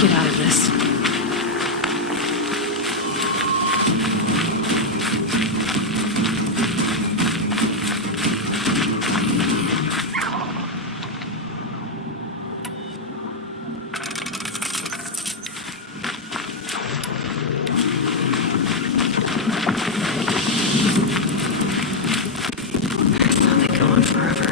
Get out of this. Probably go on forever.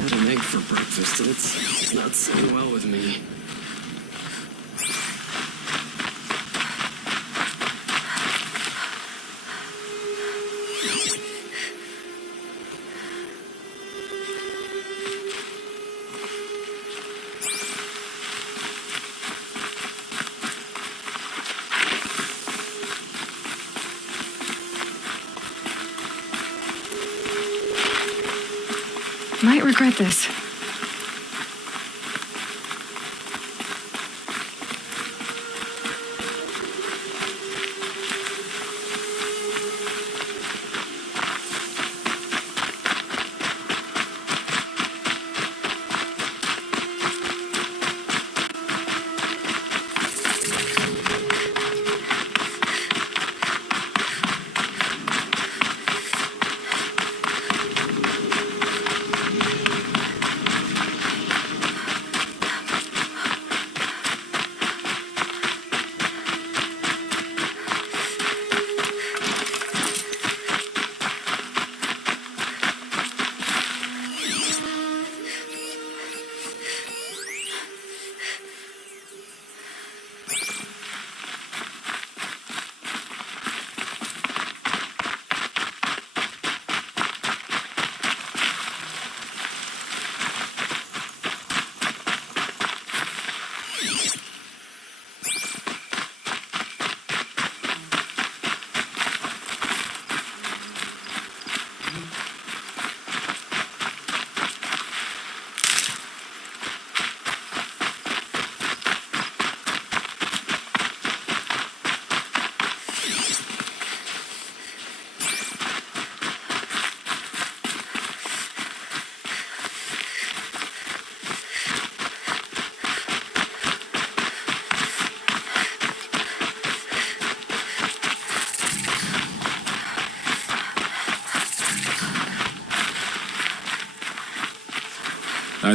Had an egg for breakfast, and it's not sitting well with me. Might regret this.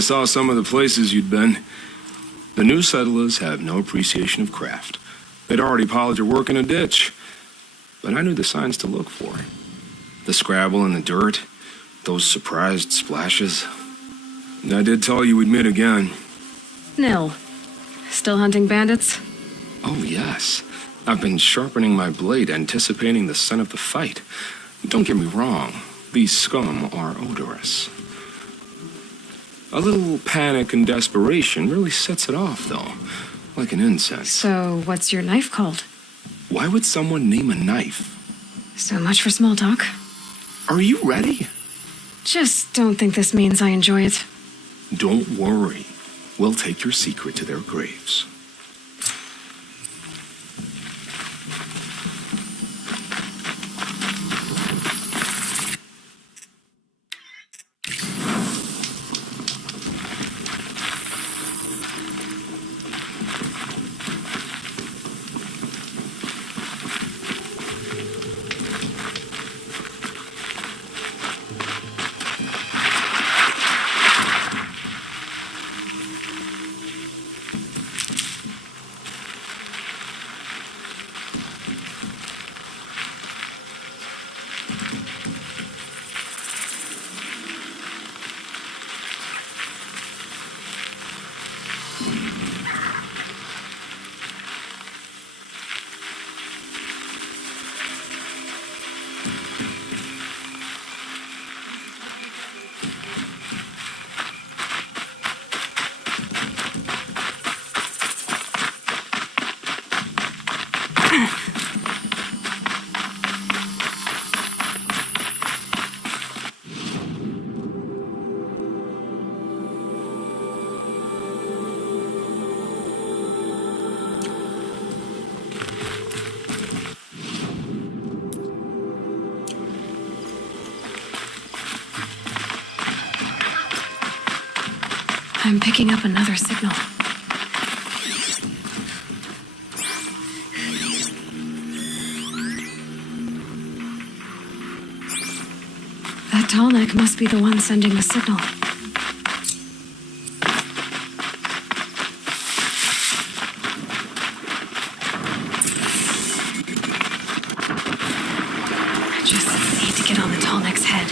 saw some of the places you'd been. The new settlers have no appreciation of craft. They'd already piled your work in a ditch. But I knew the signs to look for. The scrabble in the dirt, those surprised splashes. And I did tell you we'd meet again. Nil. Still hunting bandits? Oh, yes. I've been sharpening my blade, anticipating the scent of the fight. Don't get me wrong. These scum are odorous. A little panic and desperation really sets it off, though. Like an incense. So, what's your knife called? Why would someone name a knife? So much for small talk. Are you ready? Just don't think this means I enjoy it. Don't worry. We'll take your secret to their graves. I'm picking up another signal. That tall neck must be the one sending the signal. I just need to get on the tall neck's head.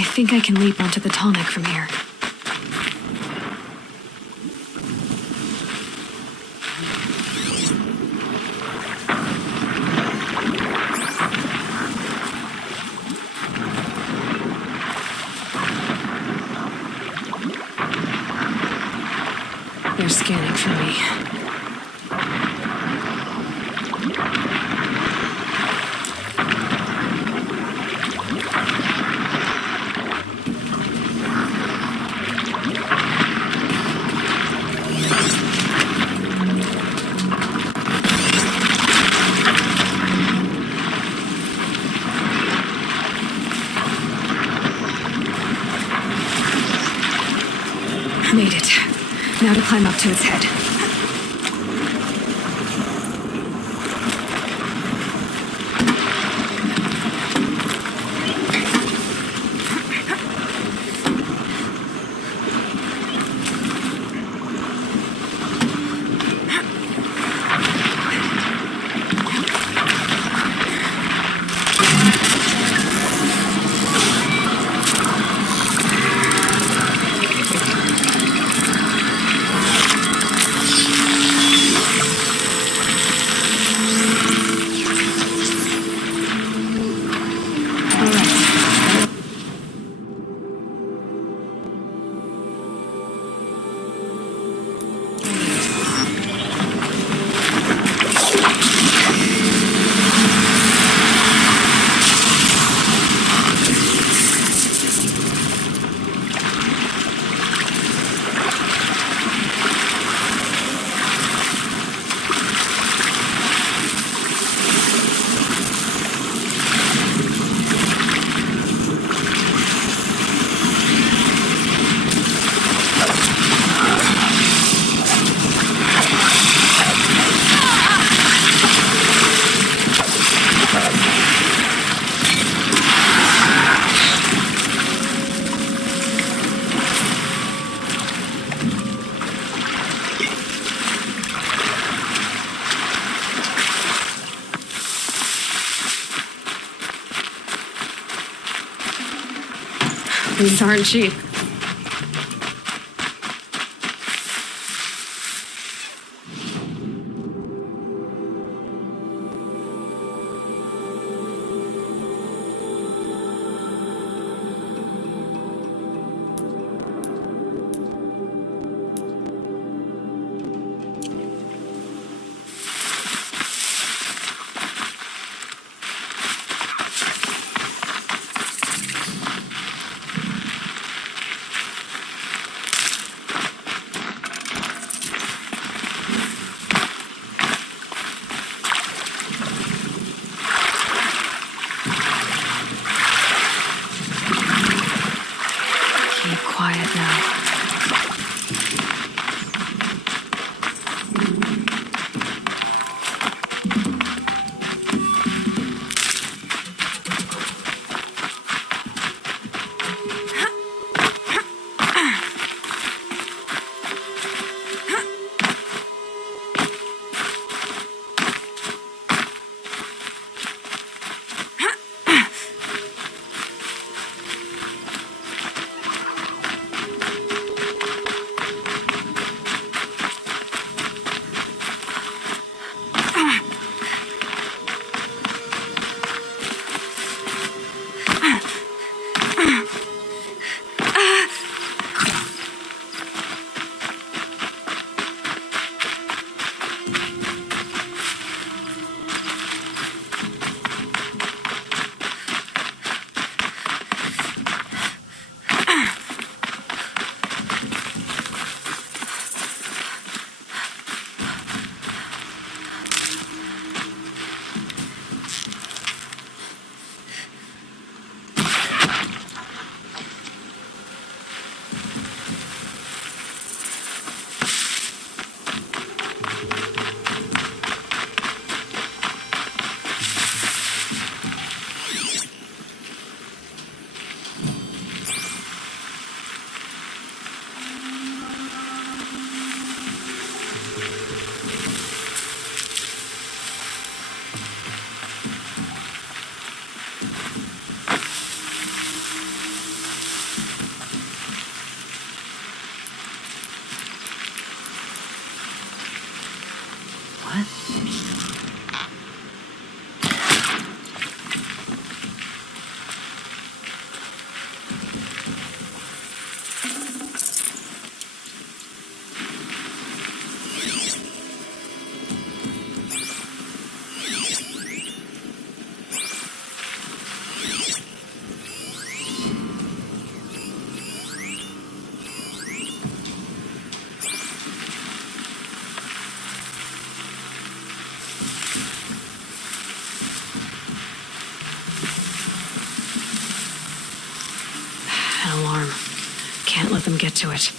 I think I can leap onto the tall neck from here. They're scanning for me. Made it. Now to climb up to its head. These aren't cheap. Can't let them get to it.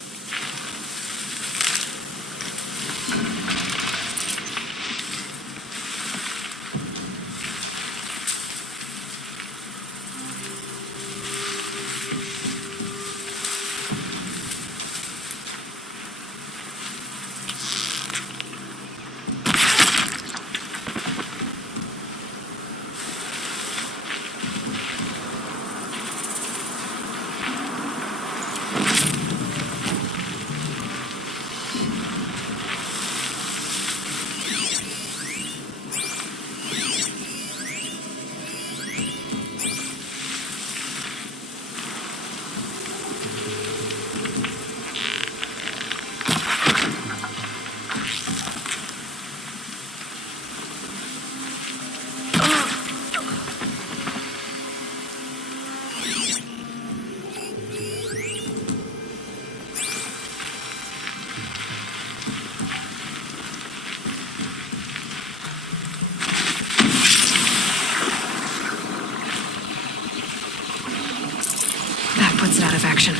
That puts it out of action.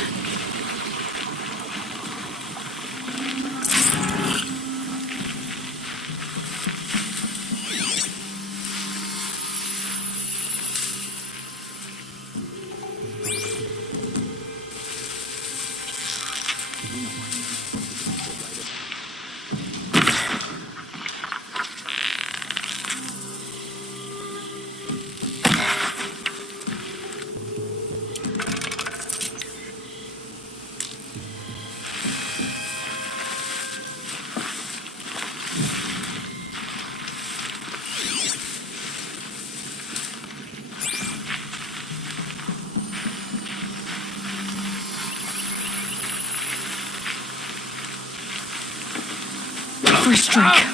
First strike.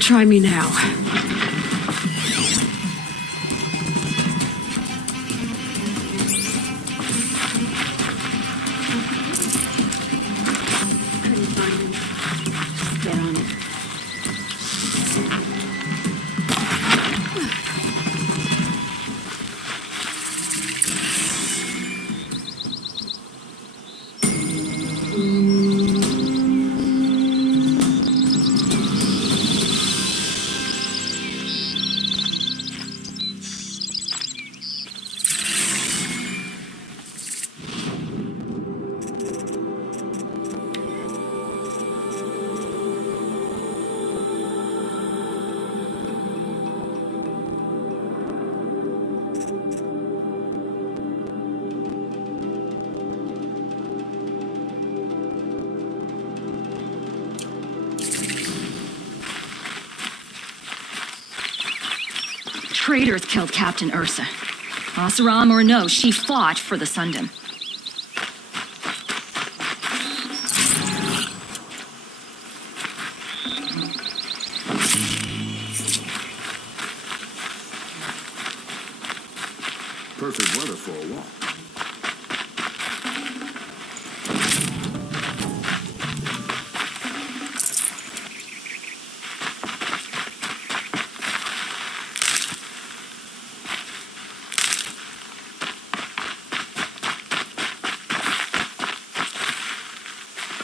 Try me now. Get on it. traitors killed Captain Ursa. Asaram or no, she fought for the Sundom. Perfect weather for a walk.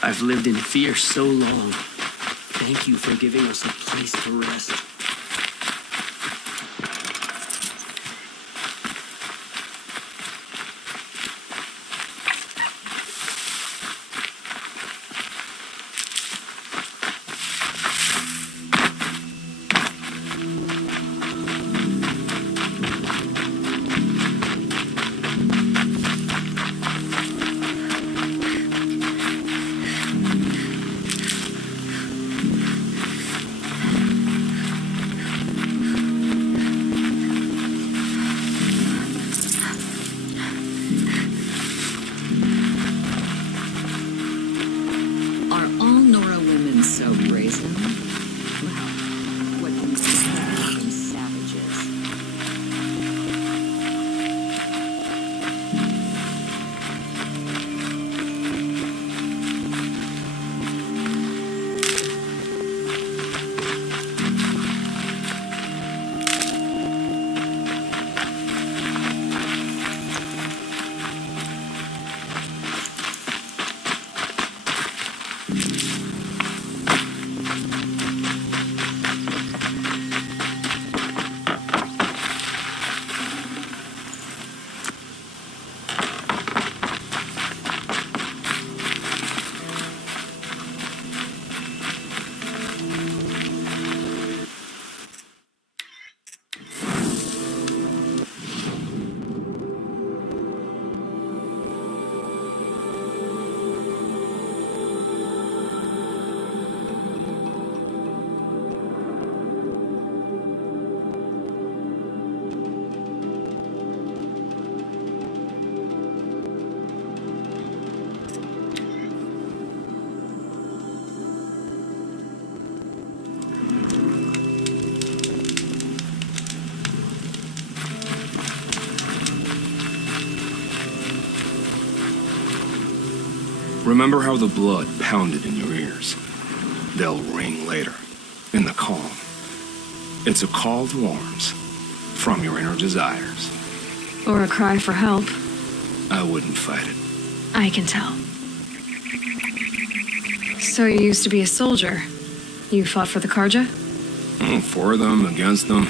I've lived in fear so long. Thank you for giving us a place to rest. Are all Nora women so brazen? Well, what can you say them savages? Remember how the blood pounded in your ears. They'll ring later, in the calm. It's a call to arms, from your inner desires. Or a cry for help. I wouldn't fight it. I can tell. So you used to be a soldier. You fought for the Karja? For them, against them.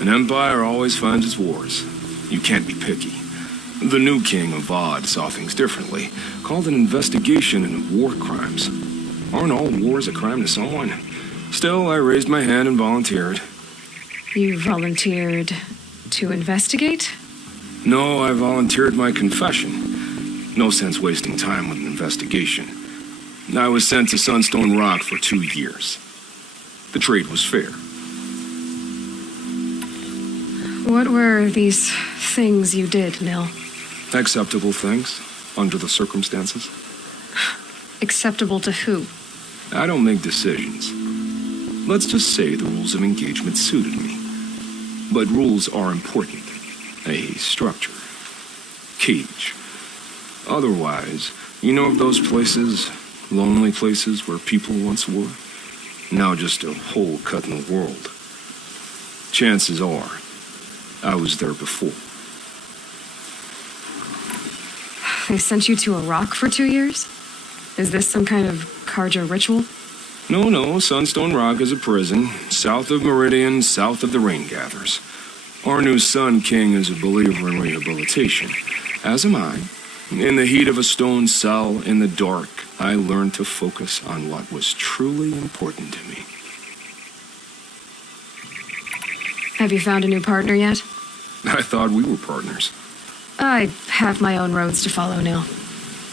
An empire always finds its wars. You can't be picky. The new king of Vod saw things differently, called an investigation into war crimes. Aren't all wars a crime to someone? Still, I raised my hand and volunteered. You volunteered to investigate? No, I volunteered my confession. No sense wasting time with an investigation. I was sent to Sunstone Rock for 2 years. The trade was fair. What were these things you did, Nil? Acceptable things, under the circumstances. Acceptable to who? I don't make decisions. Let's just say the rules of engagement suited me. But rules are important. A structure. Cage. Otherwise, you know of those places, lonely places where people once were? Now just a hole cut in the world. Chances are, I was there before. They sent you to a rock for 2 years? Is this some kind of Karja ritual? No, Sunstone Rock is a prison, south of Meridian, south of the Rain Gatherers. Our new Sun King is a believer in rehabilitation, as am I. In the heat of a stone cell, in the dark, I learned to focus on what was truly important to me. Have you found a new partner yet? I thought we were partners. I have my own roads to follow, Nil.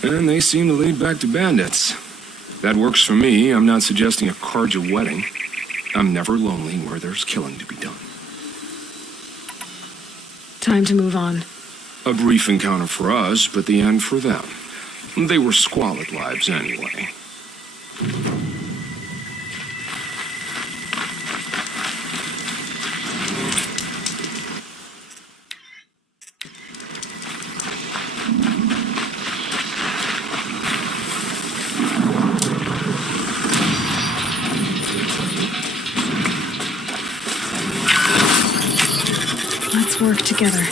And they seem to lead back to bandits. That works for me. I'm not suggesting a Karja wedding. I'm never lonely where there's killing to be done. Time to move on. A brief encounter for us, but the end for them. They were squalid lives anyway. Let's work together.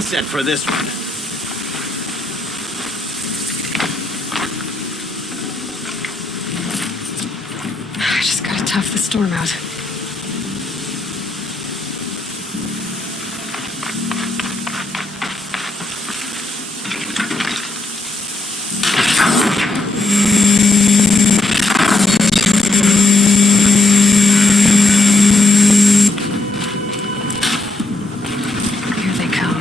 sunset for this one. I just gotta tough the storm out. Here they come.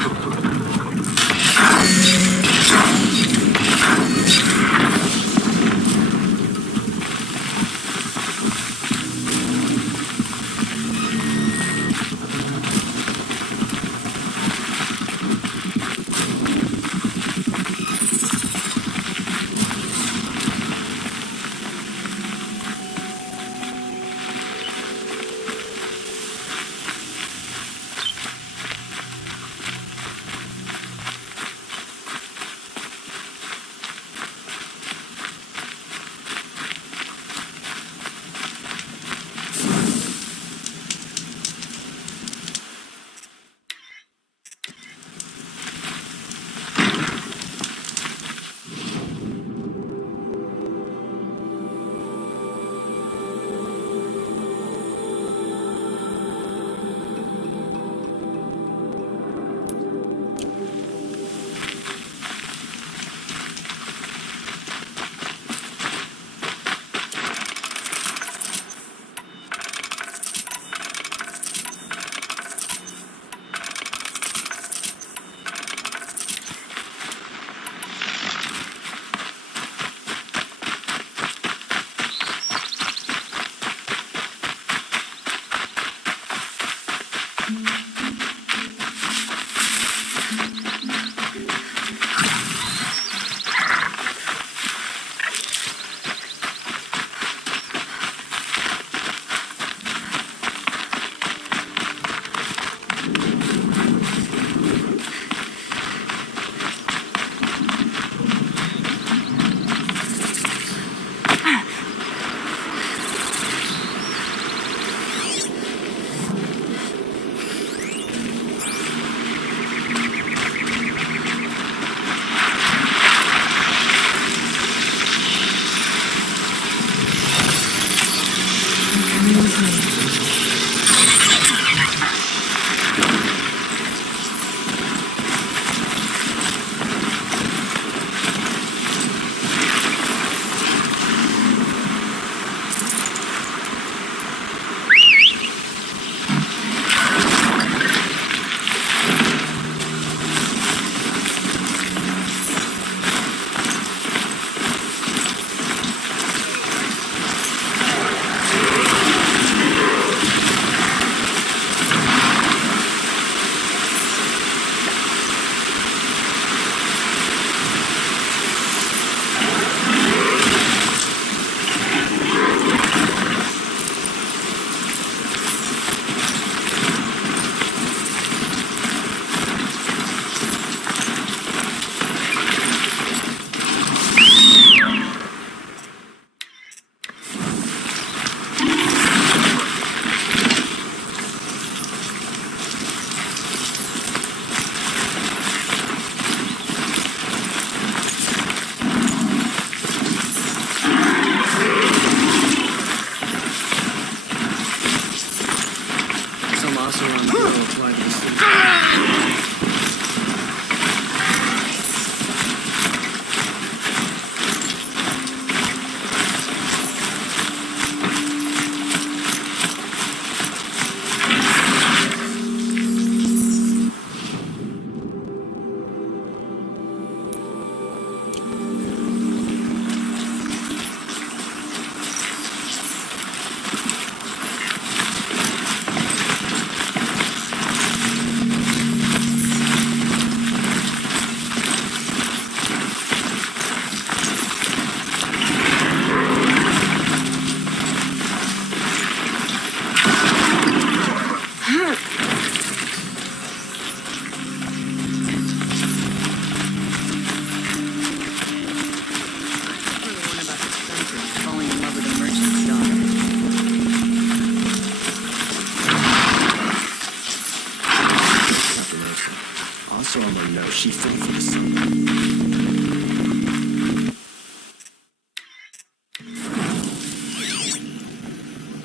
or no, she fought for the sun.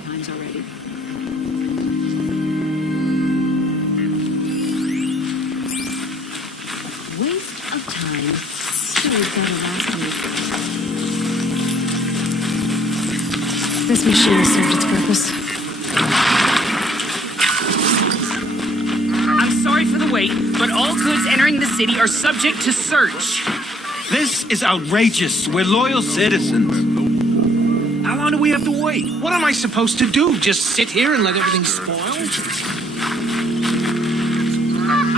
Time's already. Waste of time. So we've got a last minute. This machine has served its purpose. I'm sorry for the wait, but all goods entering the city are subject to search. This is outrageous. We're loyal citizens. How long do we have to wait? What am I supposed to do? Just sit here and let everything spoil?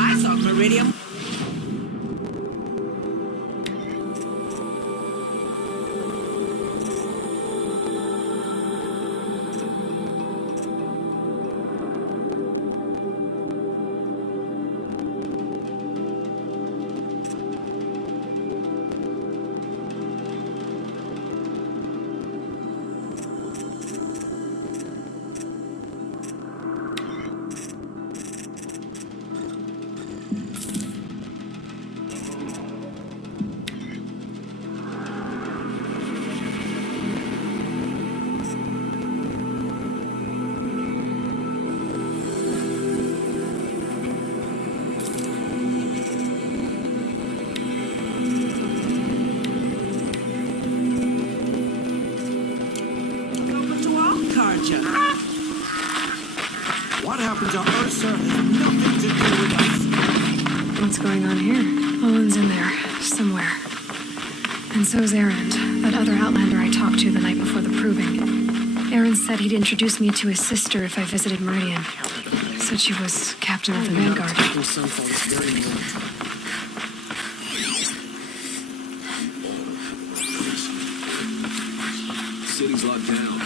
I thought Meridian. What happens on Ursa has nothing to do with us. What's going on here? Owen's in there, somewhere. And so's Erend, that other Outlander I talked to the night before the proving. Erend said he'd introduce me to his sister if I visited Meridian. Said she was captain of the Vanguard. Taking some photos very well. City's locked down.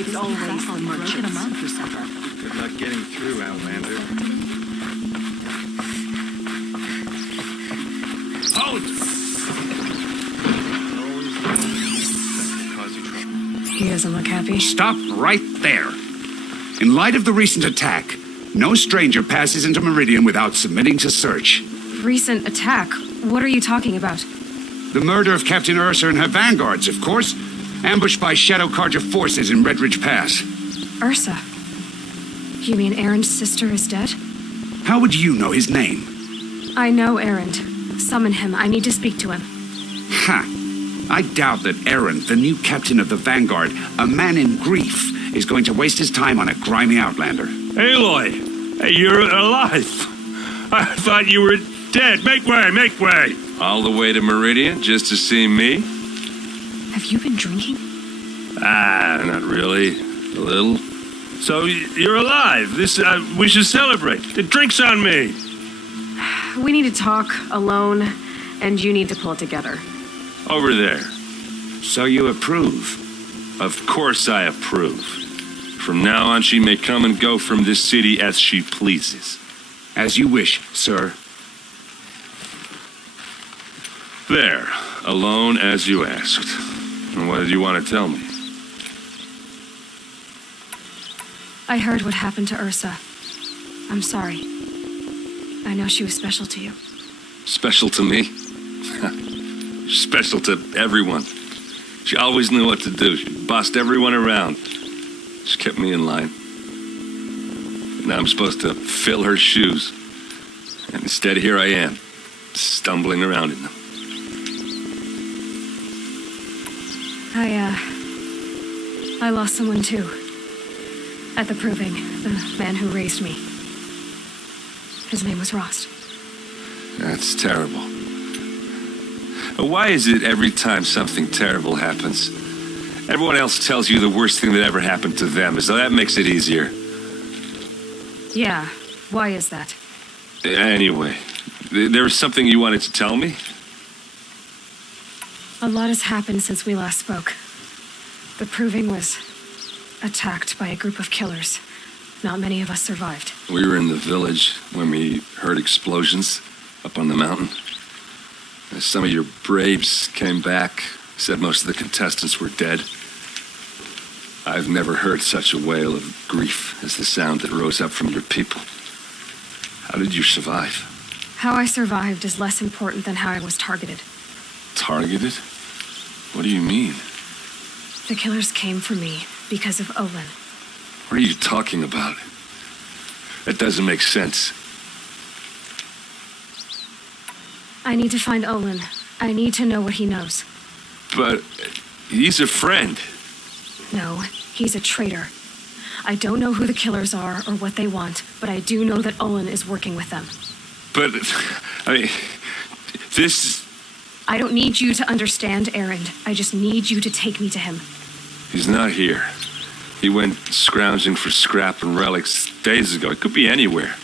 It's always the merchants. for supper. Good luck getting through, Outlander. Halt! Cause you trouble. He doesn't look happy. Stop right there. In light of the recent attack, no stranger passes into Meridian without submitting to search. Recent attack? What are you talking about? The murder of Captain Ursa and her vanguards, of course. Ambushed by Shadow Carja forces in Redridge Pass. Ursa? You mean Erend's sister is dead? How would you know his name? I know Erend. Summon him. I need to speak to him. Ha! I doubt that Erend, the new captain of the Vanguard, a man in grief, is going to waste his time on a grimy Outlander. Aloy! Hey, you're alive! I thought you were dead. Make way, make way! All the way to Meridian just to see me? Have you been drinking? Ah, not really. A little. So, you're alive. We should celebrate. The drink's on me. We need to talk alone, and you need to pull it together. Over there. So you approve? Of course I approve. From now on, she may come and go from this city as she pleases. As you wish, sir. There. Alone as you asked. And what did you want to tell me? I heard what happened to Ursa. I'm sorry. I know she was special to you. Special to me? Special to everyone. She always knew what to do. She bossed everyone around. She kept me in line. Now I'm supposed to fill her shoes. And instead, here I am, stumbling around in them. I lost someone too. At the proving, the man who raised me. His name was Rost. That's terrible. Why is it every time something terrible happens, everyone else tells you the worst thing that ever happened to them, as though that makes it easier? Yeah, why is that? Anyway, there was something you wanted to tell me? A lot has happened since we last spoke. The proving was attacked by a group of killers. Not many of us survived. We were in the village when we heard explosions up on the mountain. Some of your braves came back, said most of the contestants were dead. I've never heard such a wail of grief as the sound that rose up from your people. How did you survive? How I survived is less important than how I was targeted. Targeted? What do you mean? The killers came for me because of Olin. What are you talking about? That doesn't make sense. I need to find Olin. I need to know what he knows. But he's a friend. No, he's a traitor. I don't know who the killers are or what they want, but I do know that Olin is working with them. But, I mean, this... I don't need you to understand, Aaron. I just need you to take me to him. He's not here. He went scrounging for scrap and relics days ago. It could be anywhere.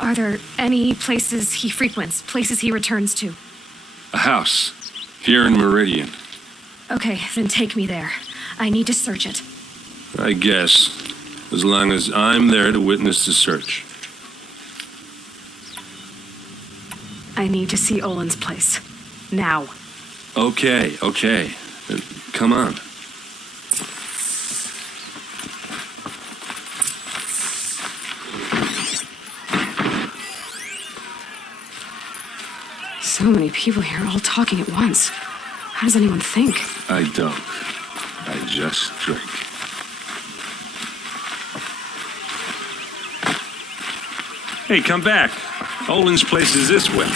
Are there any places he frequents, places he returns to? A house. Here in Meridian. Okay, then take me there. I need to search it. I guess. As long as I'm there to witness the search. I need to see Olin's place. Now. Okay. Come on. So many people here, all talking at once. How does anyone think? I don't. I just drink. Hey, come back. Olin's place is this way.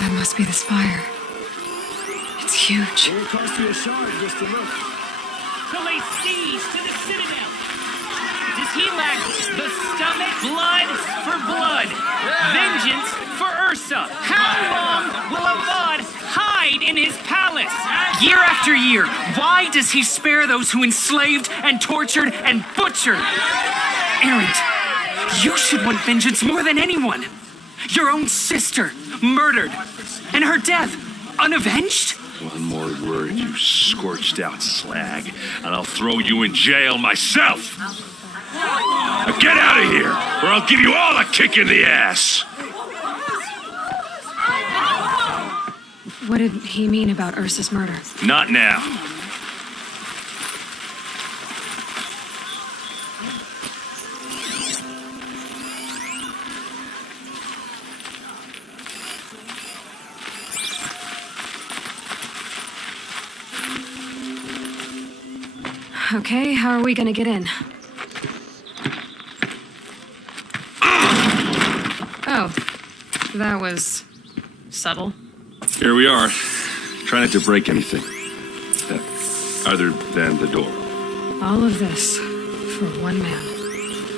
That must be this fire. It's huge. It will cost you a shard just to look. To lay siege to the Citadel. Does he lack the stomach? Blood for blood. Vengeance for Ursa. How long will Avad hide in his palace? Year after year, why does he spare those who enslaved and tortured and butchered? Erend, you should want vengeance more than anyone. Your own sister, murdered, and her death, unavenged? One more word, you scorched out slag, and I'll throw you in jail myself! Now get out of here, or I'll give you all a kick in the ass! What did he mean about Ursa's murder? Not now. Okay, how are we gonna get in? Oh, that was subtle. Here we are. Try not to break anything. Other than the door. All of this for one man.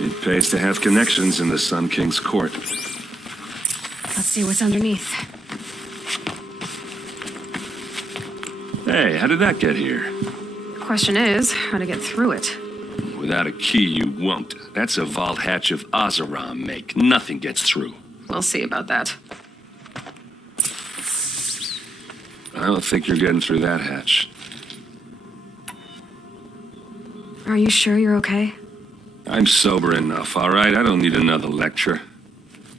It pays to have connections in the Sun King's court. Let's see what's underneath. Hey, how did that get here? Question is, how to get through it. Without a key, you won't. That's a vault hatch of Oseram make. Nothing gets through. We'll see about that. I don't think you're getting through that hatch. Are you sure you're okay? I'm sober enough, all right? I don't need another lecture.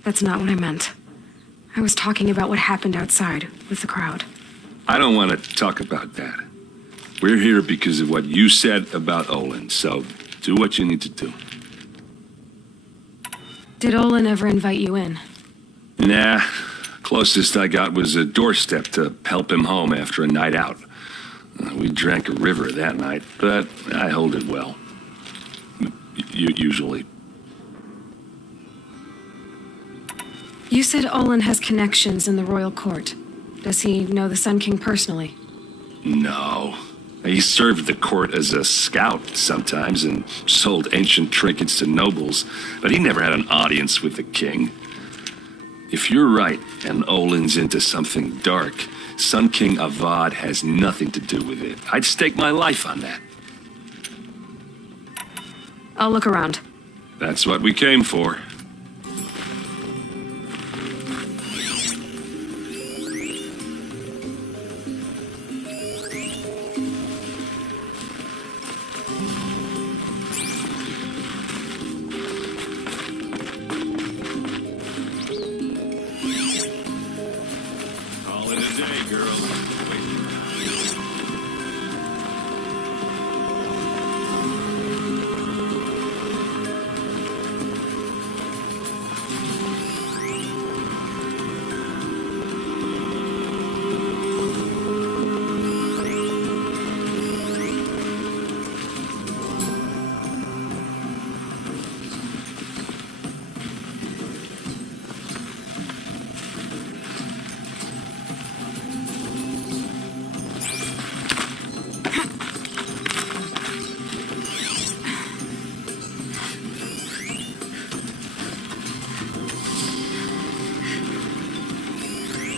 That's not what I meant. I was talking about what happened outside with the crowd. I don't want to talk about that. We're here because of what you said about Olin, so do what you need to do. Did Olin ever invite you in? Nah. Closest I got was a doorstep to help him home after a night out. We drank a river that night, but I hold it well. Usually. You said Olin has connections in the royal court. Does he know the Sun King personally? No. He served the court as a scout sometimes and sold ancient trinkets to nobles, but he never had an audience with the king. If you're right, and Olin's into something dark, Sun King Avad has nothing to do with it. I'd stake my life on that. I'll look around. That's what we came for. Call it a day, girl.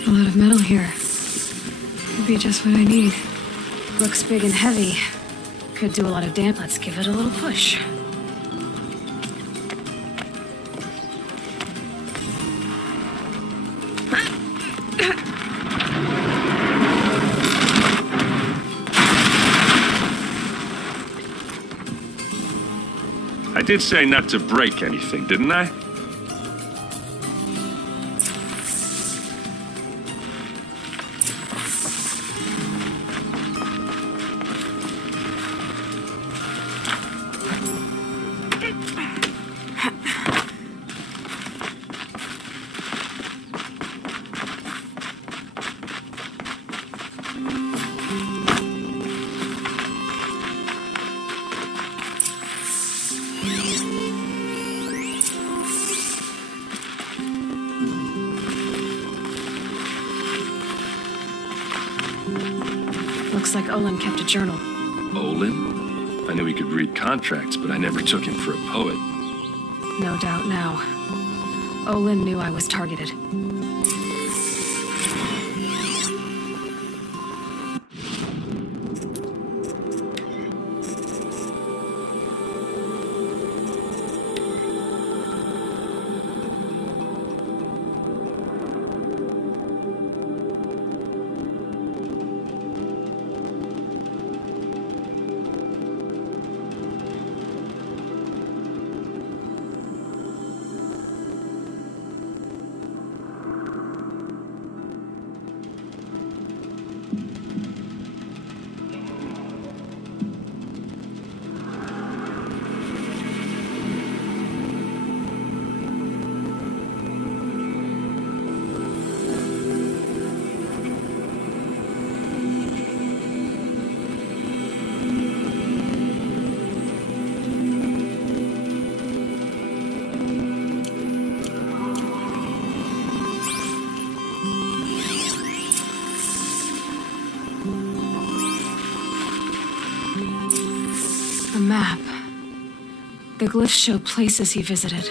A lot of metal here. Could be just what I need. Looks big and heavy. Could do a lot of damage. Let's give it a little push. I did say not to break anything, didn't I? Looks like Olin kept a journal. Olin? I knew he could read contracts, but I never took him for a poet. No doubt now. Olin knew I was targeted. A map. The glyphs show places he visited.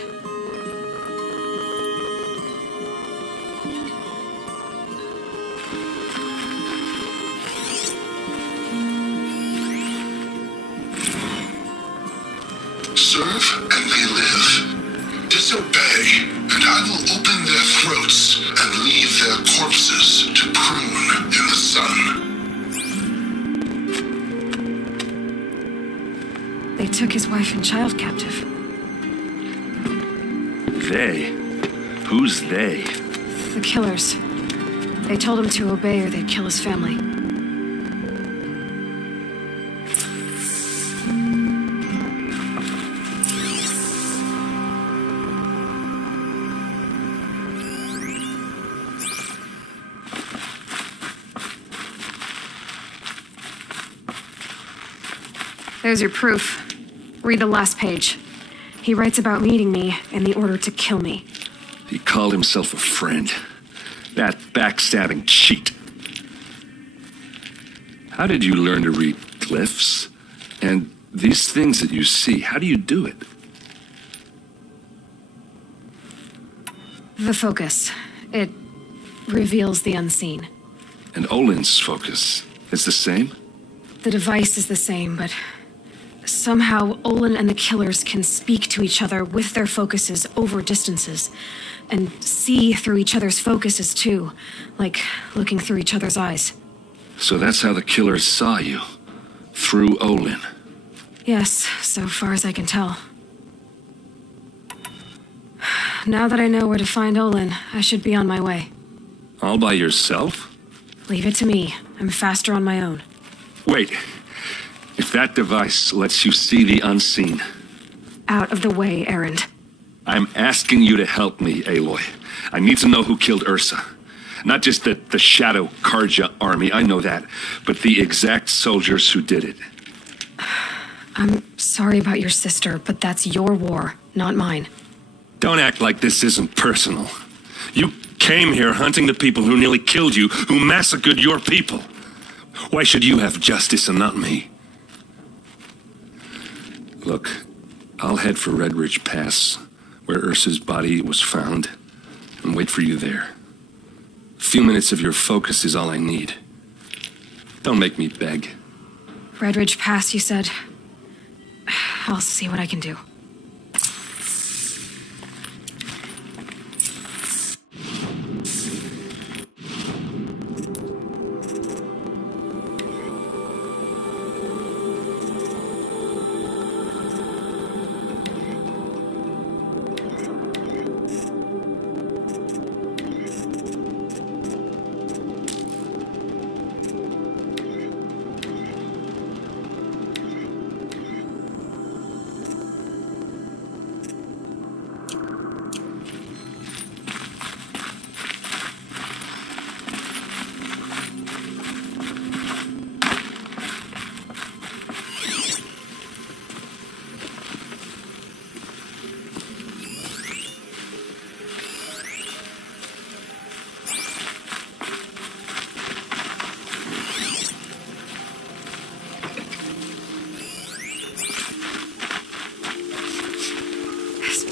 serve and they live. Disobey, and I will open their throats and leave their corpses to prune in the sun. They took his wife and child captive. They? Who's they? The killers. They told him to obey or they'd kill his family. There's your proof. Read the last page. He writes about meeting me and the order to kill me. He called himself a friend. That backstabbing cheat. How did you learn to read glyphs? And these things that you see, how do you do it? The focus. It reveals the unseen. And Olin's focus is the same? The device is the same, but somehow Olin and the killers can speak to each other with their focuses over distances, and see through each other's focuses too, like looking through each other's eyes. So that's how the killers saw you, through Olin. Yes, so far as I can tell. Now that I know where to find Olin, I should be on my way. All by yourself? Leave it to me. I'm faster on my own. Wait. If that device lets you see the unseen... Out of the way, Erend. I'm asking you to help me, Aloy. I need to know who killed Ursa. Not just the Shadow Karja army, I know that, but the exact soldiers who did it. I'm sorry about your sister, but that's your war, not mine. Don't act like this isn't personal. You came here hunting the people who nearly killed you, who massacred your people. Why should you have justice and not me? Look, I'll head for Red Ridge Pass, where Ursa's body was found, and wait for you there. A few minutes of your focus is all I need. Don't make me beg. Red Ridge Pass, you said? I'll see what I can do.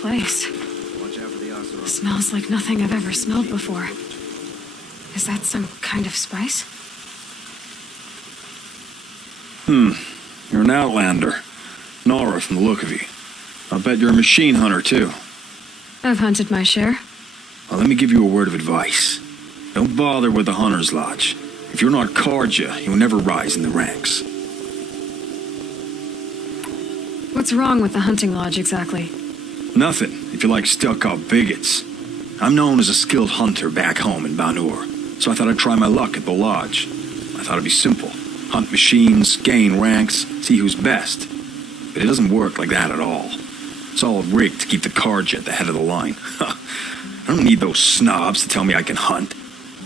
Place. Smells like nothing I've ever smelled before. Is that some kind of spice? You're an outlander. Nora from the look of you. I'll bet you're a machine hunter, too. I've hunted my share. Well, let me give you a word of advice. Don't bother with the Hunter's Lodge. If you're not Karja, you'll never rise in the ranks. What's wrong with the hunting lodge, exactly? Nothing, if you like stuck-up bigots. I'm known as a skilled hunter back home in Banur, so I thought I'd try my luck at the lodge. I thought it'd be simple. Hunt machines, gain ranks, see who's best. But it doesn't work like that at all. It's all rigged to keep the Karja at the head of the line. I don't need those snobs to tell me I can hunt.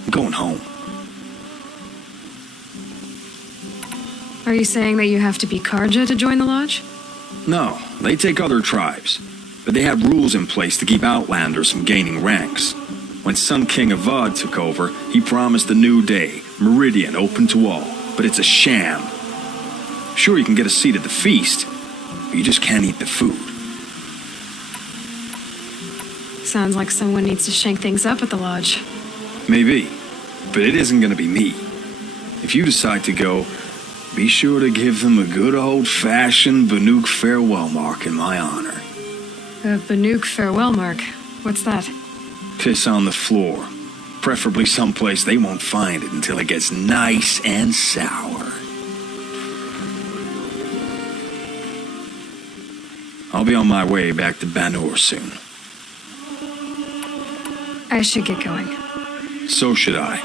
I'm going home. Are you saying that you have to be Karja to join the lodge? No, they take other tribes. But they have rules in place to keep outlanders from gaining ranks. When Sun King Avad took over, he promised a new day, Meridian open to all. But it's a sham. Sure, you can get a seat at the feast, but you just can't eat the food. Sounds like someone needs to shake things up at the lodge. Maybe, but it isn't going to be me. If you decide to go, Be sure to give them a good old-fashioned Banuk farewell mark in my honor. A Banuk farewell mark. What's that? Piss on the floor. Preferably someplace they won't find it until it gets nice and sour. I'll be on my way back to Banur soon. I should get going. So should I.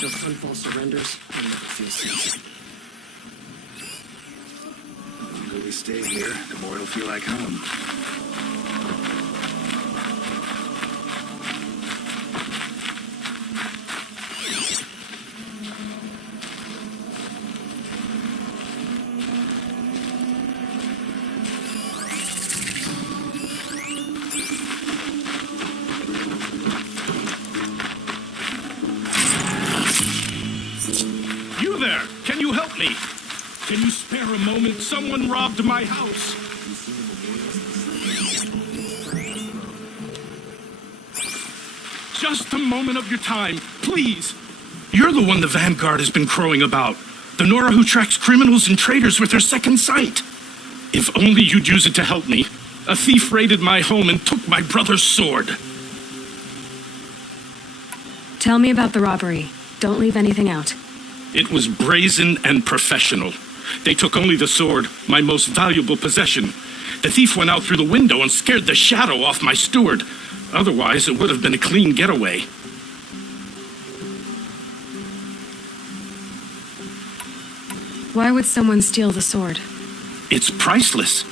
If Sunfall surrenders, I'll never feel safe. The longer we stay here, the more it'll feel like home. You there! Can you help me? Can you spare a moment? Someone robbed my house. Just a moment of your time, please. You're the one the Vanguard has been crowing about. The Nora who tracks criminals and traitors with her second sight. If only you'd use it to help me. A thief raided my home and took my brother's sword. Tell me about the robbery. Don't leave anything out. It was brazen and professional. They took only the sword, my most valuable possession. The thief went out through the window and scared the shadow off my steward. Otherwise, it would have been a clean getaway. Why would someone steal the sword? It's priceless.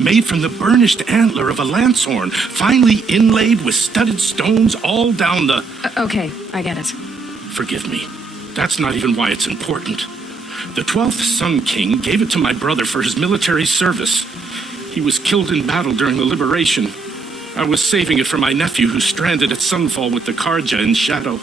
Made from the burnished antler of a lancehorn, finely inlaid with studded stones all down the... Okay, I get it. Forgive me. That's not even why it's important. The 12th Sun King gave it to my brother for his military service. He was killed in battle during the liberation. I was saving it for my nephew who's stranded at Sunfall with the Karja in Shadow.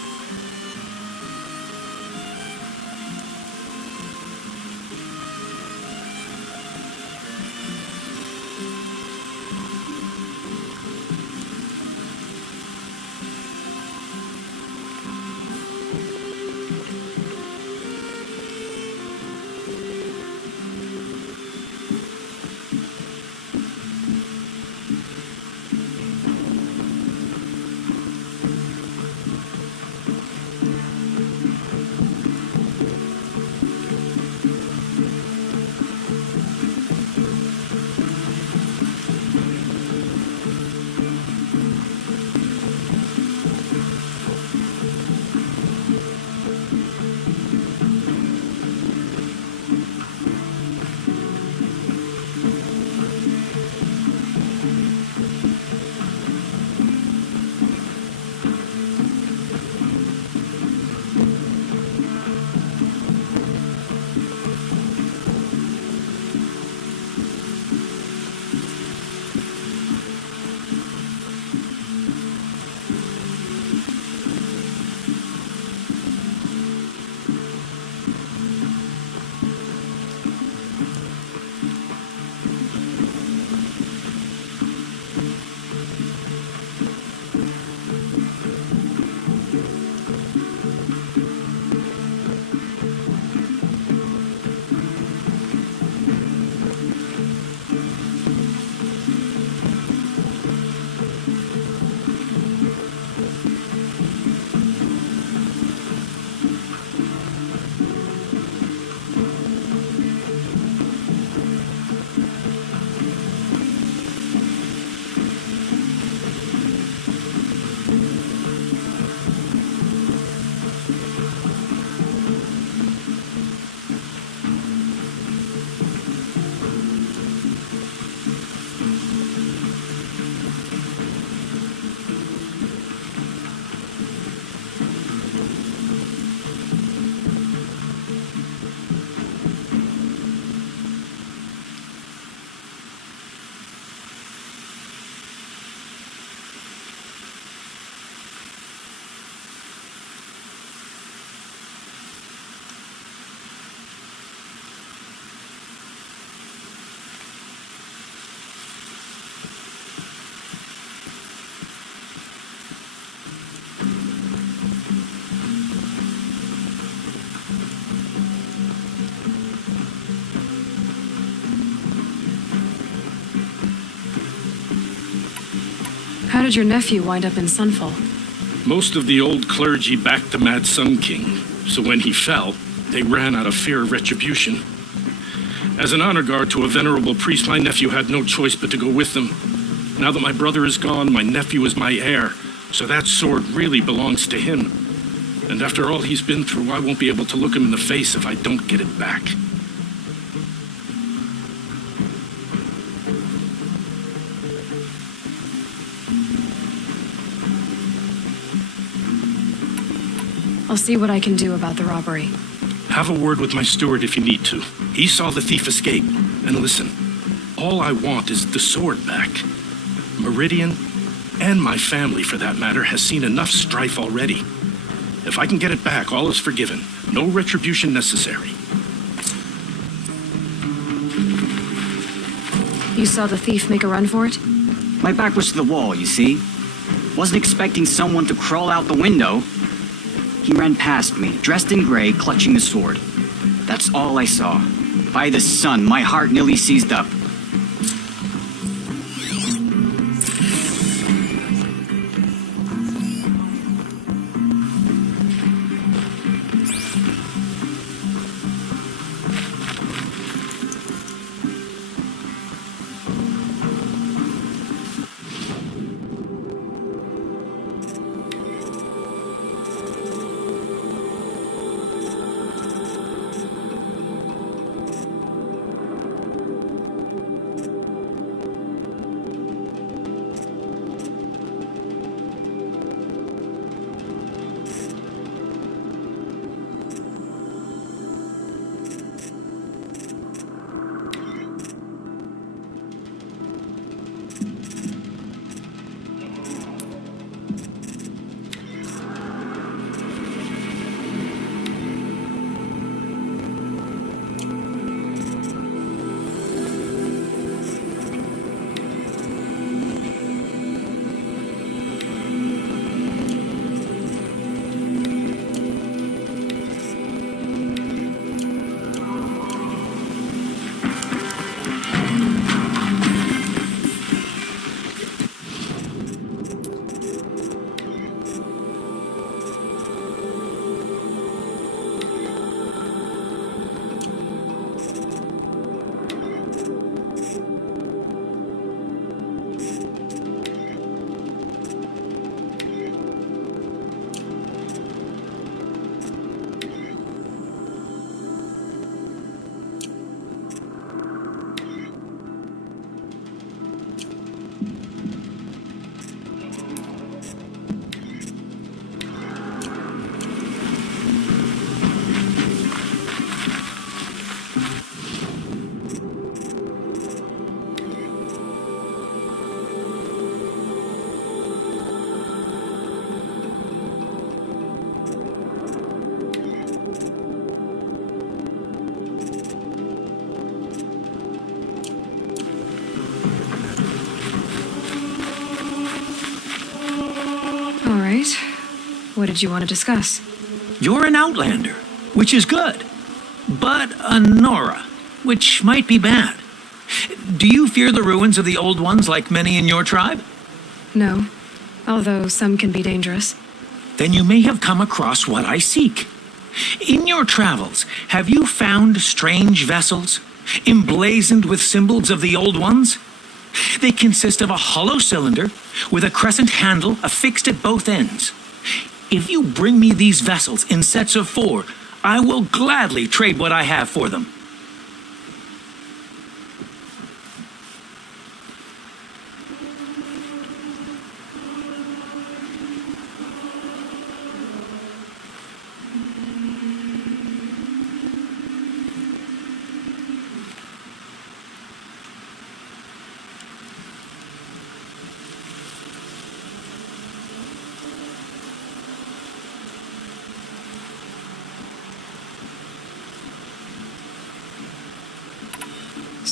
How did your nephew wind up in Sunfall? Most of the old clergy backed the Mad Sun King, so when he fell, they ran out of fear of retribution. As an honor guard to a venerable priest, my nephew had no choice but to go with them. Now that my brother is gone, my nephew is my heir, so that sword really belongs to him. And after all he's been through, I won't be able to look him in the face if I don't get it back. I'll see what I can do about the robbery. Have a word with my steward if you need to. He saw the thief escape. And listen, all I want is the sword back. Meridian, and my family for that matter, has seen enough strife already. If I can get it back, all is forgiven. No retribution necessary. You saw the thief make a run for it? My back was to the wall, you see. Wasn't expecting someone to crawl out the window. He ran past me, dressed in gray, clutching the sword. That's all I saw. By the sun, my heart nearly seized up. What did you want to discuss? You're an outlander, which is good. But a Nora, which might be bad. Do you fear the ruins of the old ones like many in your tribe? No, although some can be dangerous. Then you may have come across what I seek. In your travels, have you found strange vessels, emblazoned with symbols of the old ones? They consist of a hollow cylinder with a crescent handle affixed at both ends. If you bring me these vessels in sets of 4, I will gladly trade what I have for them.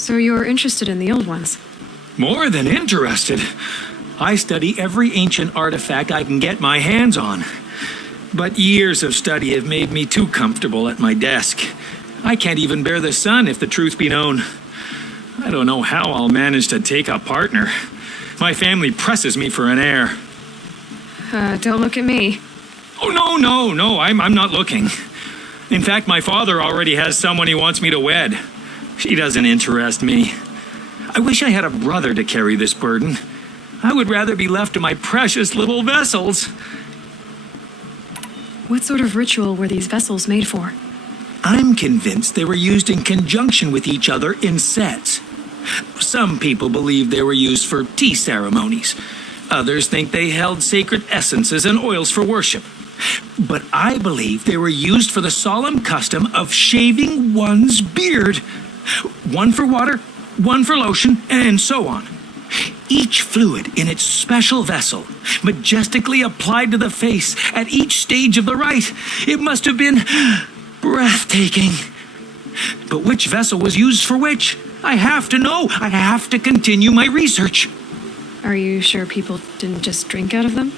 So you're interested in the old ones? More than interested. I study every ancient artifact I can get my hands on. But years of study have made me too comfortable at my desk. I can't even bear the sun, if the truth be known. I don't know how I'll manage to take a partner. My family presses me for an heir. Don't look at me. Oh, no, I'm not looking. In fact, my father already has someone he wants me to wed. She doesn't interest me. I wish I had a brother to carry this burden. I would rather be left to my precious little vessels. What sort of ritual were these vessels made for? I'm convinced they were used in conjunction with each other in sets. Some people believe they were used for tea ceremonies. Others think they held sacred essences and oils for worship. But I believe they were used for the solemn custom of shaving one's beard. One for water, one for lotion, and so on. Each fluid in its special vessel, majestically applied to the face at each stage of the rite. It must have been breathtaking. But which vessel was used for which? I have to know. I have to continue my research. Are you sure people didn't just drink out of them?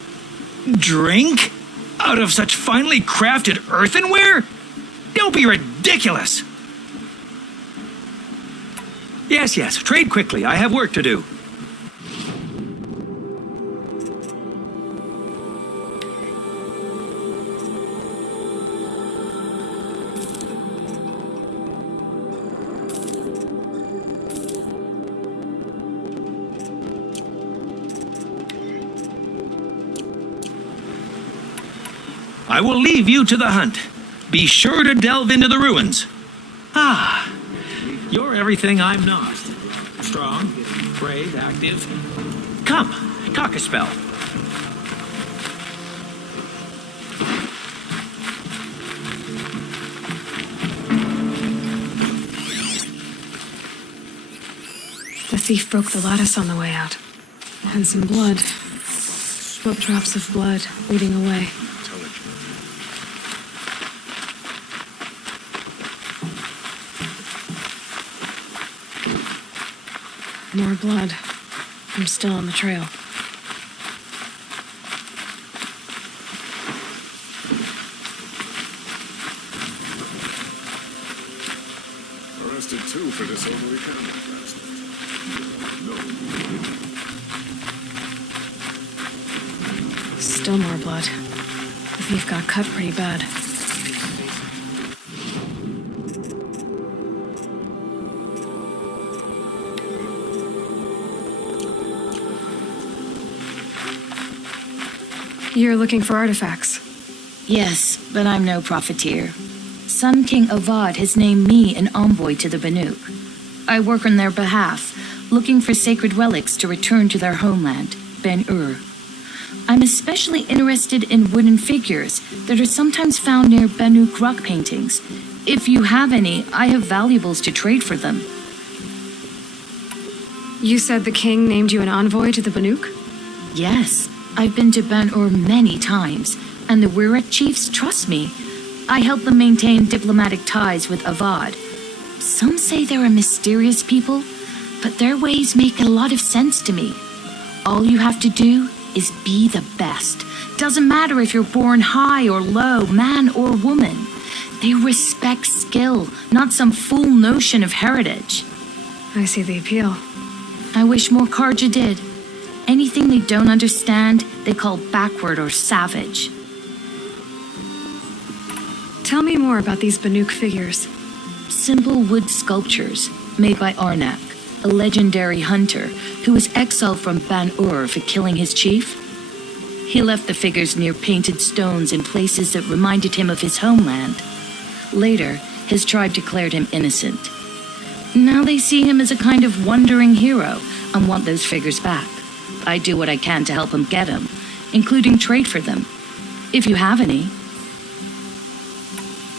Drink? Out of such finely crafted earthenware? Don't be ridiculous. Yes, trade quickly. I have work to do. I will leave you to the hunt. Be sure to delve into the ruins. Ah, you're everything I'm not. Strong, brave, active. Come, talk a spell. The thief broke the lattice on the way out. And some blood. What drops of blood leading away. More blood. I'm still on the trail. Arrested too for disorderly conduct last night. No. Still more blood. The thief got cut pretty bad. You're looking for artifacts. Yes, but I'm no profiteer. Sun King Avad has named me an envoy to the Banuk. I work on their behalf, looking for sacred relics to return to their homeland, Ben-Ur. I'm especially interested in wooden figures that are sometimes found near Banuk rock paintings. If you have any, I have valuables to trade for them. You said the king named you an envoy to the Banuk? Yes, I've been to Ben-Ur many times, and the Wirat chiefs trust me. I help them maintain diplomatic ties with Avad. Some say they're a mysterious people, but their ways make a lot of sense to me. All you have to do is be the best. Doesn't matter if you're born high or low, man or woman. They respect skill, not some fool notion of heritage. I see the appeal. I wish more Karja did. Anything they don't understand, they call backward or savage. Tell me more about these Banuk figures. Simple wood sculptures made by Arnak, a legendary hunter who was exiled from Ban-Ur for killing his chief. He left the figures near painted stones in places that reminded him of his homeland. Later, his tribe declared him innocent. Now they see him as a kind of wandering hero and want those figures back. I do what I can to help him get them, including trade for them, if you have any.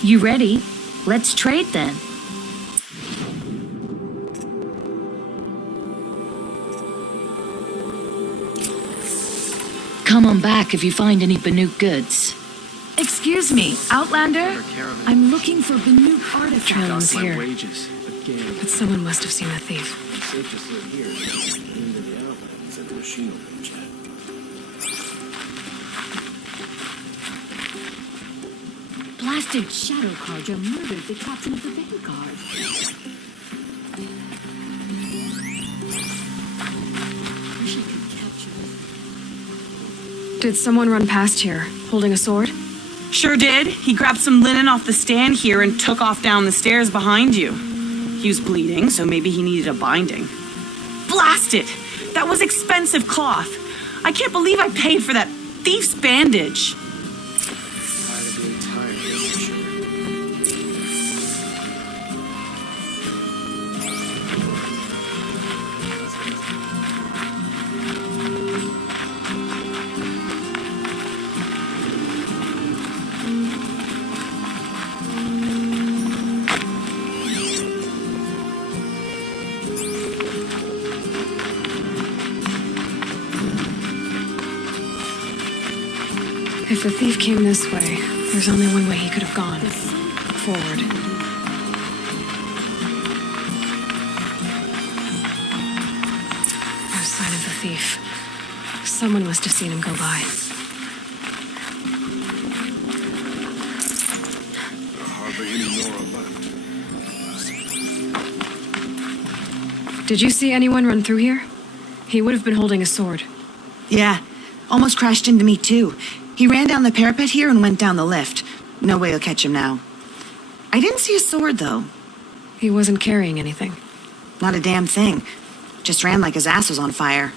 You ready? Let's trade then. Come on back if you find any Banuk goods. Excuse me, Outlander? I'm looking for Banuk artifacts. here. Wages. Again. But someone must have seen the thief. Safe to sit here. Into the outlands at the machine open chat. Blasted Shadow Karja murdered the captain of the Vanguard. Wish I could Did someone run past here, holding a sword? Sure did. He grabbed some linen off the stand here and took off down the stairs behind you. He was bleeding, so maybe he needed a binding. Blast it! That was expensive cloth. I can't believe I paid for that thief's bandage. If the thief came this way, there's only one way he could have gone. Forward. No sign of the thief. Someone must have seen him go by. Hardly any Nora left. Did you see anyone run through here? He would have been holding a sword. Yeah, almost crashed into me too. He ran down the parapet here and went down the lift. No way you'll catch him now. I didn't see a sword, though. He wasn't carrying anything. Not a damn thing. Just ran like his ass was on fire.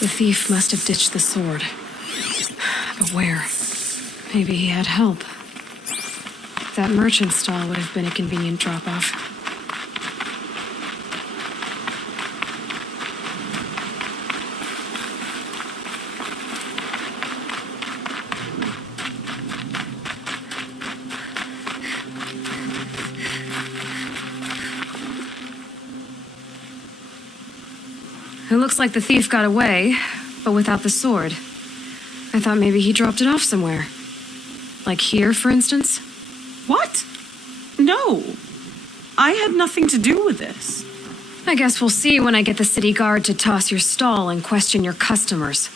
The thief must have ditched the sword. But where? Maybe he had help. That merchant stall would have been a convenient drop-off. It looks like the thief got away, but without the sword. I thought maybe he dropped it off somewhere. Like here, for instance? What? No. I had nothing to do with this. I guess we'll see when I get the city guard to toss your stall and question your customers.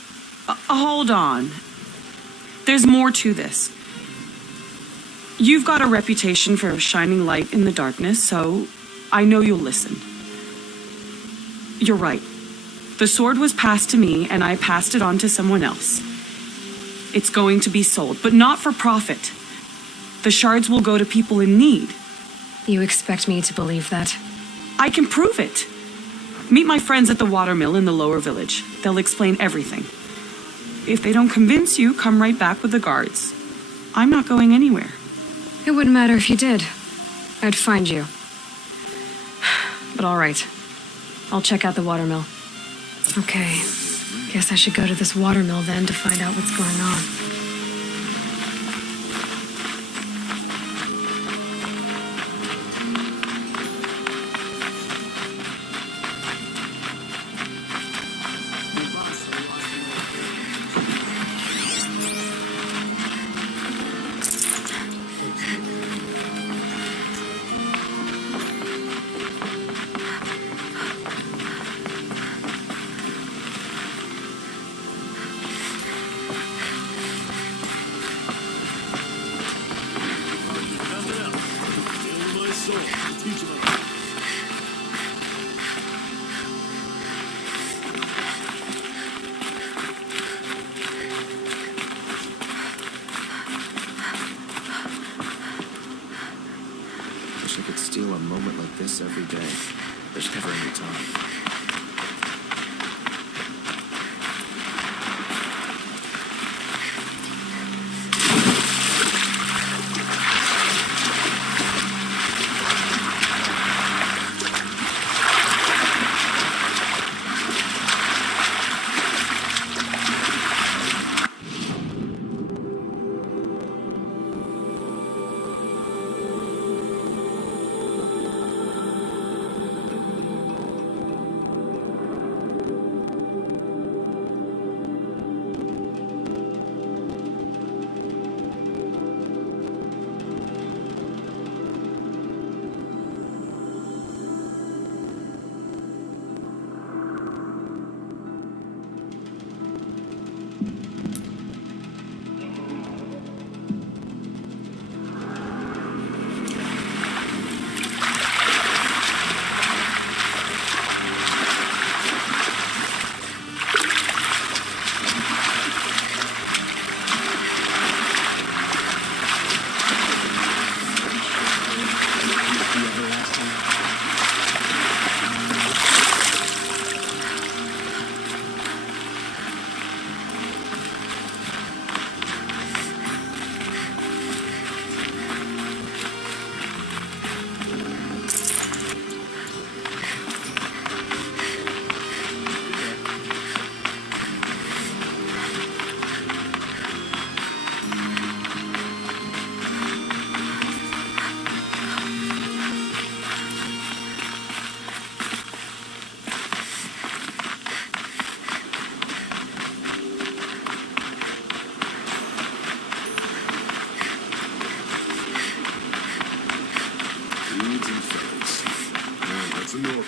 Hold on. There's more to this. You've got a reputation for shining light in the darkness, so I know you'll listen. You're right. The sword was passed to me, and I passed it on to someone else. It's going to be sold, but not for profit. The shards will go to people in need. You expect me to believe that? I can prove it. Meet my friends at the watermill in the lower village. They'll explain everything. If they don't convince you, come right back with the guards. I'm not going anywhere. It wouldn't matter if you did. I'd find you. But all right. I'll check out the watermill. Okay. Guess I should go to this watermill then to find out what's going on. Wish I could steal a moment like this every day. There's never any time. сынок.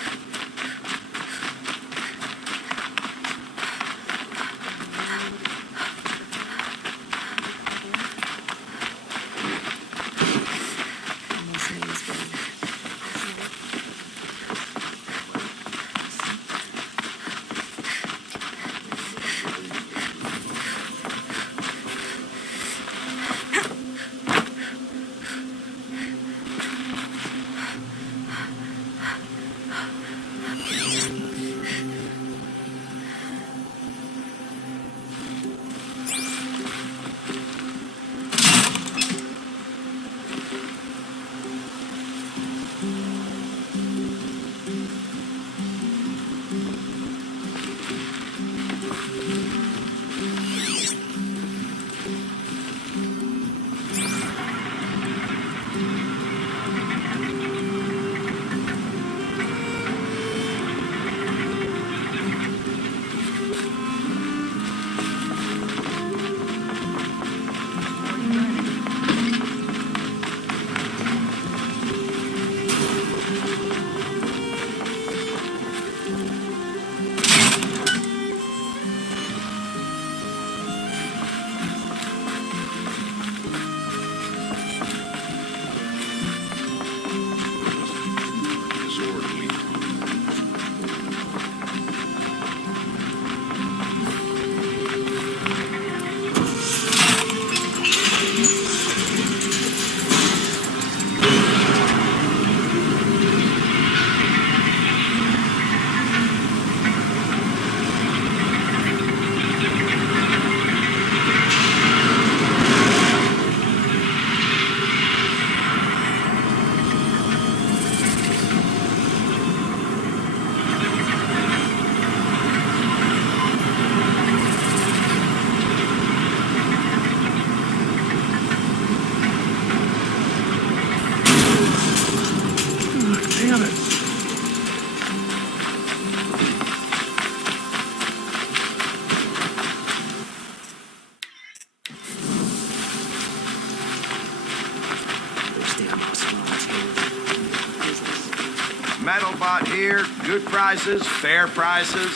Damn it. Metalbot here. Good prices, fair prices.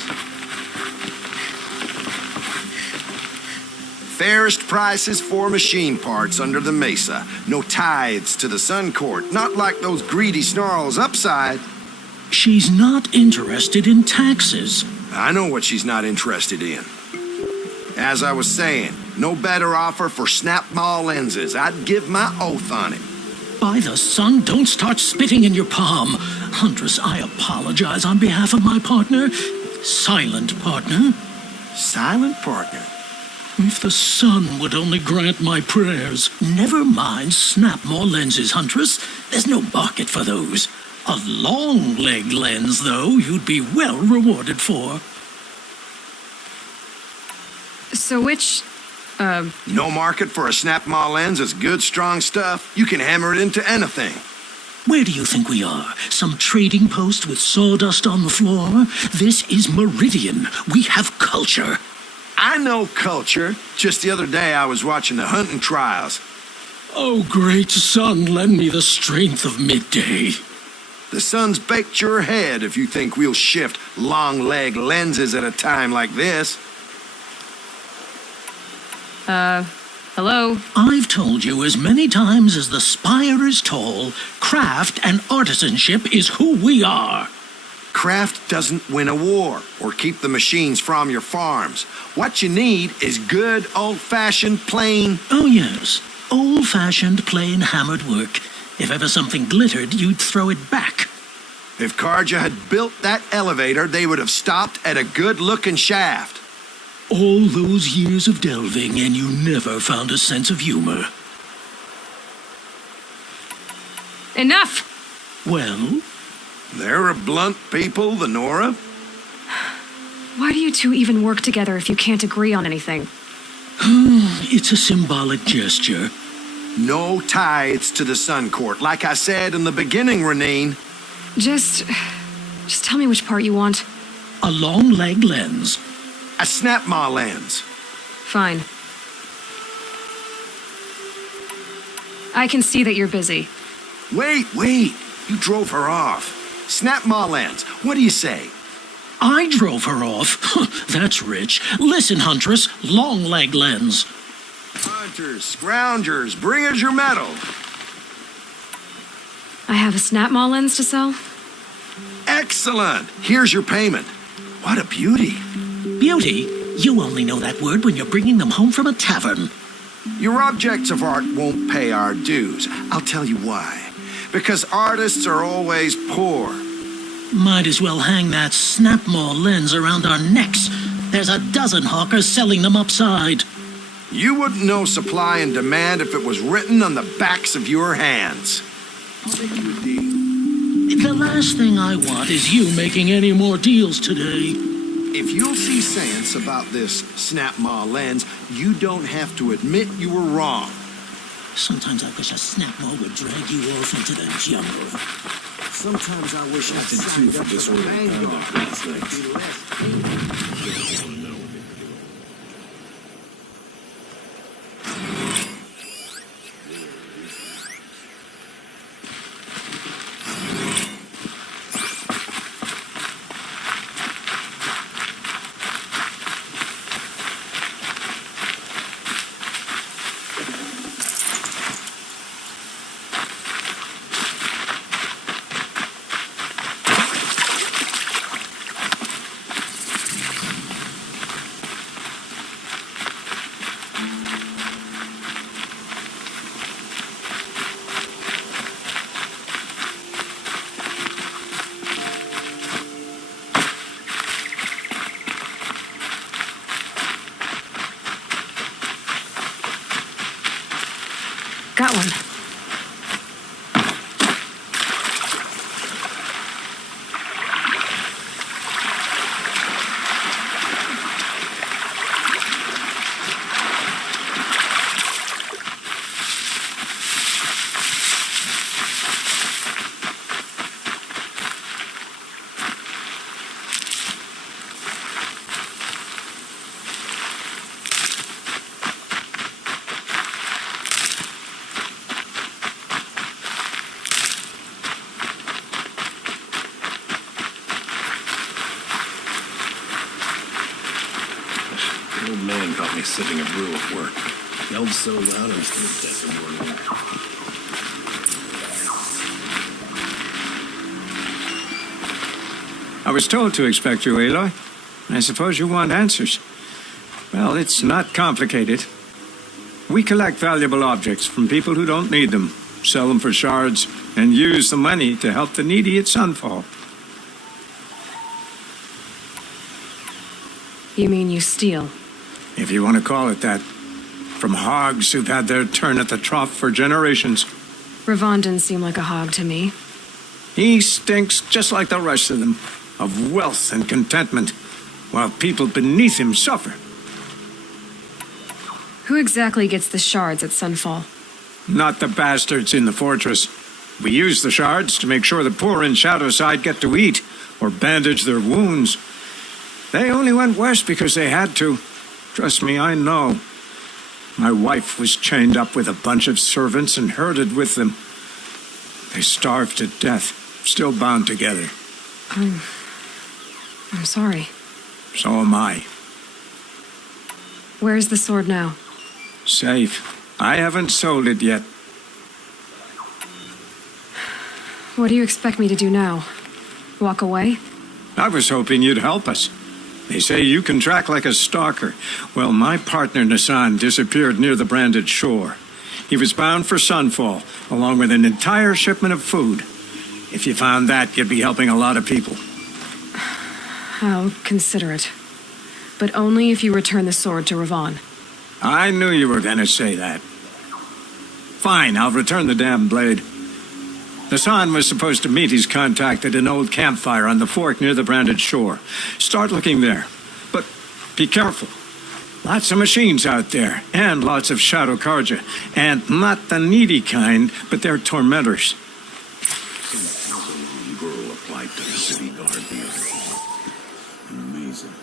Fairest prices for machine parts under the mesa. No tithes to the Sun Court. Not like those greedy snarls upside. She's not interested in taxes. I know what she's not interested in. As I was saying, no better offer for snap mall lenses. I'd give my oath on it. By the sun, don't start spitting in your palm. Huntress, I apologize on behalf of my partner. Silent partner. Silent partner? If the sun would only grant my prayers. Never mind snap more lenses, Huntress. There's no market for those. A long leg lens, though, you'd be well rewarded for. So which, No market for a snap mall lens is good, strong stuff. You can hammer it into anything. Where do you think we are? Some trading post with sawdust on the floor? This is Meridian. We have culture. I know culture. Just the other day I was watching the hunting trials. Oh, great sun, lend me the strength of midday. The sun's baked your head if you think we'll shift long leg lenses at a time like this. hello? I've told you as many times as the spire is tall, craft and artisanship is who we are. Craft doesn't win a war or keep the machines from your farms. What you need is good, old-fashioned, plain... Oh, yes. Old-fashioned, plain hammered work. If ever something glittered, you'd throw it back. If Karja had built that elevator, they would have stopped at a good-looking shaft. All those years of delving, and you never found a sense of humor. Enough! Well? They're a blunt people, the Nora. Why do you two even work together if you can't agree on anything? It's a symbolic gesture. No tithes to the Sun Court. Like I said in the beginning, Renine. Just tell me which part you want. A long leg lens. A snap ma lens. Fine. I can see that you're busy. Wait. You drove her off. Snap my lens. What do you say? I drove her off. That's rich. Listen, Huntress, long leg lens. Hunters, scroungers, bring us your metal. I have a snap mall lens to sell. Excellent. Here's your payment. What a beauty. Beauty? You only know that word when you're bringing them home from a tavern. Your objects of art won't pay our dues. I'll tell you why. Because artists are always poor. Might as well hang that snap mall lens around our necks. There's a dozen hawkers selling them upside. You wouldn't know supply and demand if it was written on the backs of your hands. The last thing I want is you making any more deals today. If you'll see sense about this snap ma lens, you don't have to admit you were wrong. Sometimes I wish a snap mall would drag you off into the jungle. Sometimes I wish I did too for disorderly conduct last night. Got one. The old man caught me sitting a brew at work. Yelled so loud I was deaf in one ear. I was told to expect you, Aloy. I suppose you want answers. Well, it's not complicated. We collect valuable objects from people who don't need them, sell them for shards, and use the money to help the needy at Sunfall. You mean you steal? If you want to call it that. From hogs who've had their turn at the trough for generations. Ravon didn't seem like a hog to me. He stinks just like the rest of them, of wealth and contentment, while people beneath him suffer. Who exactly gets the shards at Sunfall? Not the bastards in the fortress. We use the shards to make sure the poor in Shadowside get to eat, or bandage their wounds. They only went west because they had to. Trust me, I know. My wife was chained up with a bunch of servants and herded with them. They starved to death, still bound together. I'm sorry. So am I. Where's the sword now? Safe. I haven't sold it yet. What do you expect me to do now? Walk away? I was hoping you'd help us. They say you can track like a stalker. Well, my partner, Nassan, disappeared near the branded shore. He was bound for Sunfall, along with an entire shipment of food. If you found that, you'd be helping a lot of people. I'll consider it. But only if you return the sword to Ravon. I knew you were going to say that. Fine, I'll return the damn blade. Nassan was supposed to meet his contact at an old campfire on the fork near the branded shore. Start looking there. But be careful. Lots of machines out there, and lots of Shadow Karja. And not the needy kind, but they're tormentors. Some girl applied to the city guard the other day. Amazing.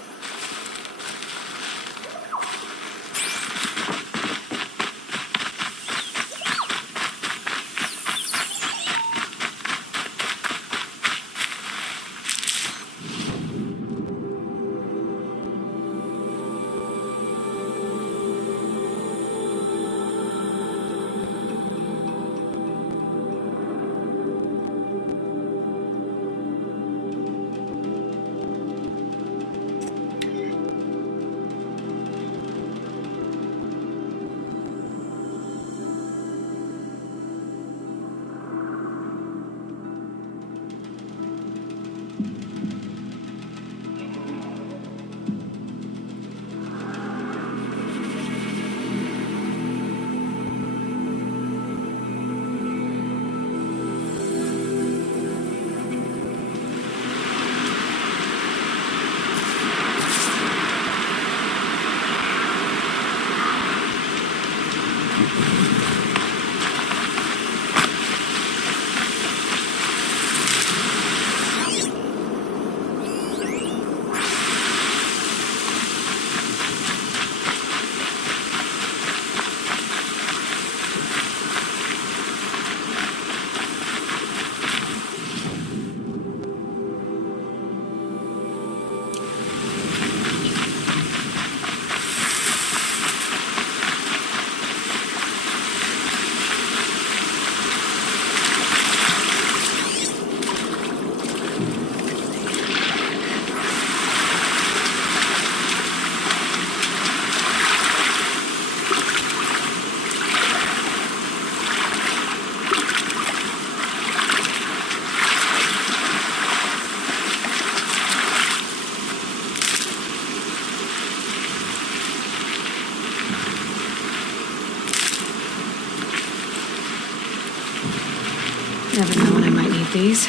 Never know when I might need these.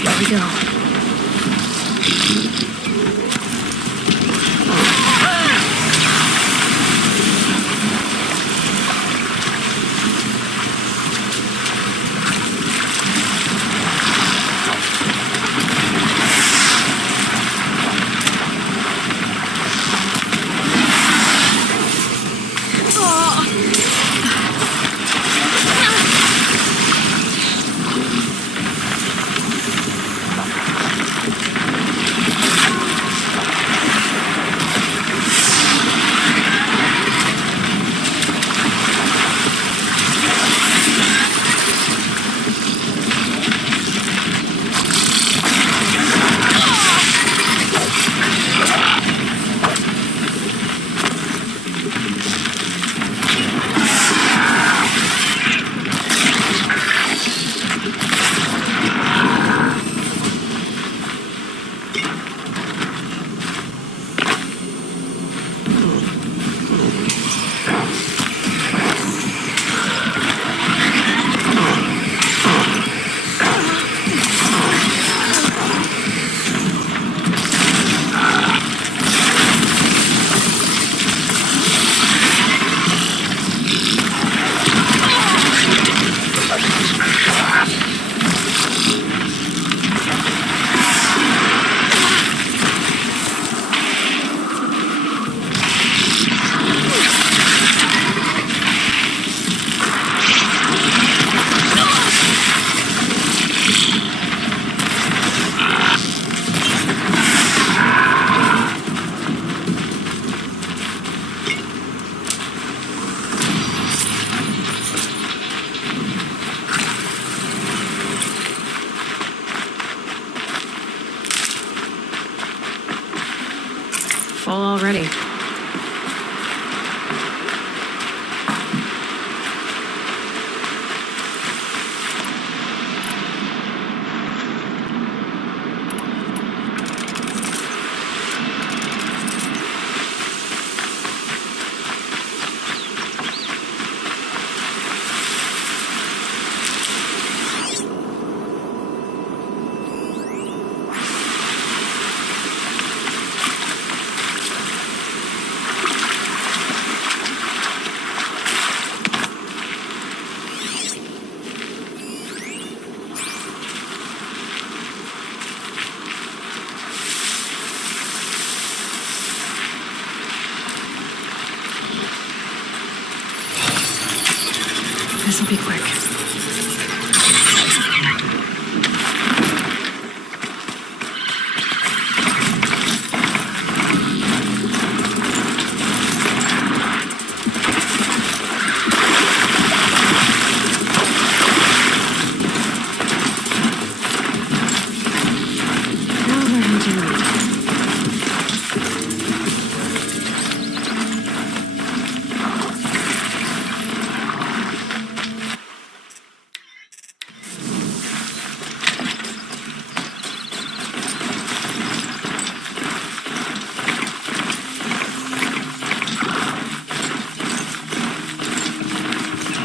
Here we go. Full already. This'll be quick.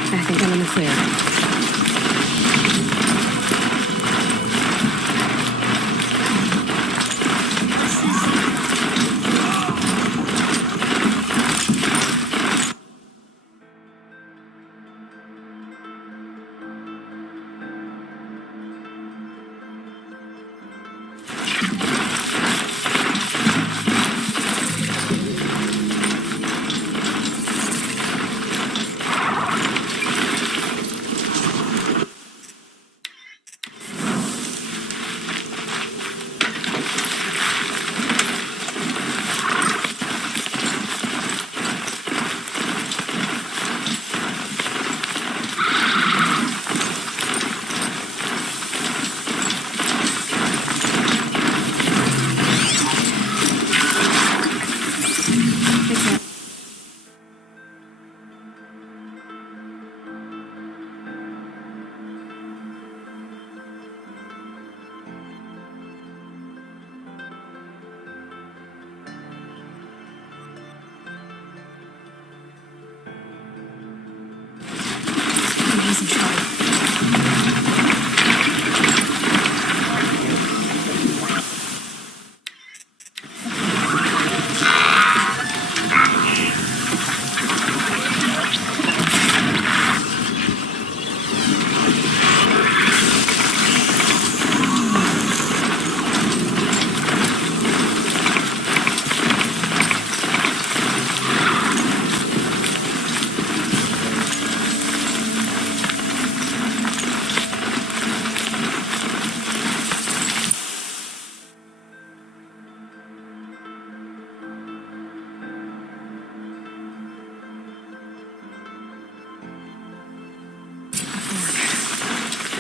I think I'm in the clear.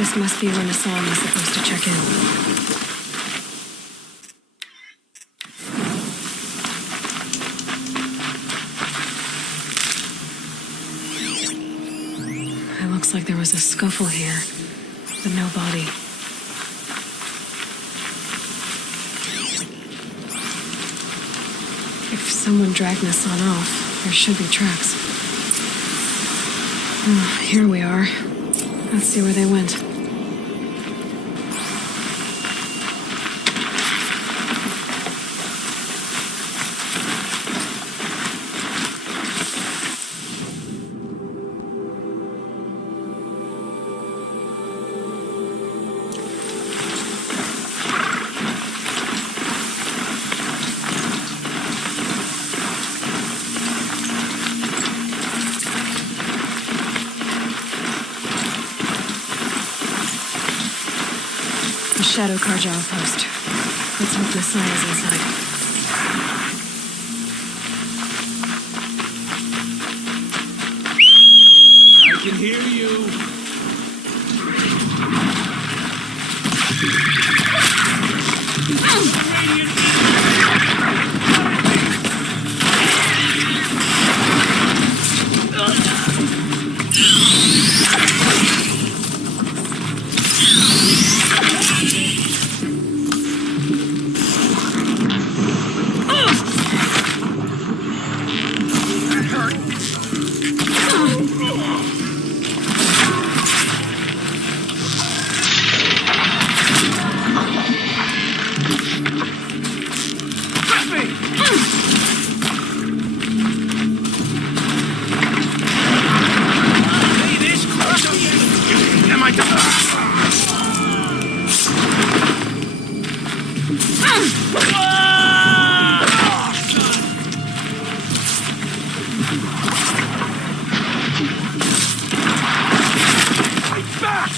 This must be when Hassan was supposed to check in. It looks like there was a scuffle here, but no body. If someone dragged Hassan off, there should be tracks. Oh, here we are. Let's see where they went. Shadow Carja outpost. Let's hope Hassan is inside. I can hear you.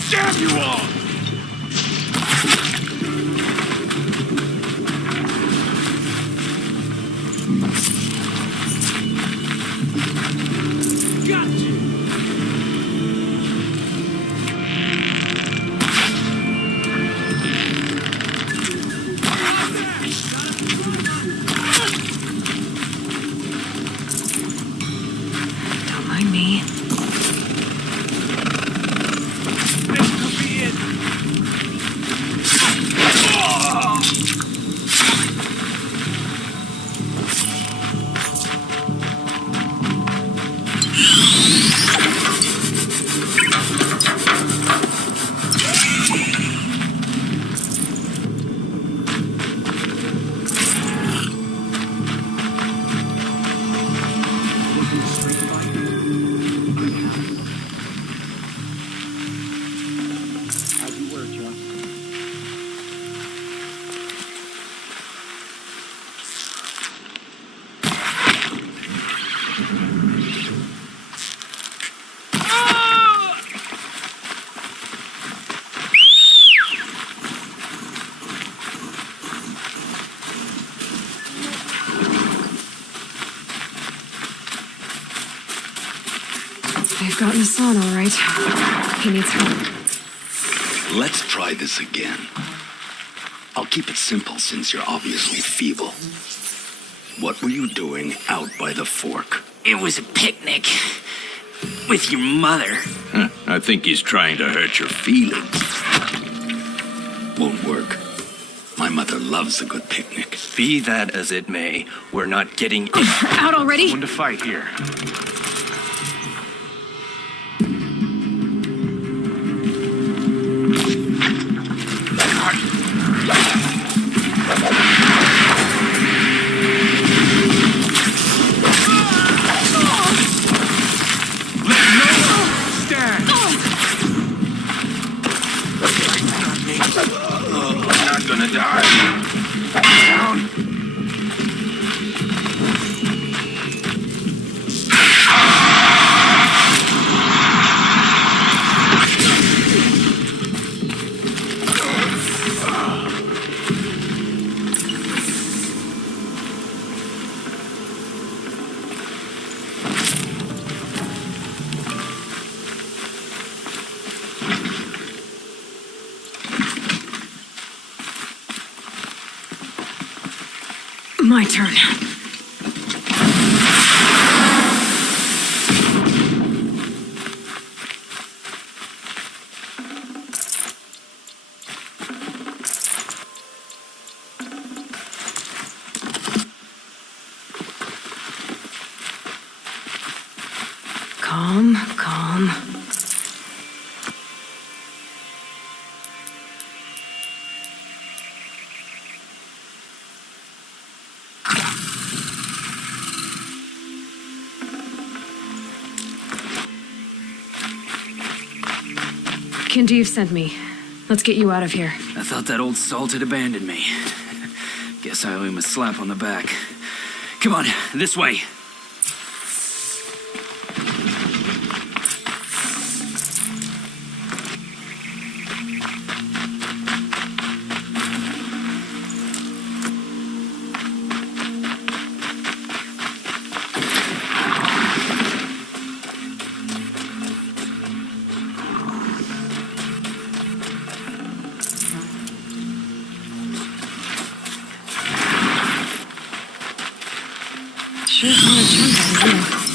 Damn you all! Got you! Don't mind me. They've gotten Hassan, all right. He needs help. Let's try this again. I'll keep it simple since you're obviously feeble. What were you doing out by the fork? It was a picnic. With your mother. I think he's trying to hurt your feelings. Won't work. My mother loves a good picnic. Be that as it may, we're not getting Out already? Someone to fight here. Not gonna die. Down. My turn. Calm, calm. Kindeev sent me. Let's get you out of here. I thought that old salt had abandoned me. Guess I owe him a slap on the back. Come on, this way. Sure want to jump out of here.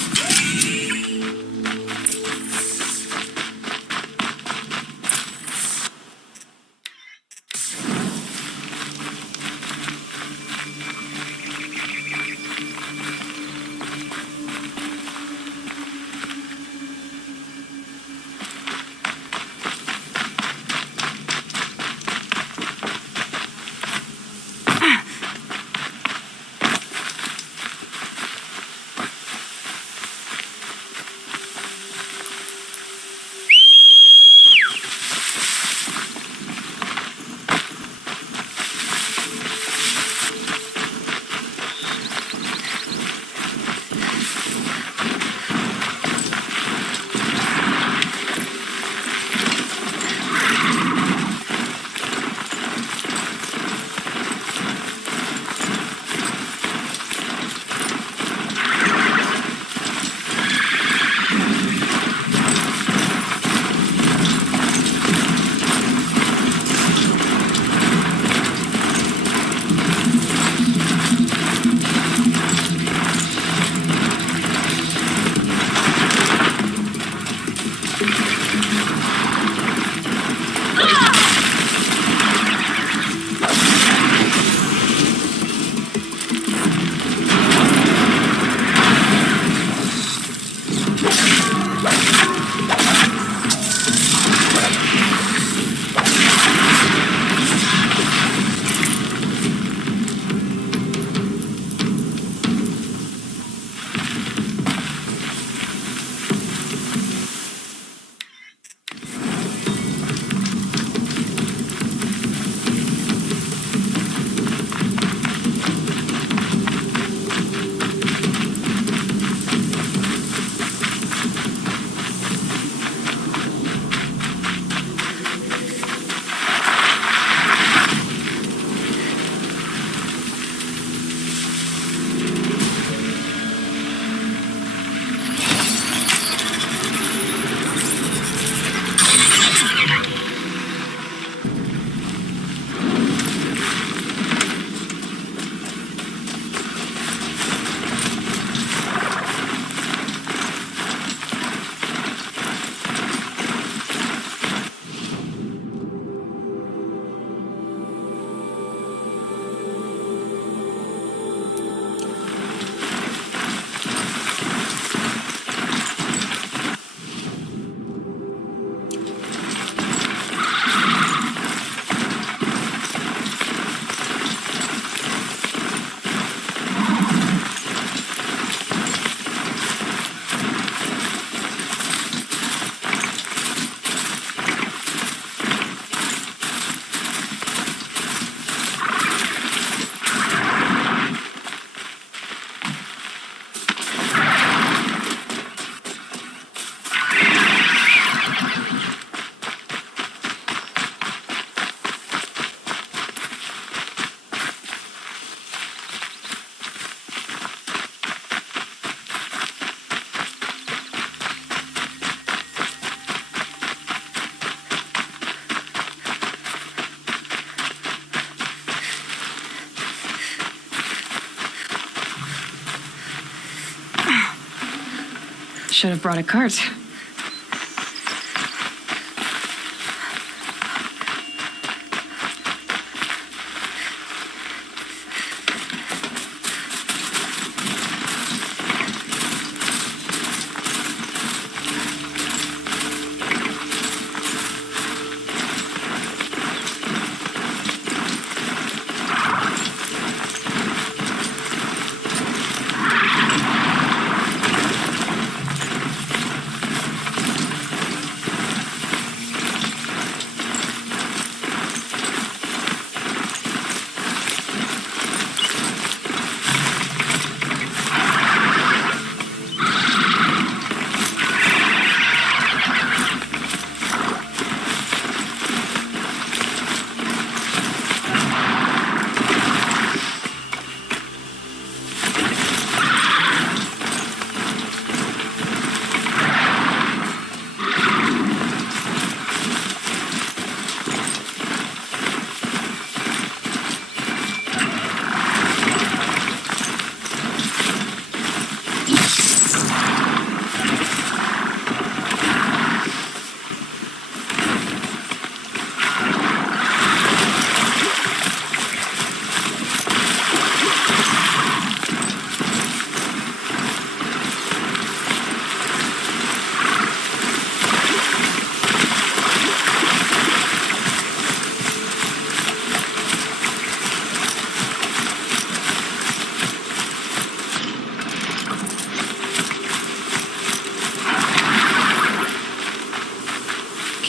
Should have brought a cart.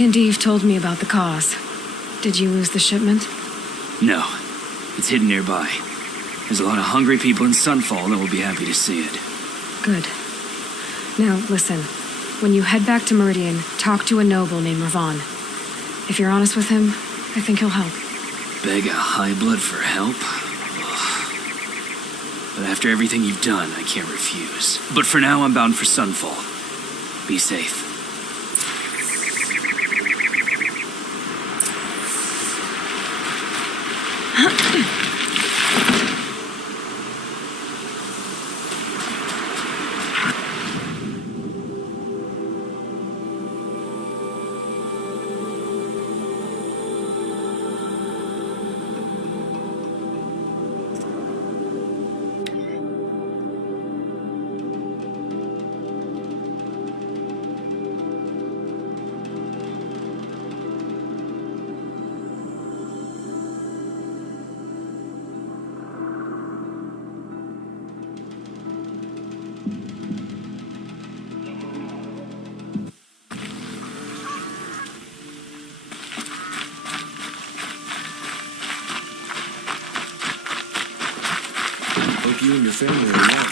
Kindeev told me about the cause. Did you lose the shipment? No. It's hidden nearby. There's a lot of hungry people in Sunfall that will be happy to see it. Good. Now, listen. When you head back to Meridian, talk to a noble named Ravon. If you're honest with him, I think he'll help. Beg a high blood for help? Ugh. But after everything you've done, I can't refuse. But for now, I'm bound for Sunfall. Be safe. Hope you and your family are well.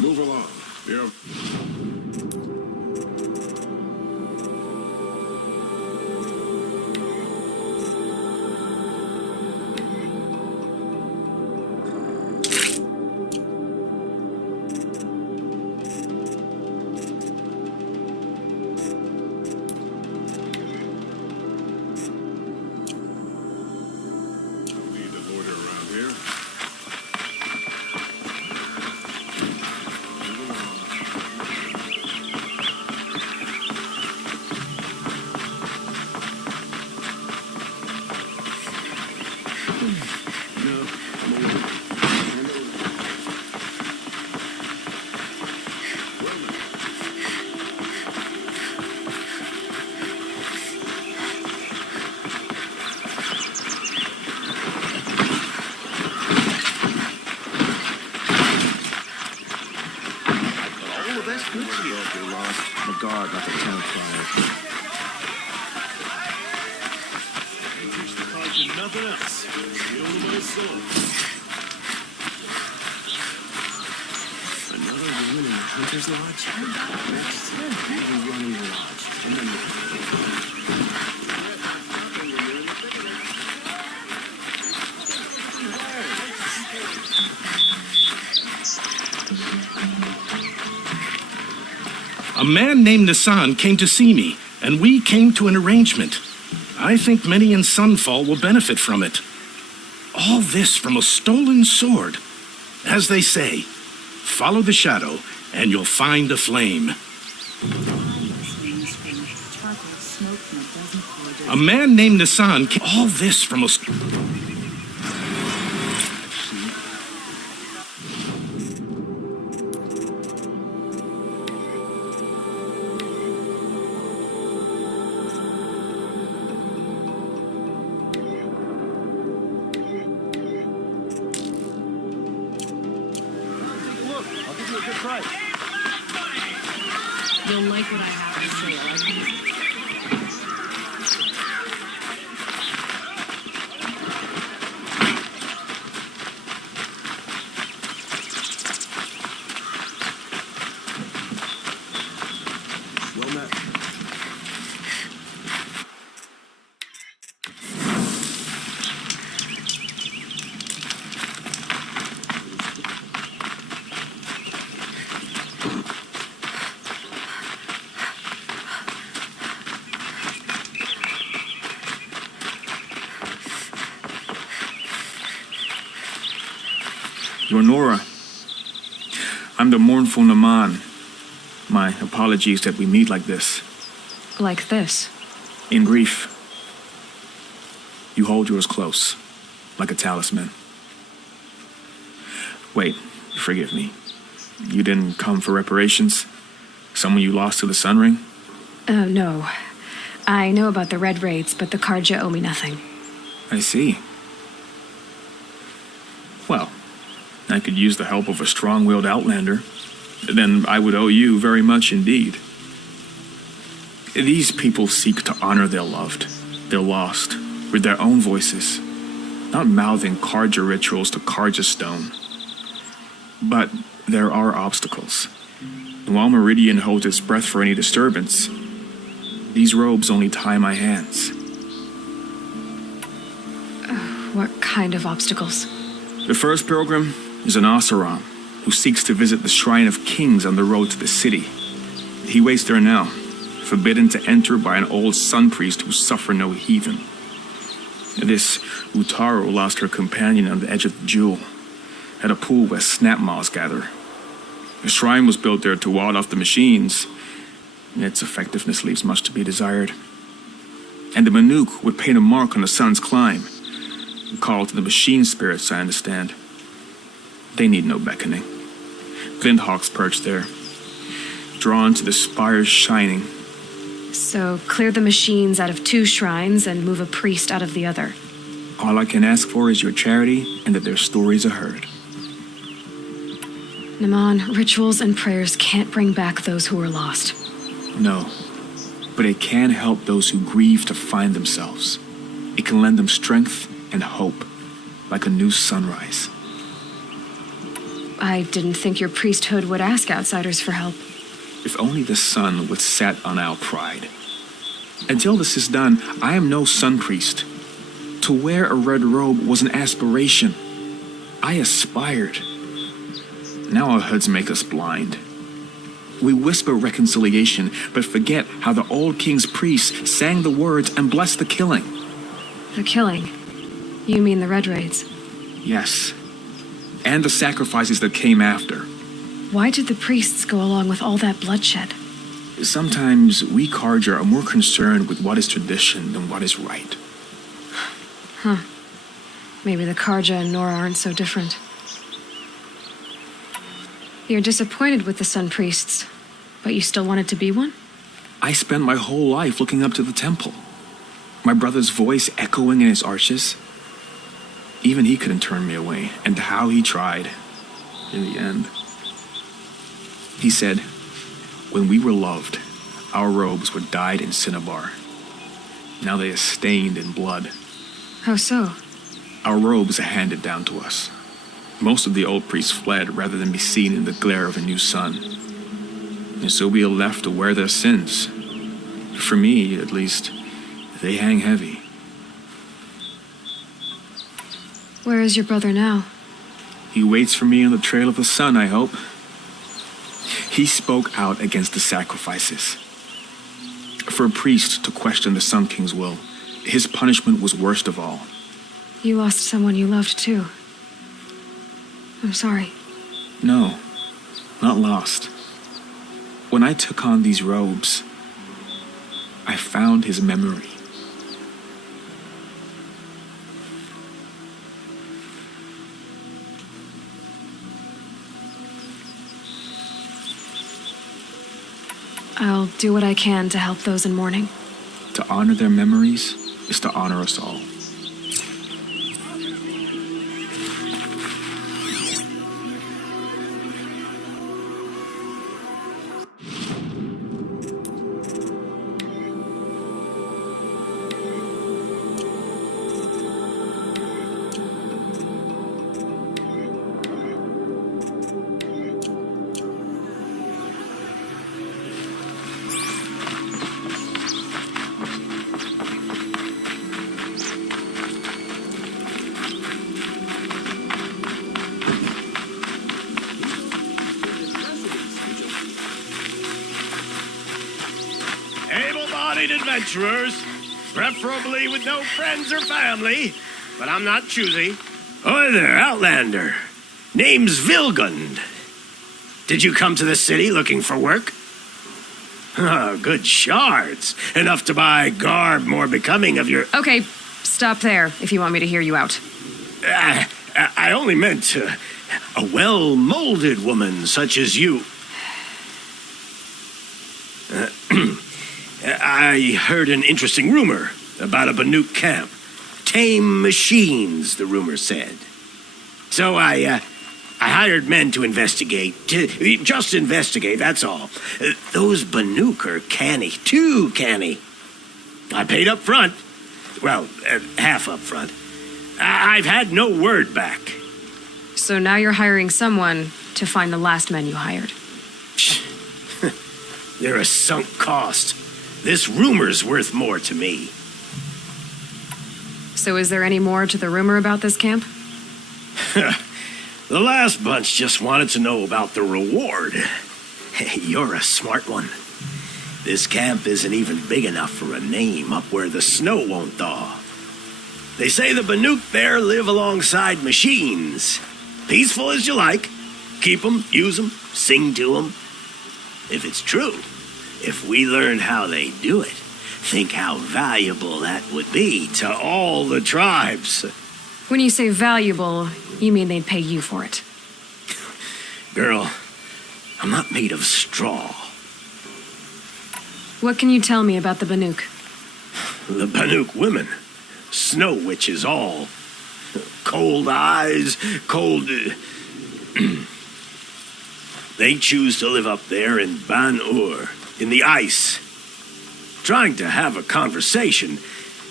Move along. Yep. guard like a town crier. Teach the cards and nothing else. Feel the my soul. Another woman in the Hunter's Lodge? Next, even running the lodge. And then A man named Nassan came to see me, and we came to an arrangement. I think many in Sunfall will benefit from it. All this from a stolen sword. As they say, follow the shadow, and you'll find a flame. A man named Nassan came... All this from a... You'll like what I have to say. Well met. You're Nora. I'm the mournful Naman. My apologies that we meet like this. Like this. In grief. You hold yours close, like a talisman. Wait, forgive me. You didn't come for reparations? Someone you lost to the Sun Ring? Oh, no. I know about the Red Raids, but the Karja owe me nothing. I see. Well, I could use the help of a strong-willed outlander. Then I would owe you very much indeed. These people seek to honor their loved, their lost, with their own voices, not mouthing Karja rituals to Karja stone. But there are obstacles. And while Meridian holds its breath for any disturbance, these robes only tie my hands. What kind of obstacles? The first pilgrim is an Oseram who seeks to visit the Shrine of Kings on the road to the city. He waits there now, forbidden to enter by an old sun priest who suffer no heathen. This Utaru lost her companion on the edge of the jewel, at a pool where snap moths gather. The shrine was built there to ward off the machines. Its effectiveness leaves much to be desired. And the Manuk would paint a mark on the sun's climb, a call to the machine spirits, I understand. They need no beckoning. Glinthawks perch there, drawn to the spire's shining. So clear the machines out of 2 shrines and move a priest out of the other. All I can ask for is your charity and that their stories are heard. Naman, rituals and prayers can't bring back those who are lost. No, but it can help those who grieve to find themselves. It can lend them strength and hope, like a new sunrise. I didn't think your priesthood would ask outsiders for help. If only the sun would set on our pride. Until this is done, I am no sun priest. To wear a red robe was an aspiration. I aspired. Now our hoods make us blind. We whisper reconciliation, but forget how the old king's priests sang the words and blessed the killing. The killing? You mean the Red Raids? Yes. And the sacrifices that came after. Why did the priests go along with all that bloodshed? Sometimes we Karja are more concerned with what is tradition than what is right. Huh. Maybe the Karja and Nora aren't so different. You're disappointed with the Sun Priests, but you still wanted to be one? I spent my whole life looking up to the temple. My brother's voice echoing in his arches. Even he couldn't turn me away, and how he tried. In the end. He said, when we were loved, our robes were dyed in cinnabar. Now they are stained in blood. How so? Our robes are handed down to us. Most of the old priests fled rather than be seen in the glare of a new sun. And so we are left to wear their sins. For me, at least, they hang heavy. Where is your brother now? He waits for me on the trail of the sun, I hope. He spoke out against the sacrifices. For a priest to question the Sun King's will, his punishment was worst of all. You lost someone you loved, too. I'm sorry. No, not lost. When I took on these robes, I found his memory. I'll do what I can to help those in mourning. To honor their memories is to honor us all. Able-bodied adventurers, preferably with no friends or family, but I'm not choosy. Hi there, Outlander. Name's Vilgund. Did you come to the city looking for work? Oh, good shards. Enough to buy garb more becoming of your... Okay, stop there if you want me to hear you out. I only meant a well-molded woman such as you. I heard an interesting rumor about a Banuk camp. Tame machines, the rumor said. So I hired men to investigate. Just investigate, that's all. Those Banuk are canny, too canny. I paid up front. Well, half up front. I've had no word back. So now you're hiring someone to find the last men you hired. They're a sunk cost. This rumor's worth more to me. So is there any more to the rumor about this camp? The last bunch just wanted to know about the reward. You're a smart one. This camp isn't even big enough for a name up where the snow won't thaw. They say the Banuk there live alongside machines. Peaceful as you like. Keep 'em, use 'em, sing to 'em. If it's true, if we learn how they do it, think how valuable that would be to all the tribes. When you say valuable, you mean they'd pay you for it. Girl, I'm not made of straw. What can you tell me about the Banuk? The Banuk women. Snow witches all. Cold eyes, cold... They choose to live up there in Ban-Ur, in the ice. Trying to have a conversation,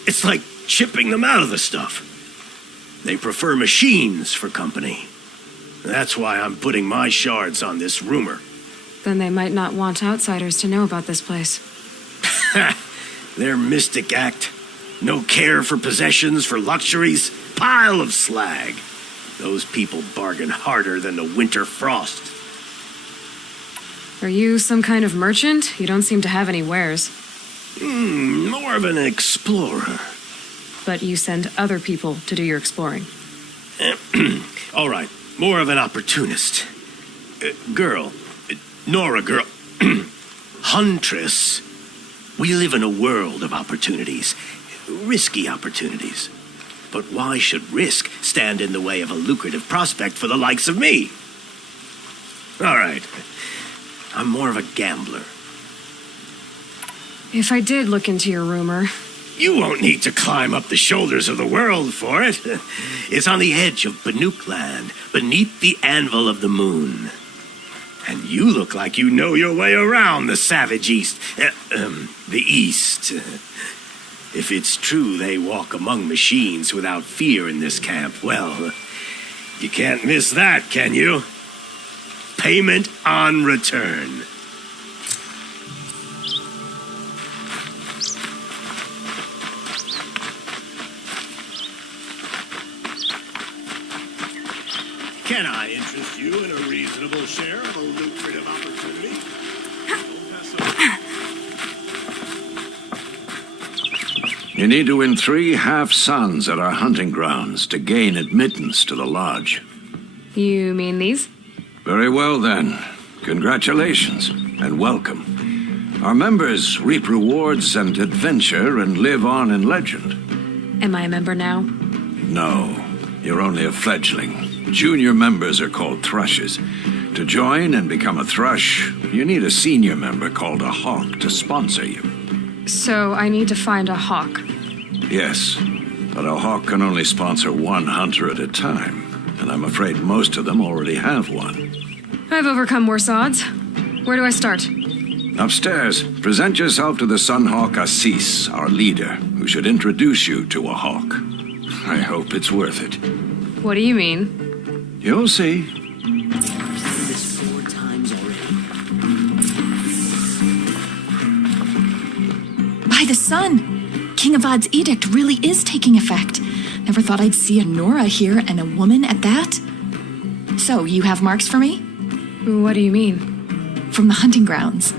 it's like chipping them out of the stuff. They prefer machines for company. That's why I'm putting my shards on this rumor. Then they might not want outsiders to know about this place. Their mystic act. No care for possessions, for luxuries. Pile of slag. Those people bargain harder than the winter frost. Are you some kind of merchant? You don't seem to have any wares. More of an explorer. But you send other people to do your exploring. All right, more of an opportunist. Girl, Nora girl, huntress. We live in a world of opportunities, risky opportunities. But why should risk stand in the way of a lucrative prospect for the likes of me? All right, I'm more of a gambler. If I did look into your rumor... You won't need to climb up the shoulders of the world for it. It's on the edge of Banuk land, beneath the anvil of the moon. And you look like you know your way around the savage east. The east. If it's true they walk among machines without fear in this camp, well, you can't miss that, can you? Payment on return. Can I interest you in a reasonable share of a lucrative opportunity? You need to win 3 half-suns at our hunting grounds to gain admittance to the lodge. You mean these? Very well, then. Congratulations, and welcome. Our members reap rewards and adventure and live on in legend. Am I a member now? No, you're only a fledgling. Junior members are called thrushes. To join and become a thrush, you need a senior member called a hawk to sponsor you. So I need to find a hawk. Yes, but a hawk can only sponsor 1 hunter at a time, and I'm afraid most of them already have one. I've overcome worse odds. Where do I start? Upstairs, present yourself to the Sunhawk Assis, our leader, who should introduce you to a hawk. I hope it's worth it. What do you mean? You'll see. This 4 times already. By the sun! King Avad's edict really is taking effect. Never thought I'd see a Nora here and a woman at that. So, you have marks for me? What do you mean? From the hunting grounds.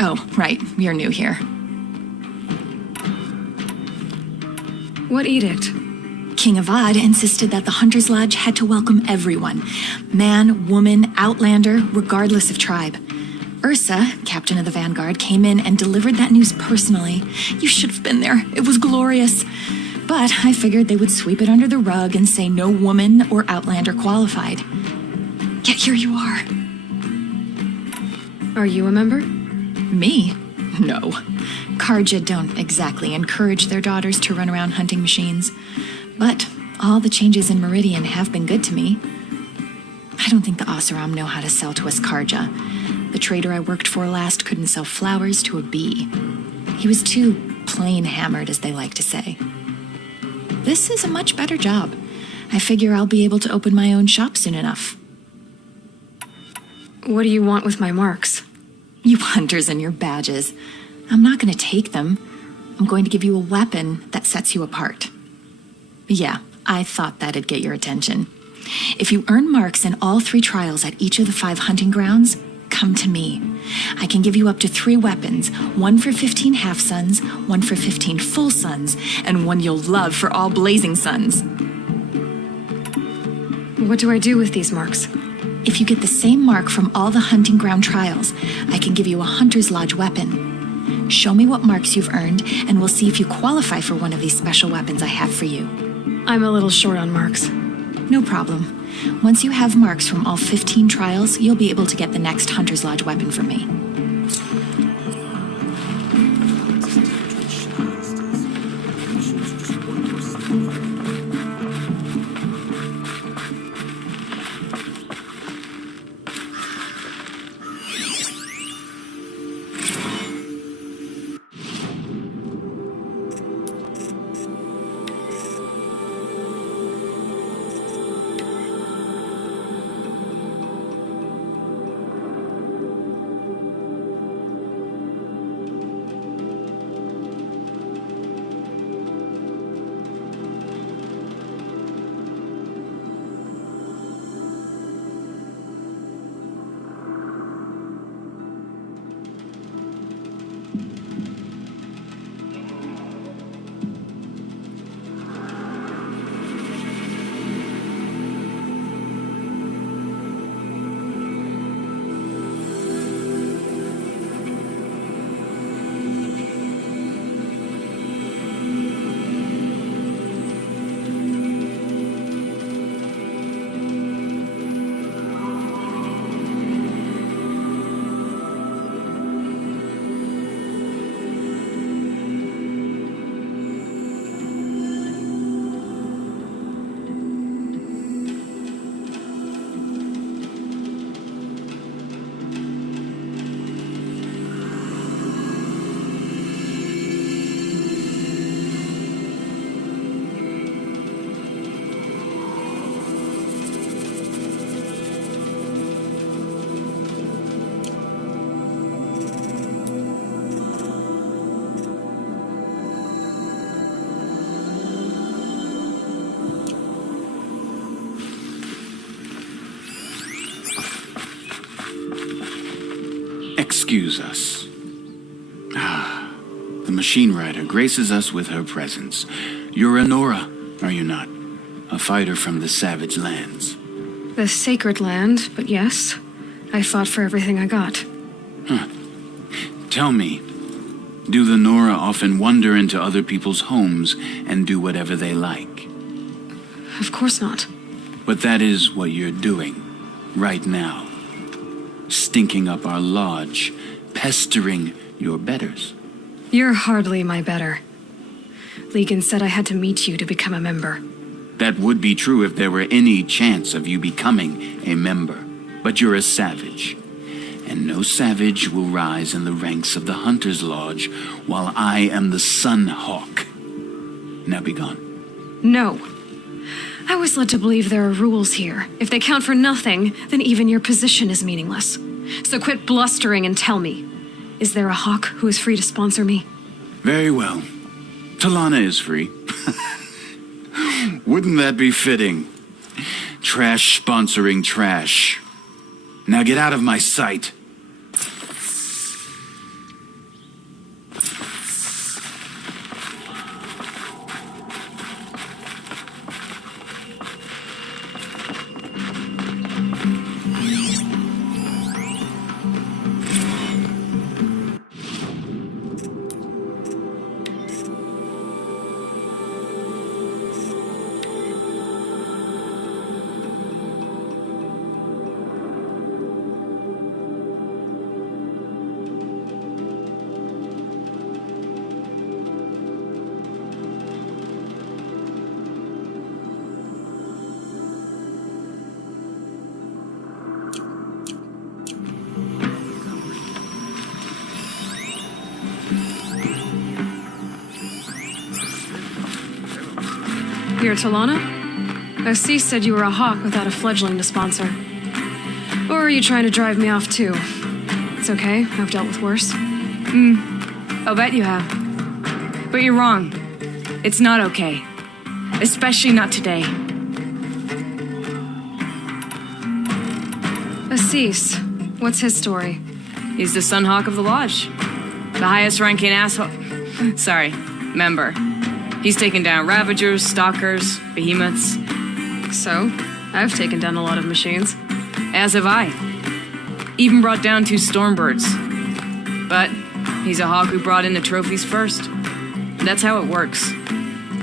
Oh, right. You're new here. What edict? King Avad insisted that the Hunter's Lodge had to welcome everyone. Man, woman, outlander, regardless of tribe. Ursa, captain of the Vanguard, came in and delivered that news personally. You should have been there. It was glorious. But I figured they would sweep it under the rug and say no woman or outlander qualified. Yet here you are. Are you a member? Me? No. Karja don't exactly encourage their daughters to run around hunting machines. But all the changes in Meridian have been good to me. I don't think the Oseram know how to sell to us Karja. The trader I worked for last couldn't sell flowers to a bee. He was too plain hammered, as they like to say. This is a much better job. I figure I'll be able to open my own shop soon enough. What do you want with my marks? You hunters and your badges. I'm not going to take them. I'm going to give you a weapon that sets you apart. Yeah, I thought that'd get your attention. If you earn marks in all 3 trials at each of the 5 hunting grounds, come to me. I can give you up to 3 weapons, 1 for 15 half-suns, 1 for 15 full suns, and 1 you'll love for all blazing suns. What do I do with these marks? If you get the same mark from all the hunting ground trials, I can give you a Hunter's Lodge weapon. Show me what marks you've earned, and we'll see if you qualify for one of these special weapons I have for you. I'm a little short on marks. No problem. Once you have marks from all 15 trials, you'll be able to get the next Hunter's Lodge weapon from me. The machine rider graces us with her presence. You're a Nora, are you not? A fighter from the savage lands. The sacred land, but yes. I fought for everything I got. Tell me, do the Nora often wander into other people's homes and do whatever they like? Of course not. But that is what you're doing, right now. Stinking up our lodge, pestering your betters. You're hardly my better. Legan said I had to meet you to become a member. That would be true if there were any chance of you becoming a member. But you're a savage. And no savage will rise in the ranks of the Hunter's Lodge while I am the Sun Hawk. Now be gone. No. I was led to believe there are rules here. If they count for nothing, then even your position is meaningless. So quit blustering and tell me. Is there a Hawk who is free to sponsor me? Very well. Talana is free. Wouldn't that be fitting? Trash sponsoring trash. Now get out of my sight. You're Talana? Osis said you were a Hawk without a fledgling to sponsor. Or are you trying to drive me off too? It's okay, I've dealt with worse. I'll bet you have. But you're wrong. It's not okay. Especially not today. Osis, what's his story? He's the Sunhawk of the Lodge. The highest ranking asshole. Sorry, member. He's taken down Ravagers, Stalkers, Behemoths. So, I've taken down a lot of machines. As have I. Even brought down 2 Stormbirds. But he's a Hawk who brought in the trophies first. That's how it works.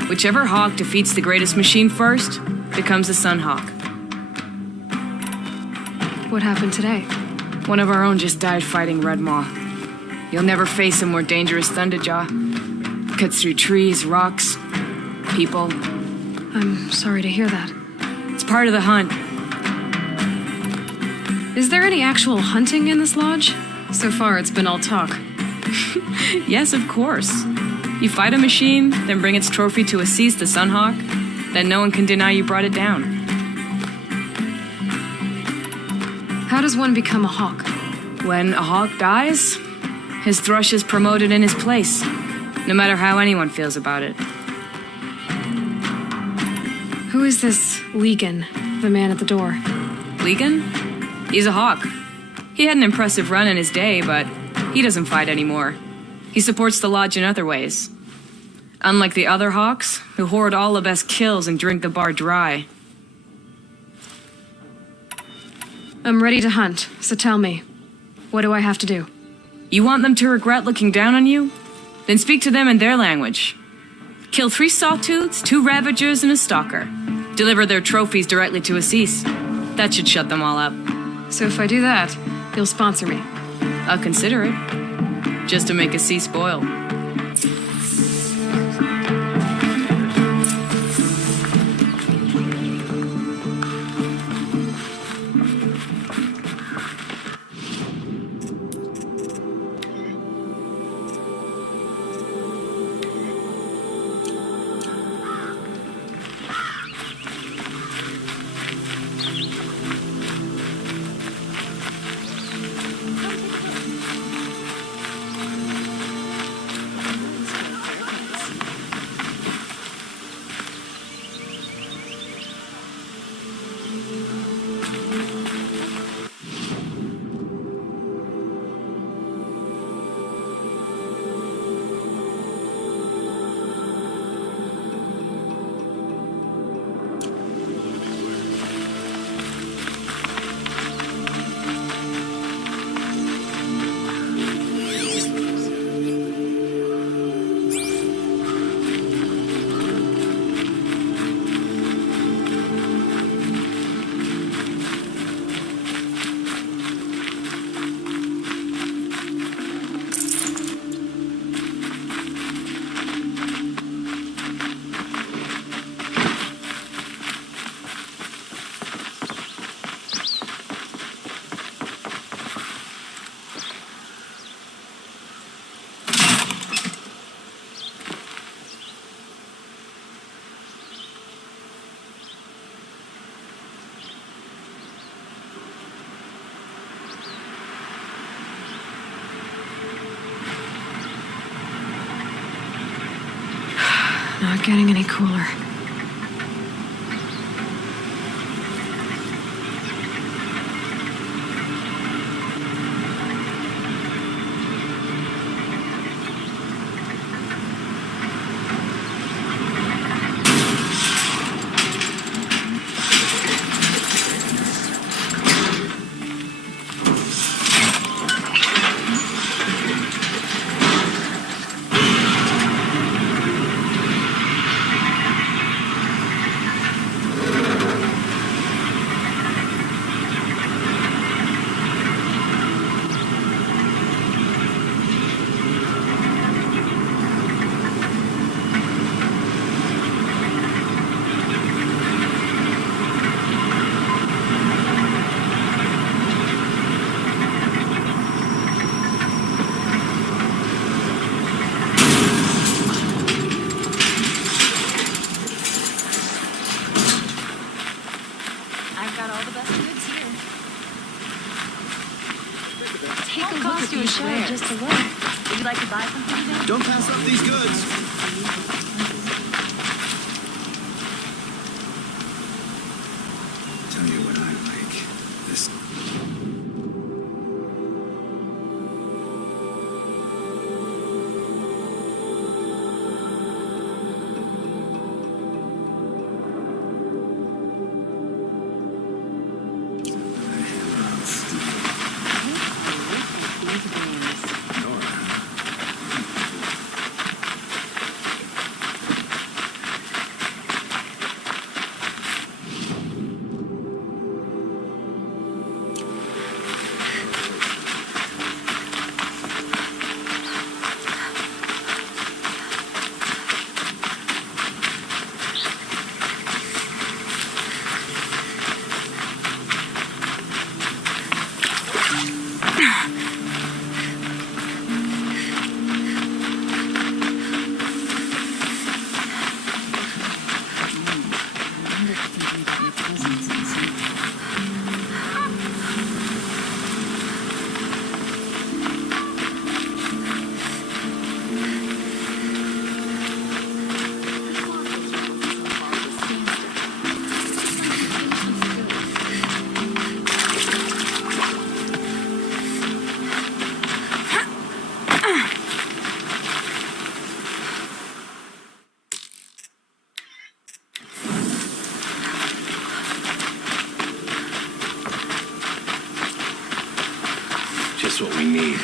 Whichever Hawk defeats the greatest machine first becomes the Sunhawk. What happened today? One of our own just died fighting Red Maw. You'll never face a more dangerous Thunderjaw. Cuts through trees, rocks, people. I'm sorry to hear that. It's part of the hunt. Is there any actual hunting in this lodge? So far, it's been all talk. Yes, of course. You fight a machine, then bring its trophy to Osis the Sunhawk, then no one can deny you brought it down. How does one become a Hawk? When a Hawk dies, his thrush is promoted in his place. No matter how anyone feels about it. Who is this Legan, the man at the door? Legan? He's a Hawk. He had an impressive run in his day, but he doesn't fight anymore. He supports the Lodge in other ways. Unlike the other Hawks, who hoard all the best kills and drink the bar dry. I'm ready to hunt, so tell me, what do I have to do? You want them to regret looking down on you? Then speak to them in their language. Kill 3 Sawtooths, 2 Ravagers, and a Stalker. Deliver their trophies directly to Osis. That should shut them all up. So if I do that, you'll sponsor me? I'll consider it. Just to make Osis boil. Not getting any cooler. Just to look. Would you like to buy something today? Don't pass up these goods. Tell you what I like. This. Just what we need.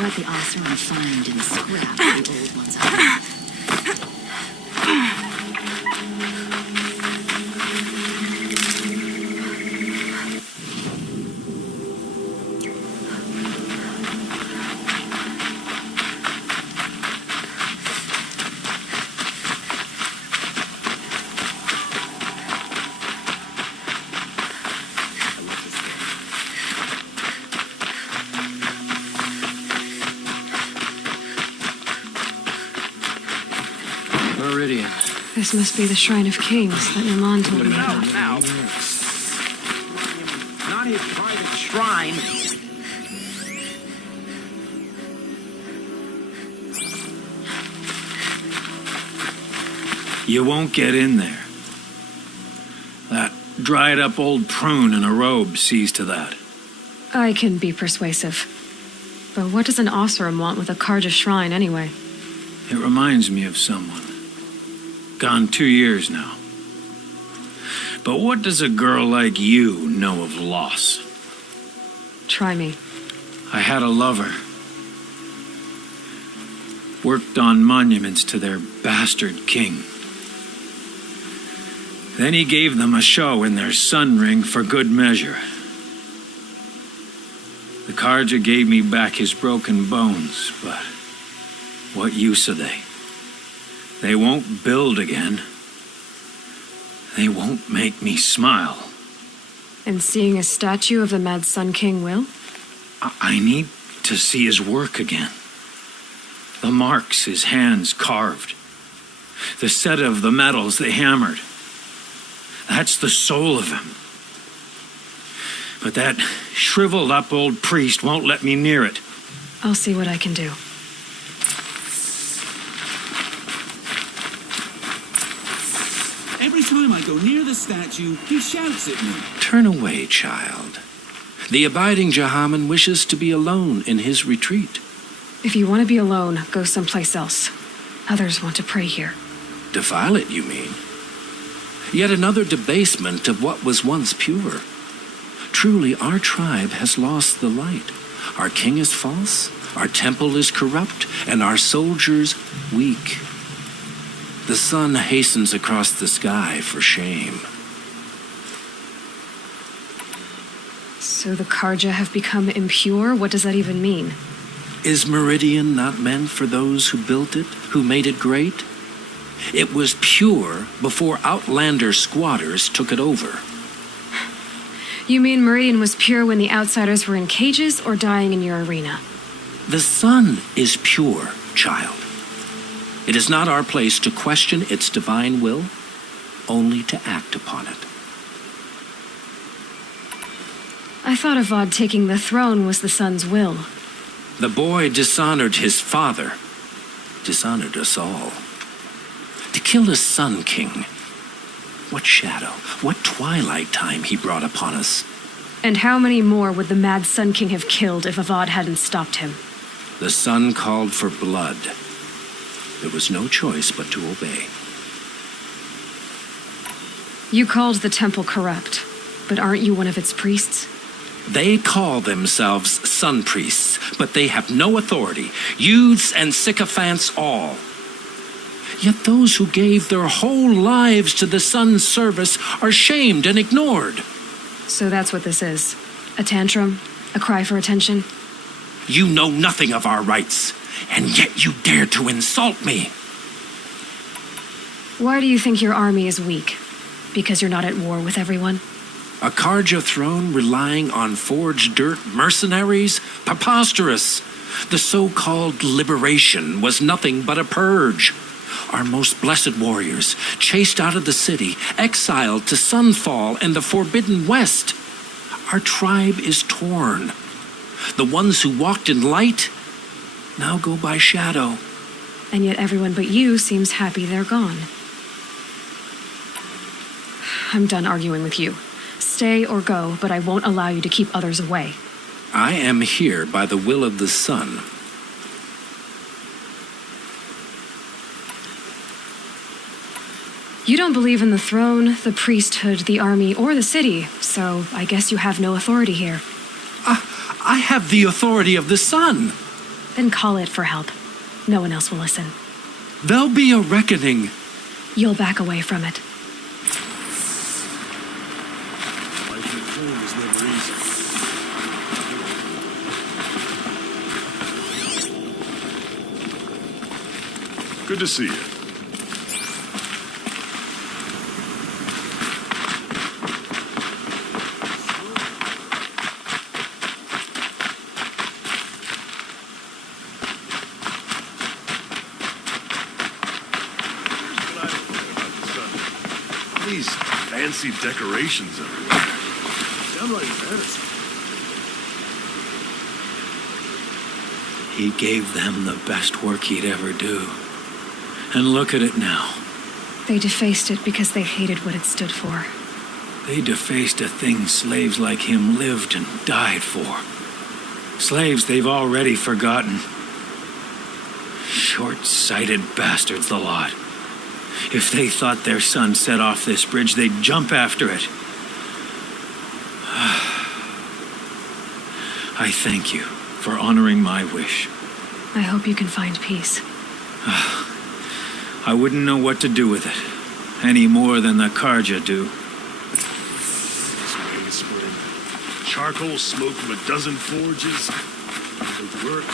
What the officer will find in scrap the old ones out. This must be the Shrine of Kings that Naman told me about. Now. Not his private shrine. You won't get in there. That dried-up old prune in a robe sees to that. I can be persuasive. But what does an Oseram want with a Karja shrine anyway? It reminds me of someone. Gone 2 years now. But what does a girl like you know of loss? Try me. I had a lover. Worked on monuments to their bastard king. Then he gave them a show in their sun ring for good measure. The Karja gave me back his broken bones, but what use are they? They won't build again. They won't make me smile. And seeing a statue of the Mad Sun King will? I need to see his work again. The marks his hands carved. The set of the metals they hammered. That's the soul of him. But that shriveled up old priest won't let me near it. I'll see what I can do. Every time I go near the statue, he shouts at me. Turn away, child. The abiding Jahaman wishes to be alone in his retreat. If you want to be alone, go someplace else. Others want to pray here. Defile it, you mean? Yet another debasement of what was once pure. Truly, our tribe has lost the light. Our king is false, our temple is corrupt, and our soldiers weak. The sun hastens across the sky for shame. So the Karja have become impure? What does that even mean? Is Meridian not meant for those who built it, who made it great? It was pure before outlander squatters took it over. You mean Meridian was pure when the outsiders were in cages or dying in your arena? The sun is pure, child. It is not our place to question its divine will, only to act upon it. I thought Avad taking the throne was the sun's will. The boy dishonored his father, dishonored us all. To kill a sun king. What shadow, what twilight time he brought upon us. And how many more would the Mad Sun King have killed if Avad hadn't stopped him? The sun called for blood. There was no choice but to obey. You called the temple corrupt, but aren't you one of its priests? They call themselves sun priests, but they have no authority. Youths and sycophants all. Yet those who gave their whole lives to the sun's service are shamed and ignored. So that's what this is. A tantrum? A cry for attention? You know nothing of our rights, and yet you dare to insult me. Why do you think your army is weak? Because you're not at war with everyone? A Karja throne relying on forged dirt mercenaries? Preposterous. The so-called liberation was nothing but a purge. Our most blessed warriors, chased out of the city, exiled to Sunfall and the Forbidden West. Our tribe is torn. The ones who walked in light now go by shadow. And yet everyone but you seems happy they're gone. I'm done arguing with you. Stay or go, but I won't allow you to keep others away. I am here by the will of the sun. You don't believe in the throne, the priesthood, the army, or the city, so I guess you have no authority here. I have the authority of the sun. Then call it for help. No one else will listen. There'll be a reckoning. You'll back away from it. Good to see you. these fancy decorations everywhere? Downright embarrassing. He gave them the best work he'd ever do. And look at it now. They defaced it because they hated what it stood for. They defaced a thing slaves like him lived and died for. Slaves they've already forgotten. Short-sighted bastards, the lot. If they thought their son set off this bridge, they'd jump after it. I thank you for honoring my wish. I hope you can find peace. I wouldn't know what to do with it, any more than the Karja do. Charcoal smoke from a dozen forges. Good work.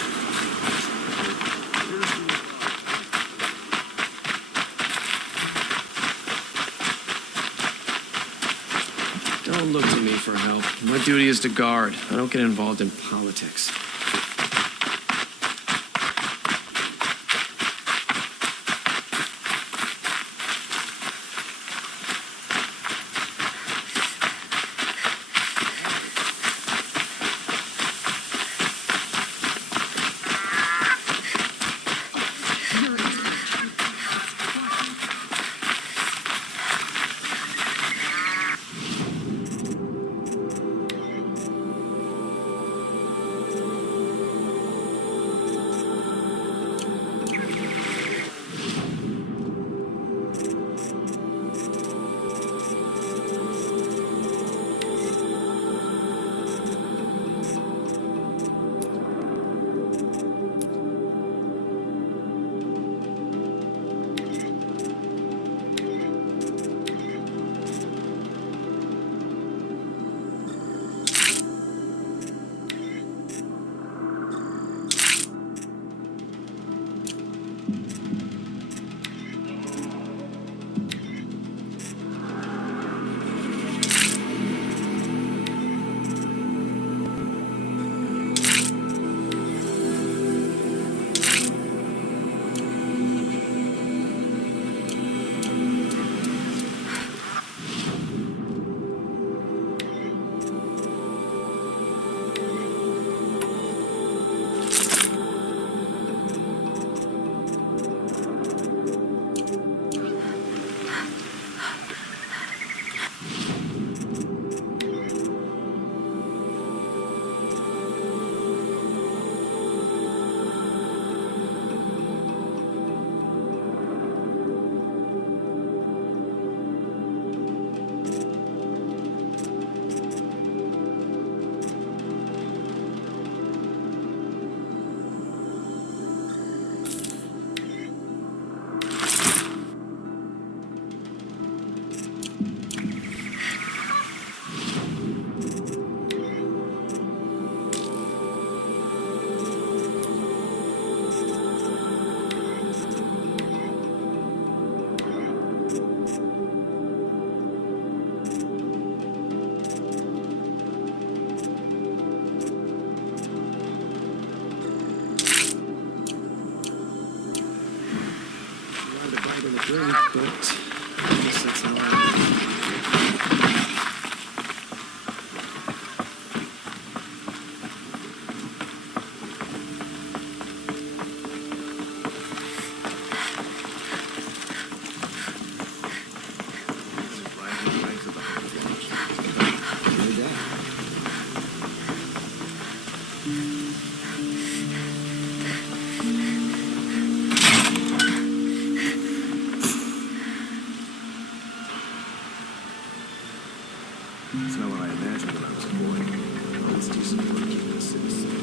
Don't look to me for help. My duty is to guard. I don't get involved in politics. Drink, but I guess that's all right. It's not what I imagined when I was a boy. Well, let's do some work keeping the city safe.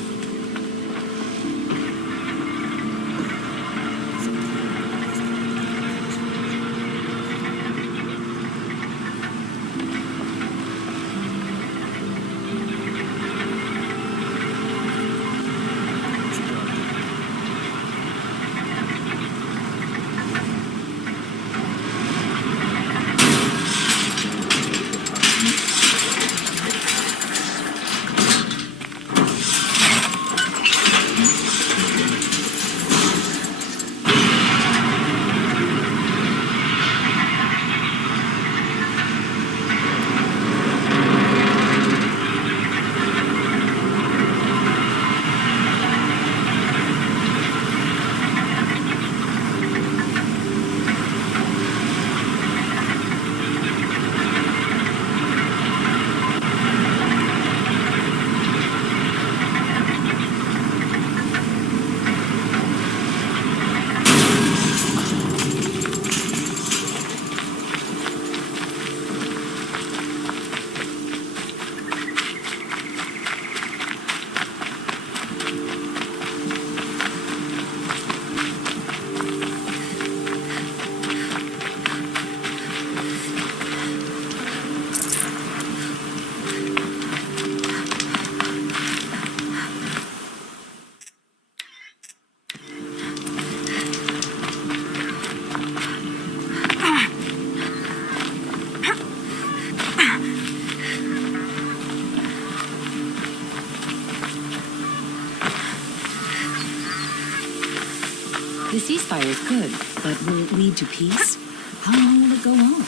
campfire is good, but will it lead to peace? How long will it go on?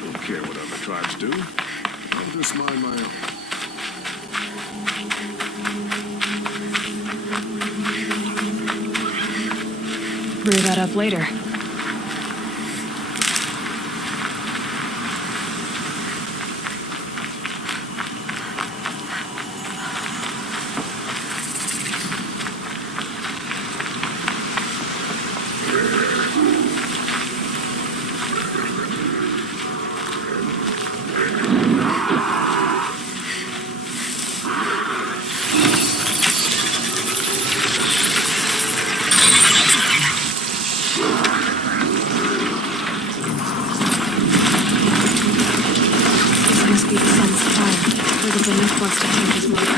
Don't care what other tribes do. I'll just mind my own. Brew that up later. Must be the sun's time. Where the beneath wants to hang his mother.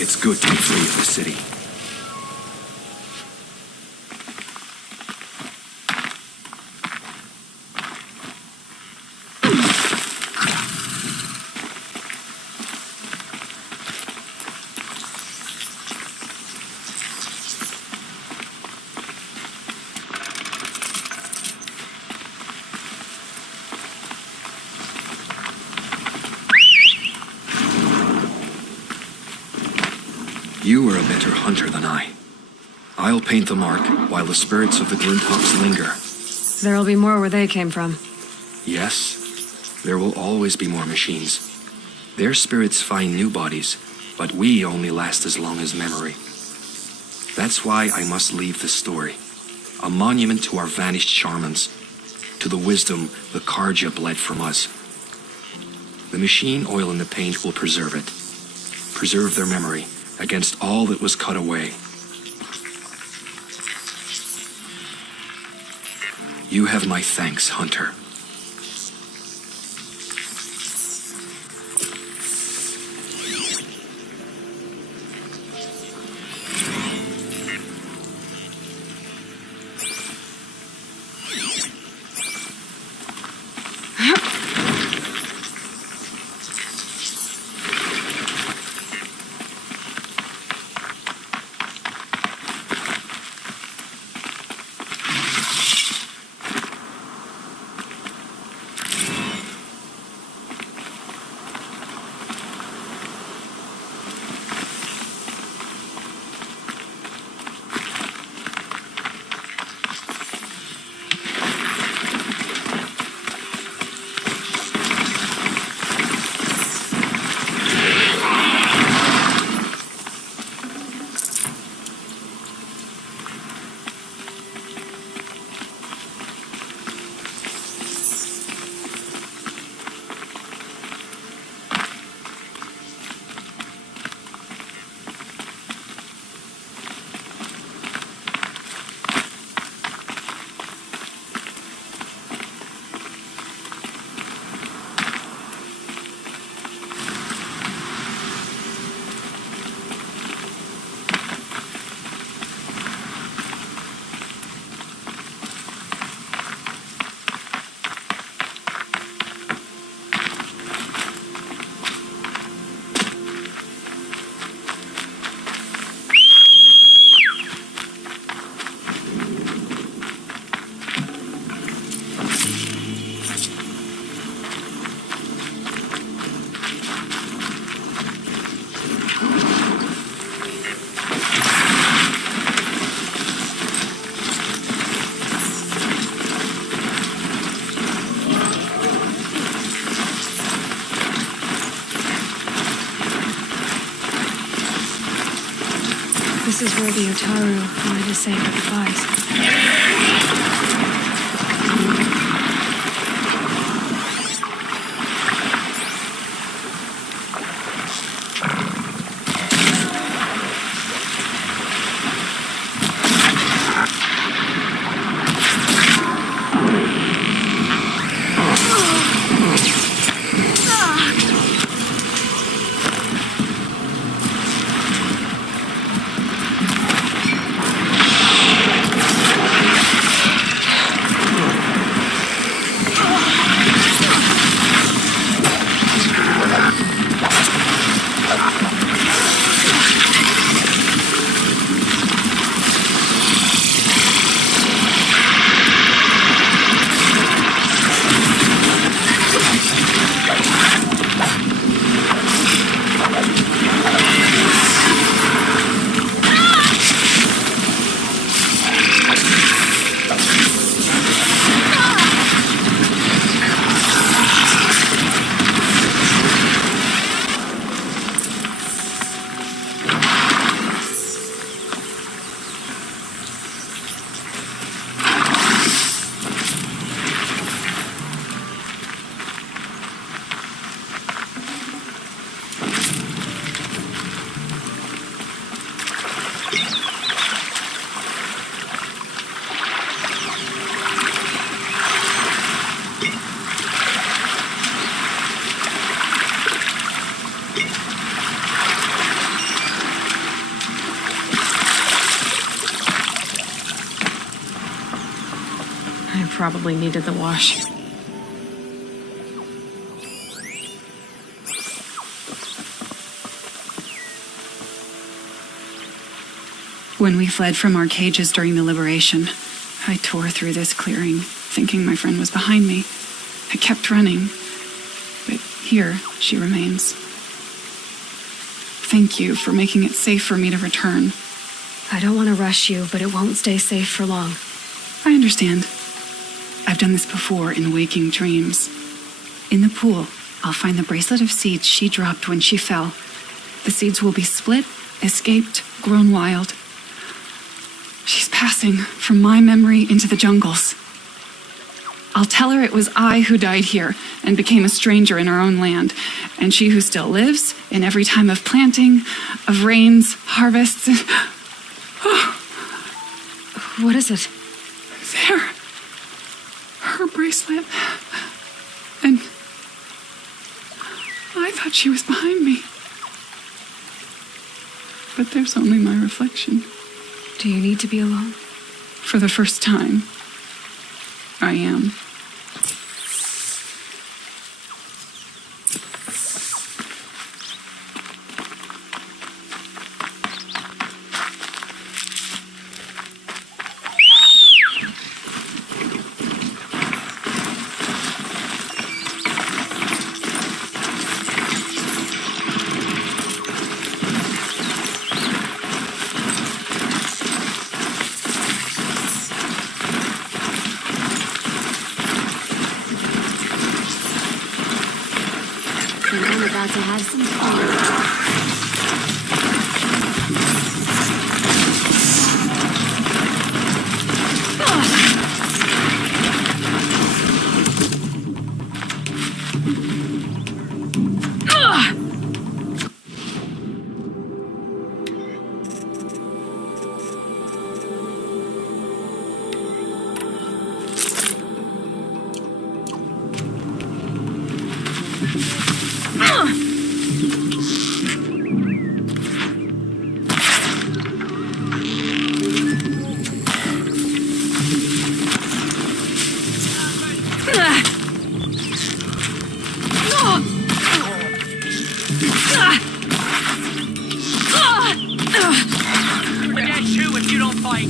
It's good to be free of the city. You are a better hunter than I. I'll paint the mark while the spirits of the Glinthawks linger. There'll be more where they came from. Yes, there will always be more machines. Their spirits find new bodies, but we only last as long as memory. That's why I must leave this story. A monument to our vanished shamans, to the wisdom the Karja bled from us. The machine oil in the paint will preserve it. Preserve their memory against all that was cut away. You have my thanks, Hunter. the Otaru wanted to say their goodbyes. I probably needed the wash. When we fled from our cages during the liberation, I tore through this clearing, thinking my friend was behind me. I kept running, but here she remains. Thank you for making it safe for me to return. I don't want to rush you, but it won't stay safe for long. I understand. I've done this before in waking dreams. In the pool, I'll find the bracelet of seeds she dropped when she fell. The seeds will be split, escaped, grown wild. She's passing from my memory into the jungles. I'll tell her it was I who died here and became a stranger in our own land, and she who still lives in every time of planting, of rains, harvests. What is it? There. Her bracelet. And I thought she was behind me. But there's only my reflection. Do you need to be alone? For the first time, I am. I'm about to have some fun. We're dead too if you don't fight.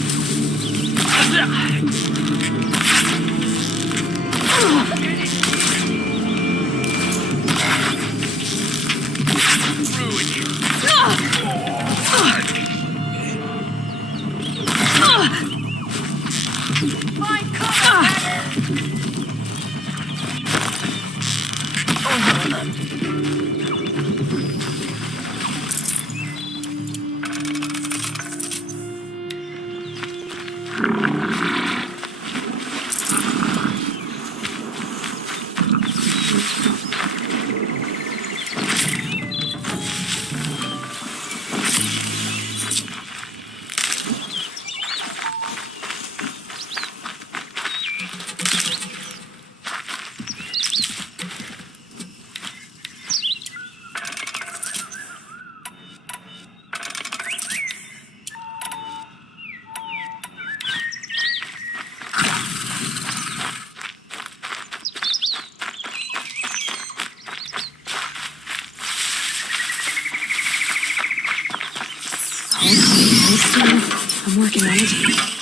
working on it.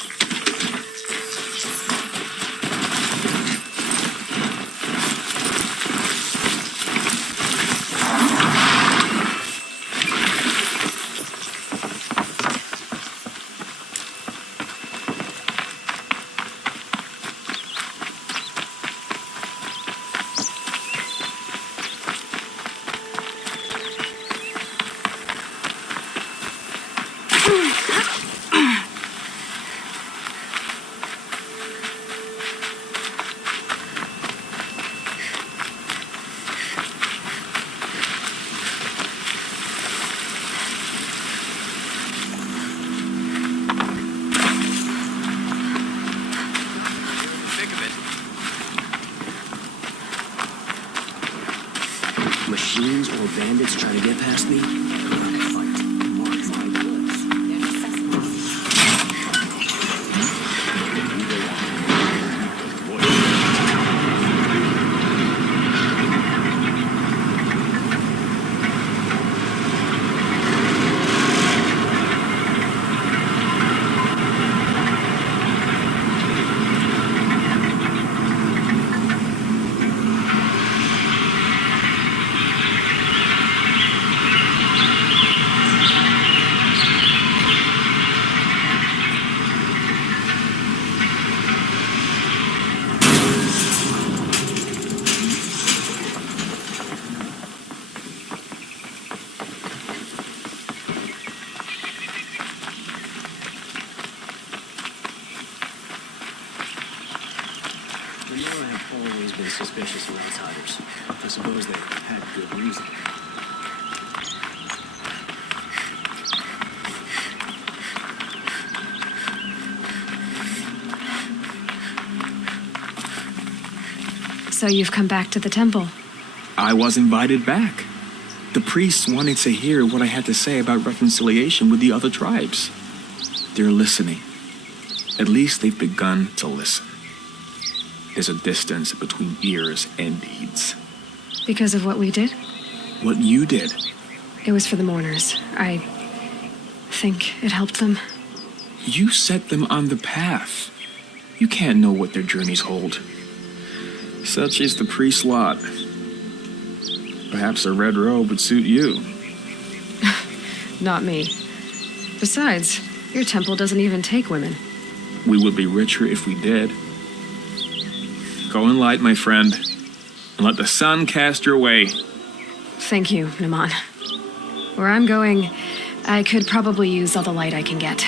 Machines or bandits trying to get past me? Fight. Mark my words. The Nora have always been suspicious of outsiders. I suppose they had good reason. So you've come back to the temple. I was invited back. The priests wanted to hear what I had to say about reconciliation with the other tribes. They're listening. At least they've begun to listen. There's a distance between ears and deeds. Because of what we did? What you did. It was for the mourners. I think it helped them. You set them on the path. You can't know what their journeys hold. Such is the priest's lot. Perhaps a red robe would suit you. Not me. Besides, your temple doesn't even take women. We would be richer if we did. Go in light, my friend, and let the sun cast your way. Thank you, Naman. Where I'm going, I could probably use all the light I can get.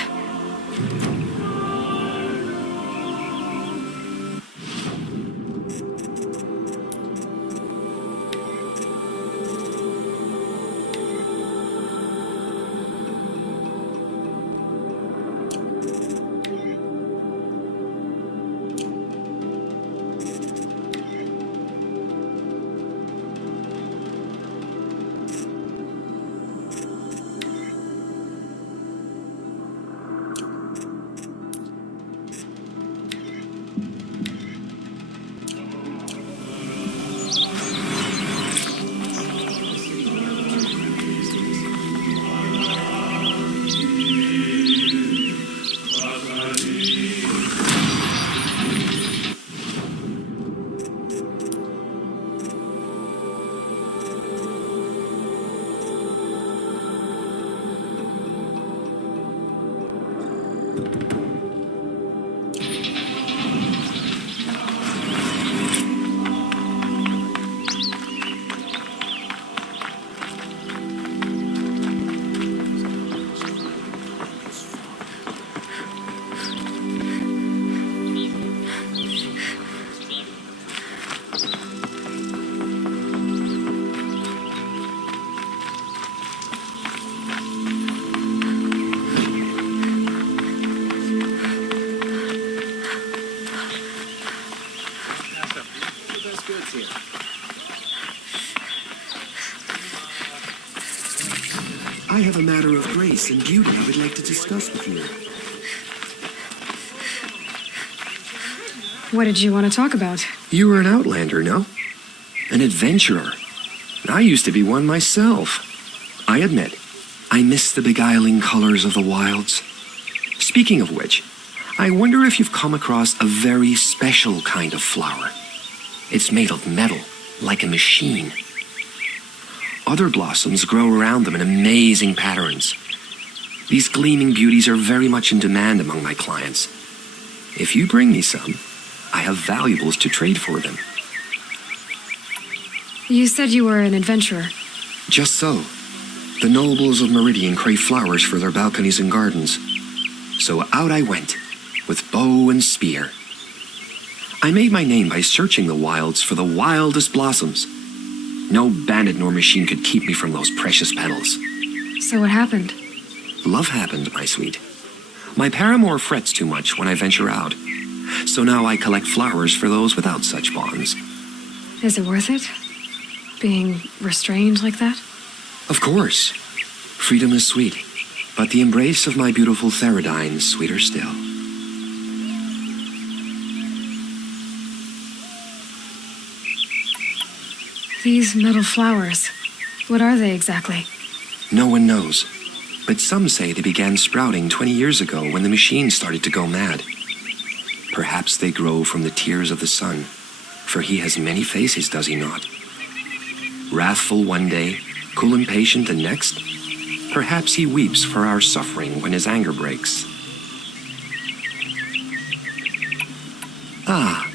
I have a matter of grace and beauty I would like to discuss with you. What did you want to talk about? You were an outlander, no? An adventurer. I used to be one myself. I admit, I miss the beguiling colors of the wilds. Speaking of which, I wonder if you've come across a very special kind of flower. It's made of metal, like a machine. Other blossoms grow around them in amazing patterns. These gleaming beauties are very much in demand among my clients. If you bring me some, I have valuables to trade for them. You said you were an adventurer. Just so. The nobles of Meridian crave flowers for their balconies and gardens. So out I went, with bow and spear. I made my name by searching the wilds for the wildest blossoms. No bandit nor machine could keep me from those precious petals. So what happened? Love happened, my sweet. My paramour frets too much when I venture out. So now I collect flowers for those without such bonds. Is it worth it? Being restrained like that? Of course. Freedom is sweet, but the embrace of my beautiful Theridine is sweeter still. These metal flowers, what are they exactly? No one knows, but some say they began sprouting 20 years ago when the machine started to go mad. Perhaps they grow from the tears of the sun, for he has many faces, does he not? Wrathful one day, cool and patient the next. Perhaps he weeps for our suffering when his anger breaks. Ah,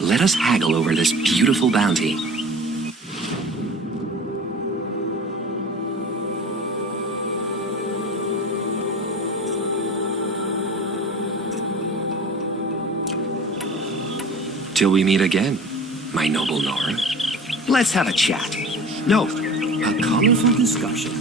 let us haggle over this beautiful bounty. Till we meet again, my noble Nora. Let's have a chat. No, a colorful discussion.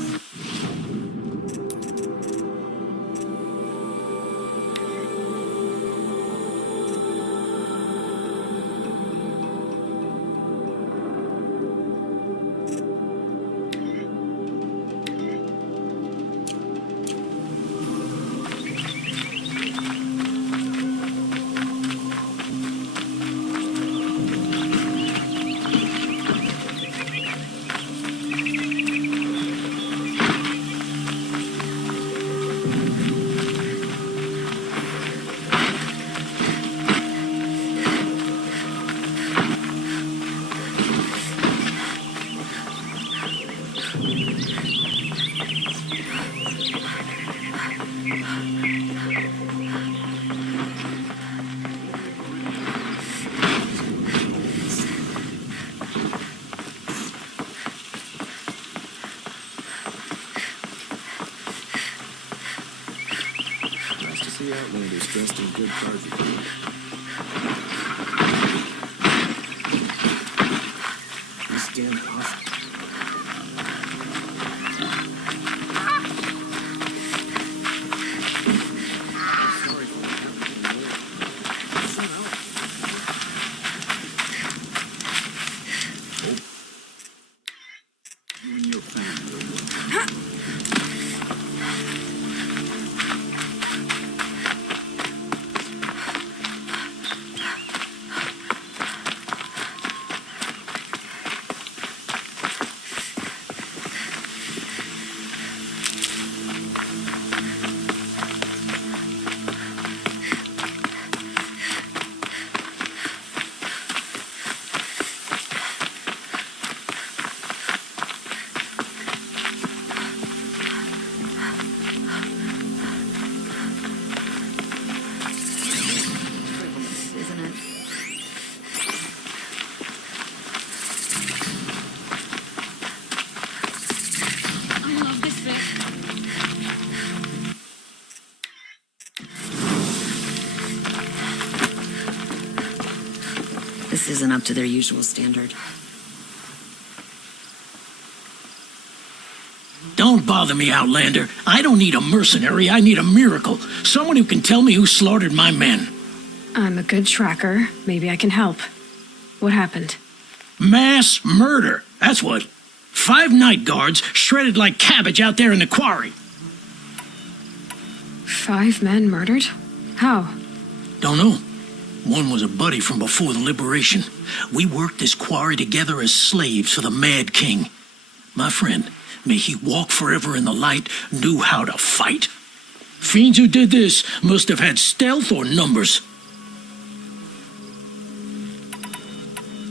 The Outlanders dressed in good carpet. These damn off. You and your family. This isn't up to their usual standard. Don't bother me, Outlander. I don't need a mercenary. I need a miracle. Someone who can tell me who slaughtered my men. I'm a good tracker. Maybe I can help. What happened? Mass murder. That's what. 5 night guards shredded like cabbage out there in the quarry. 5 men murdered? How? Don't know. One was a buddy from before the liberation. We worked this quarry together as slaves for the Mad King. My friend, may he walk forever in the light, knew how to fight. Fiends who did this must have had stealth or numbers.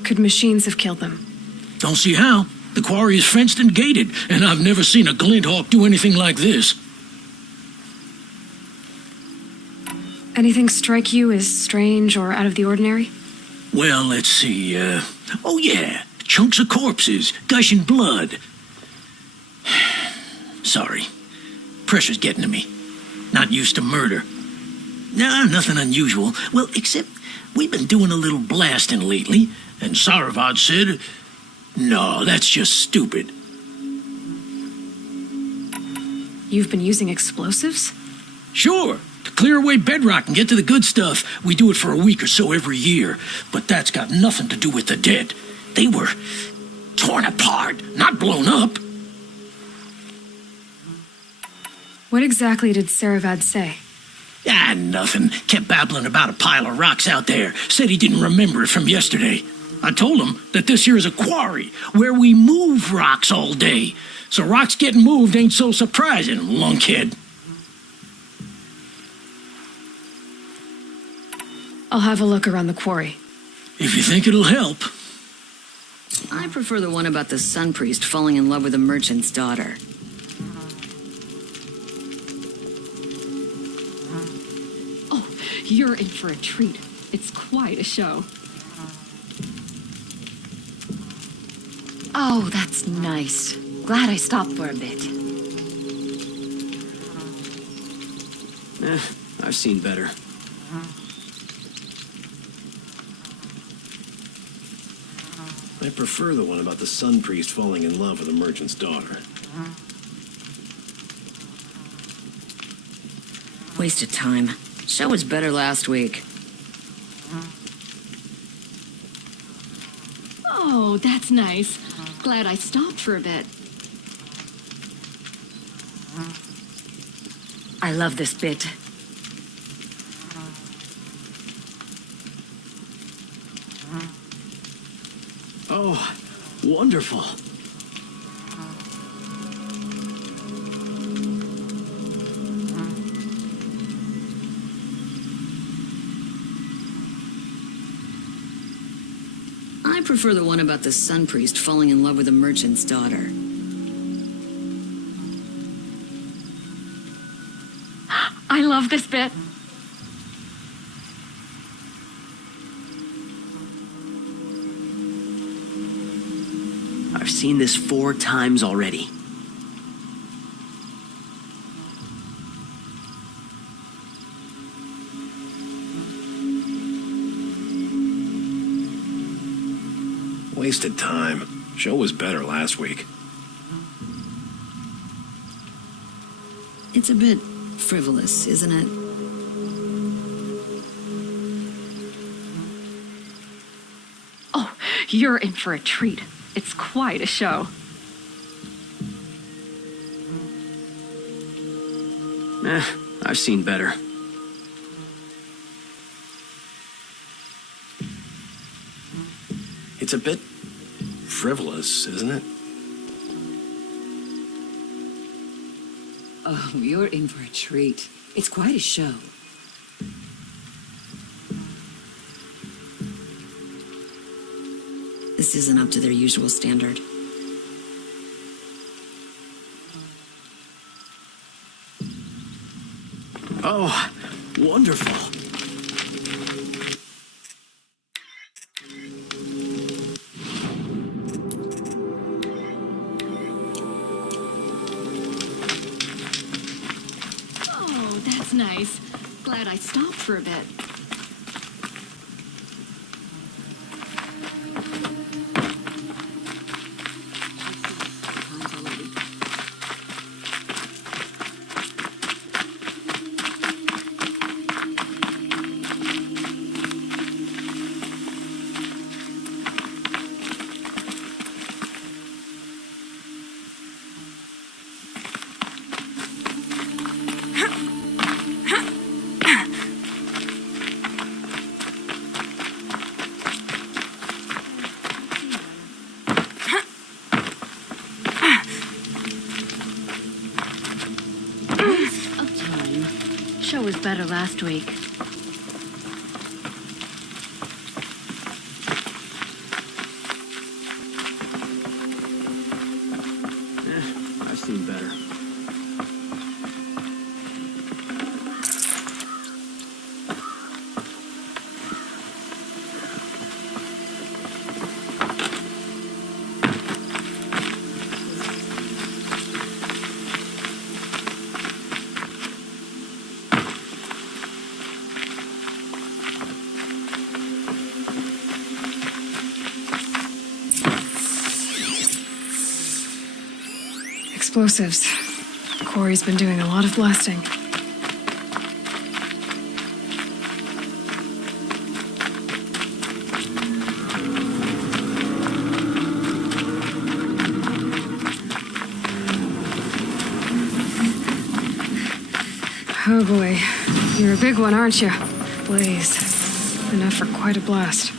Could machines have killed them? Don't see how. The quarry is fenced and gated, and I've never seen a glint hawk do anything like this. Anything strike you as strange or out of the ordinary? Well, let's see, oh yeah, chunks of corpses, gushing blood. Sorry. Pressure's getting to me. Not used to murder. Nah, nothing unusual. Well, except we've been doing a little blasting lately, and Saravad said, no, that's just stupid. You've been using explosives? Sure. To clear away bedrock and get to the good stuff, we do it for a week or so every year. But that's got nothing to do with the dead. They were torn apart, not blown up. What exactly did Saravad say? Ah, nothing. Kept babbling about a pile of rocks out there. Said he didn't remember it from yesterday. I told him that this here is a quarry where we move rocks all day. So rocks getting moved ain't so surprising, lunkhead. I'll have a look around the quarry. If you think it'll help. I prefer the one about the sun priest falling in love with a merchant's daughter. Oh, you're in for a treat. It's quite a show. Oh, that's nice. Glad I stopped for a bit. I've seen better. I prefer the one about the sun priest falling in love with a merchant's daughter. Waste of time. Show was better last week. Oh, that's nice. Glad I stopped for a bit. I love this bit. Oh, wonderful. I prefer the one about the sun priest falling in love with a merchant's daughter. I love this bit. I've seen this 4 times already. Wasted time. Show was better last week. It's a bit frivolous, isn't it? Oh, you're in for a treat. It's quite a show. I've seen better. It's a bit frivolous, isn't it? Oh, you're in for a treat. It's quite a show. This isn't up to their usual standard. Oh, wonderful. Oh, that's nice. Glad I stopped for a bit. much better last week. I've seen better. Explosives. Corey's been doing a lot of blasting. Oh boy, you're a big one, aren't you? Blaze. Enough for quite a blast.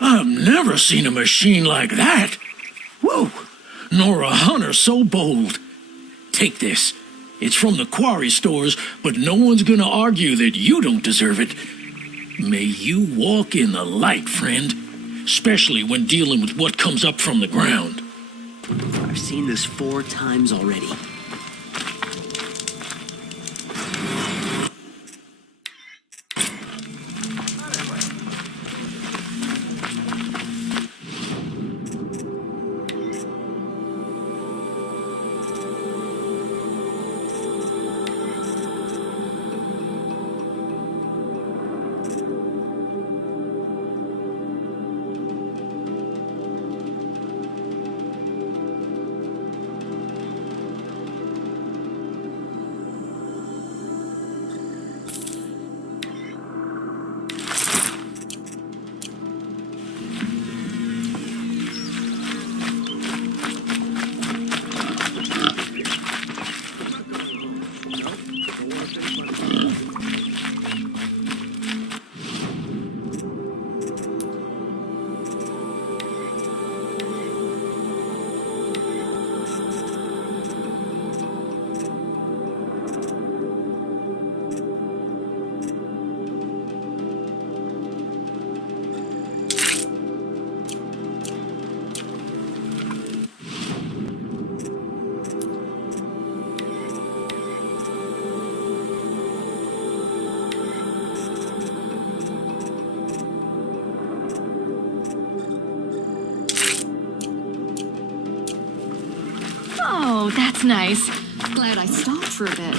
I've never seen a machine like that. Whoa! Nor a hunter so bold. Take this. It's from the quarry stores, but no one's gonna argue that you don't deserve it. May you walk in the light, friend. Especially when dealing with what comes up from the ground. I've seen this 4 times already. Oh, that's nice. Glad I stopped for a bit.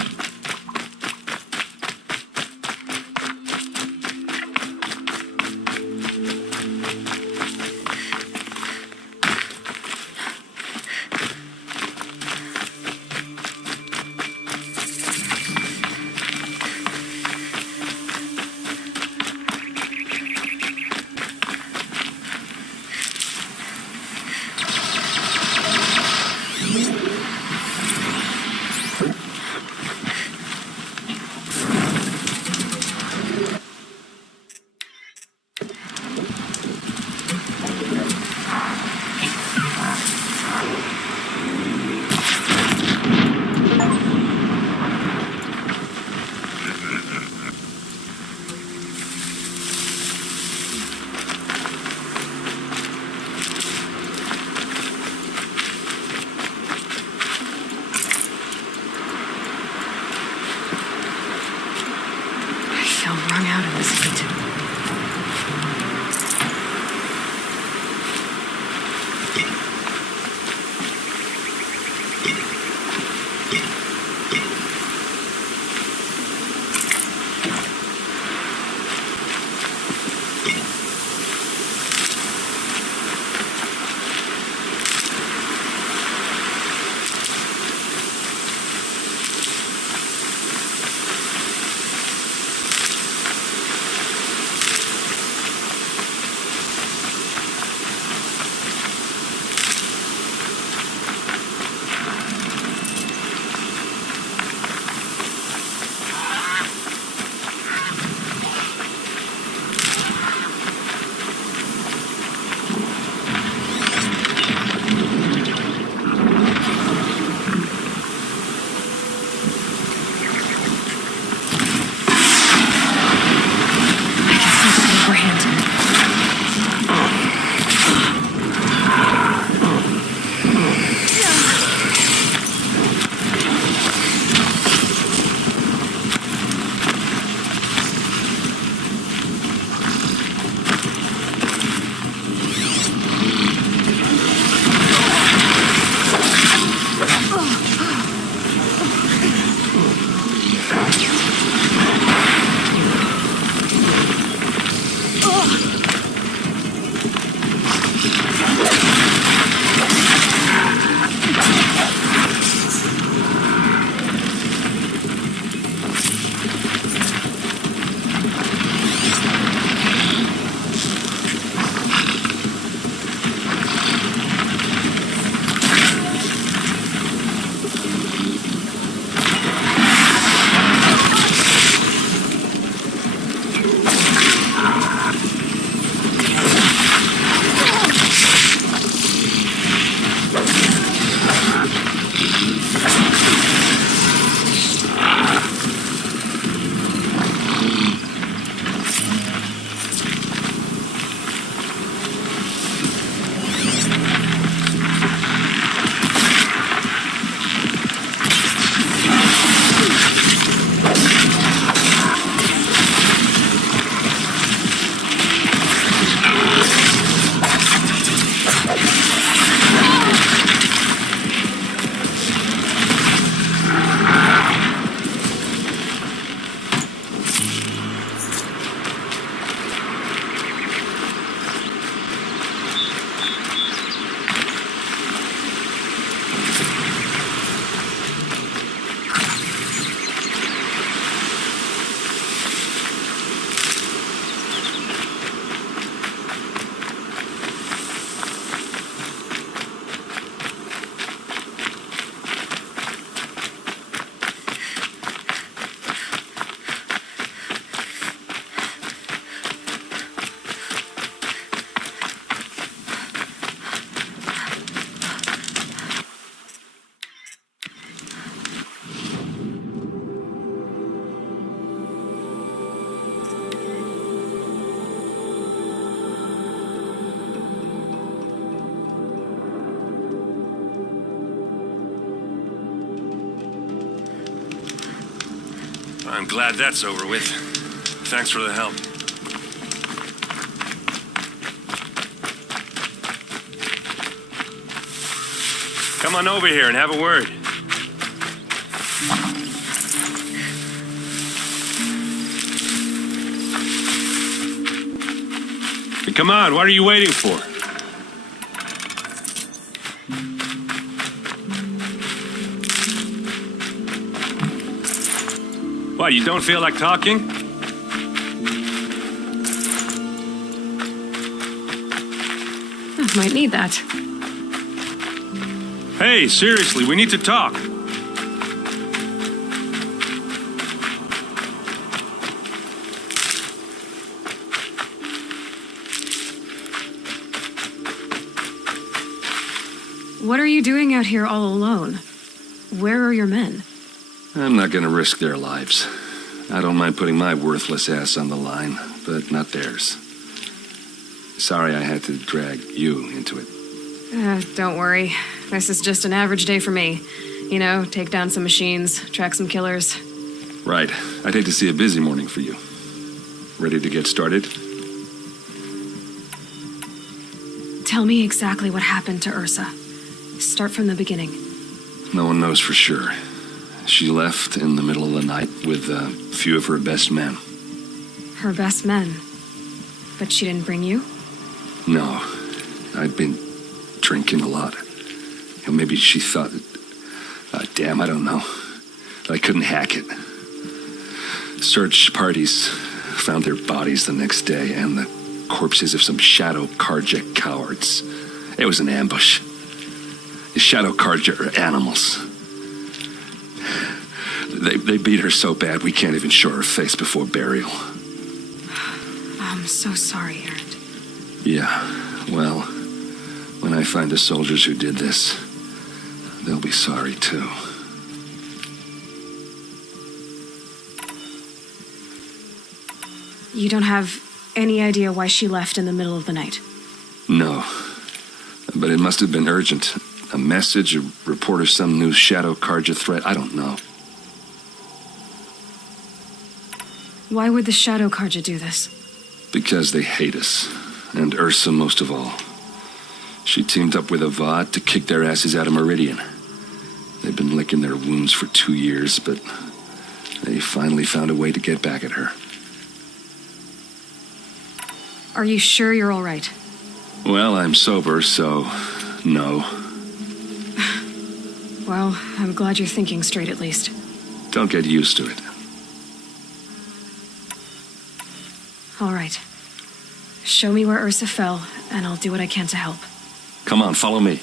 I'm glad that's over with. Thanks for the help. Come on over here and have a word. Hey, come on, what are you waiting for? What, you don't feel like talking? Might need that. Hey, seriously, we need to talk. What are you doing out here all alone? Where are your men? I'm not gonna risk their lives. I don't mind putting my worthless ass on the line, but not theirs. Sorry I had to drag you into it. Don't worry. This is just an average day for me. You know, take down some machines, track some killers. Right. I'd hate to see a busy morning for you. Ready to get started? Tell me exactly what happened to Ursa. Start from the beginning. No one knows for sure. She left in the middle of the night with a few of her best men. Her best men? But she didn't bring you? No. I'd been drinking a lot. Maybe she thought... damn, I don't know. I couldn't hack it. Search parties found their bodies the next day and the corpses of some Shadow Karja cowards. It was an ambush. The Shadow Karja are animals. They beat her so bad we can't even show her face before burial. I'm so sorry, Erend. Yeah, well, when I find the soldiers who did this, they'll be sorry too. You don't have any idea why she left in the middle of the night? No, but it must have been urgent. A message, a report of some new Shadow Karja threat, I don't know. Why would the Shadow Karja do this? Because they hate us, and Ursa most of all. She teamed up with Avad to kick their asses out of Meridian. They've been licking their wounds for 2 years, but they finally found a way to get back at her. Are you sure you're all right? Well, I'm sober, so no. Well, I'm glad you're thinking straight at least. Don't get used to it. All right. Show me where Ursa fell, and I'll do what I can to help. Come on, follow me.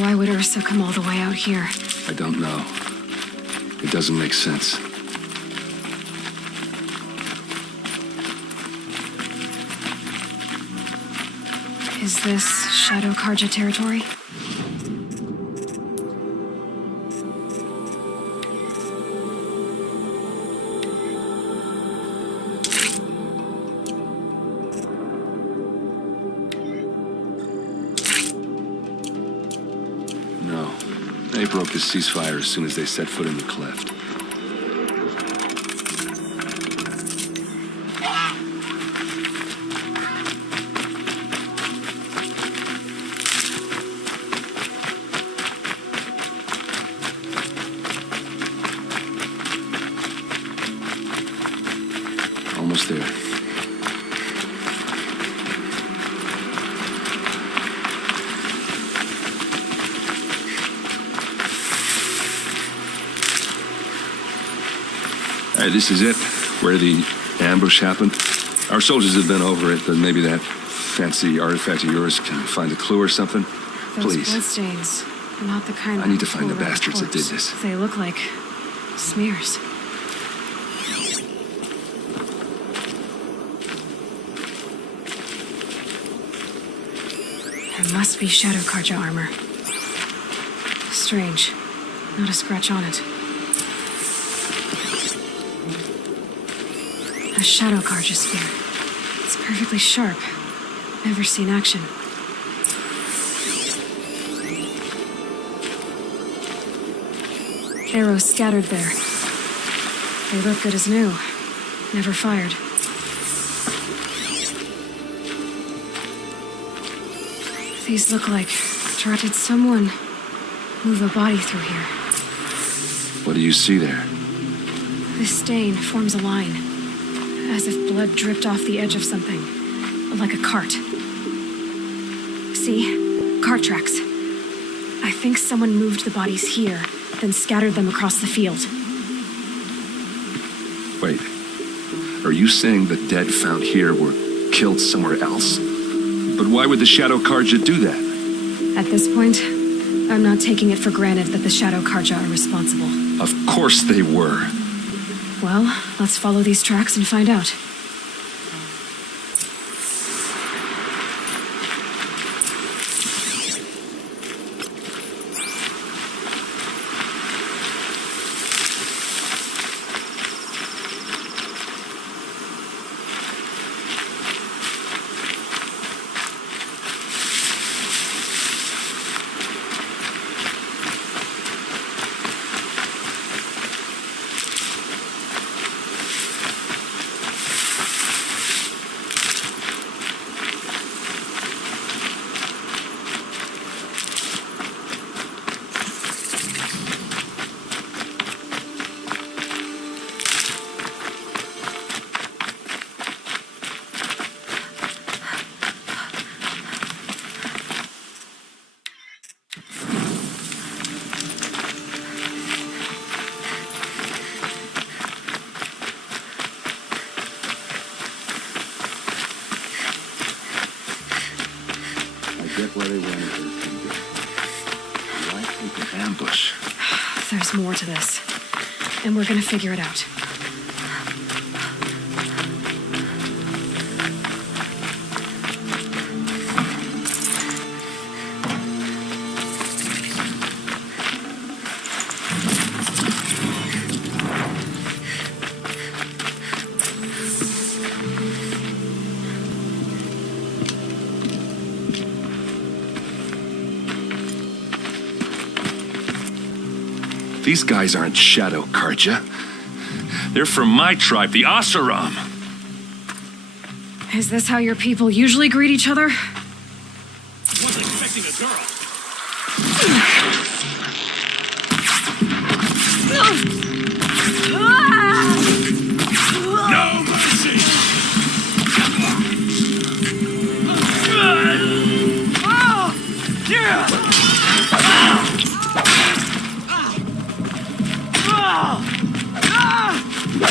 Why would Ursa come all the way out here? I don't know. It doesn't make sense. Is this Shadow Karja territory? No. They broke the ceasefire as soon as they set foot in the cleft. Almost there. All right, this is it, where the ambush happened. Our soldiers have been over it, but maybe that fancy artifact of yours can find a clue or something. Those Please. bloodstains, not the kind I need to that find the pull around bastards that did corpse. this. They look like smears. It must be Shadow Karja armor. Strange. Not a scratch on it. A shadow Karja spear. It's perfectly sharp. Never seen action. Arrows scattered there. They look good as new. Never fired. These look like... Did someone move a body through here? What do you see there? This stain forms a line, as if blood dripped off the edge of something, like a cart. See? Cart tracks. I think someone moved the bodies here, then scattered them across the field. Wait. Are you saying the dead found here were killed somewhere else? But why would the Shadow Karja do that? At this point, I'm not taking it for granted that the Shadow Karja are responsible. Of course they were. Well, let's follow these tracks and find out. Where they went into the kingdom. Why take an ambush? There's more to this, and we're gonna figure it out. These guys aren't Shadow Karja. They're from my tribe, the Asaram. Is this how your people usually greet each other? Wasn't expecting a girl. No mercy!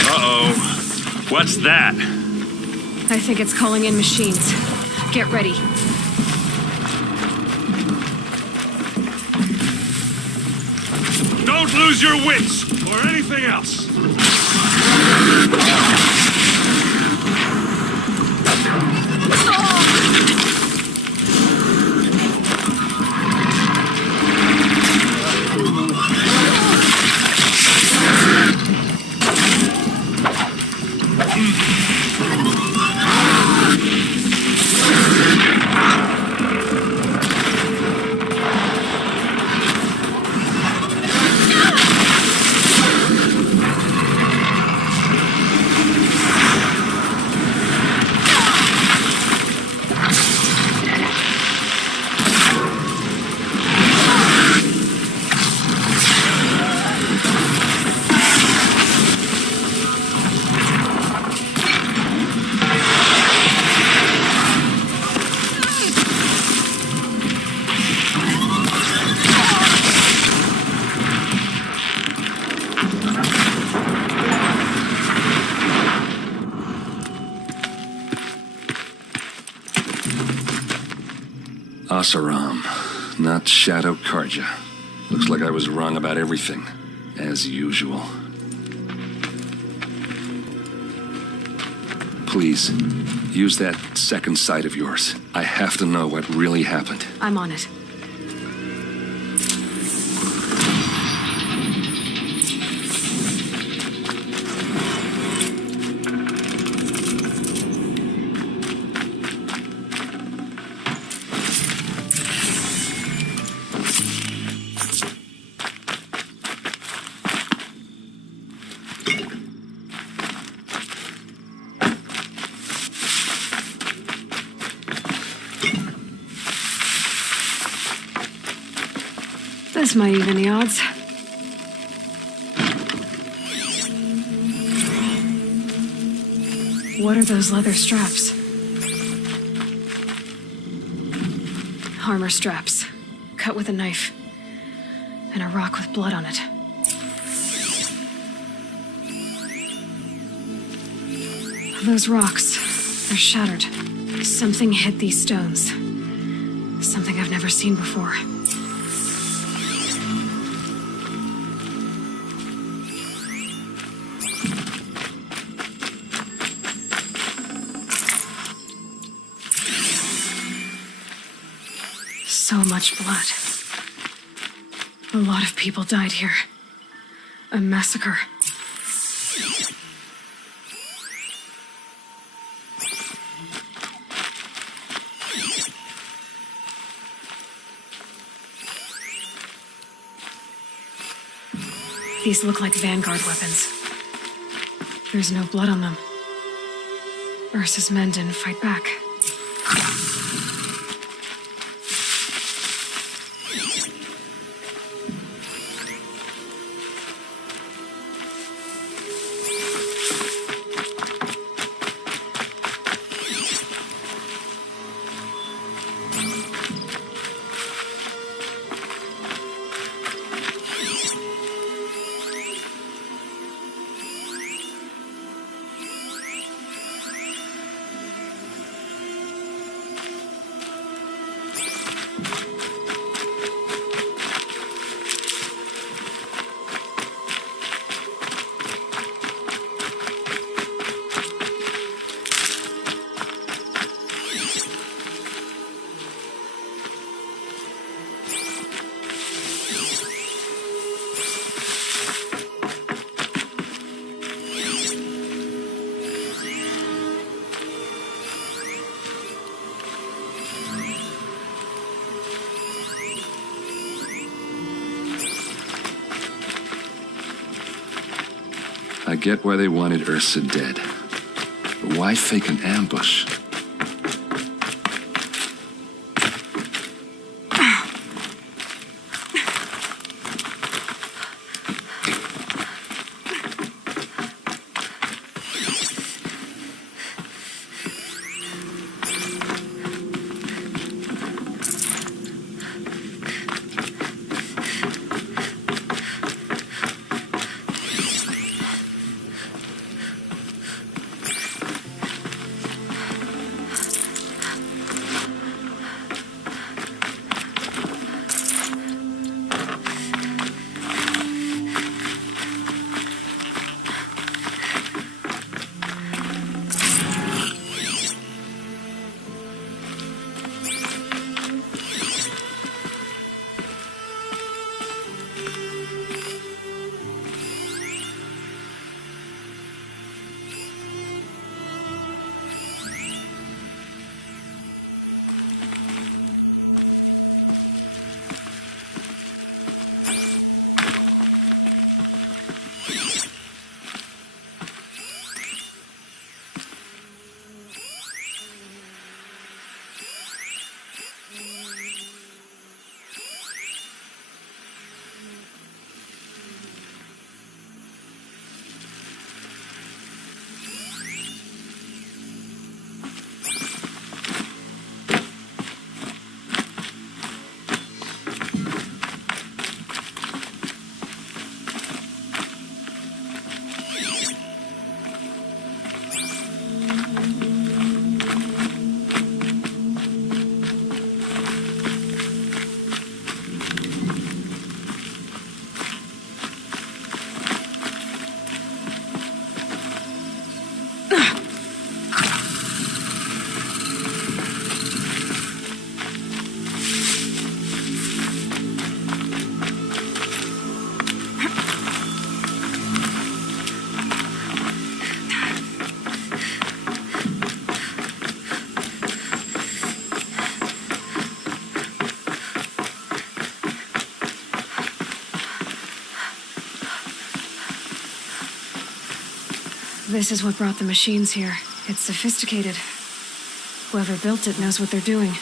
Uh-oh. What's that? I think it's calling in machines. Get ready. Don't lose your wits, or anything else. Asaram, not Shadow Karja. Looks like I was wrong about everything, as usual. Please, use that second sight of yours. I have to know what really happened. I'm on it. This might even the odds. What are those leather straps? Armor straps, cut with a knife, and a rock with blood on it. Those rocks, they're shattered. Something hit these stones. Something I've never seen before. So much blood. A lot of people died here. A massacre. These look like vanguard weapons. There's no blood on them. Ursa's men didn't fight back. I get why they wanted Ursa dead. But why fake an ambush? This is what brought the machines here. It's sophisticated. Whoever built it knows what they're doing.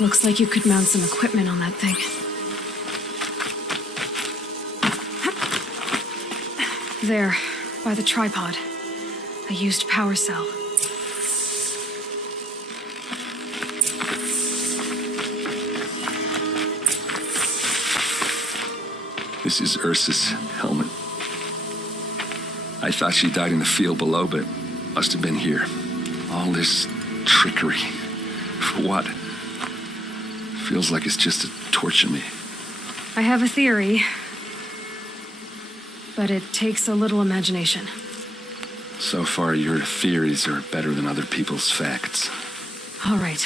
Looks like you could mount some equipment on that thing. There, by the tripod. A used power cell. This is Ursa's helmet. I thought she died in the field below, but it must have been here. All this trickery. For what? Feels like it's just to torture me. I have a theory, but it takes a little imagination. So far, your theories are better than other people's facts. All right.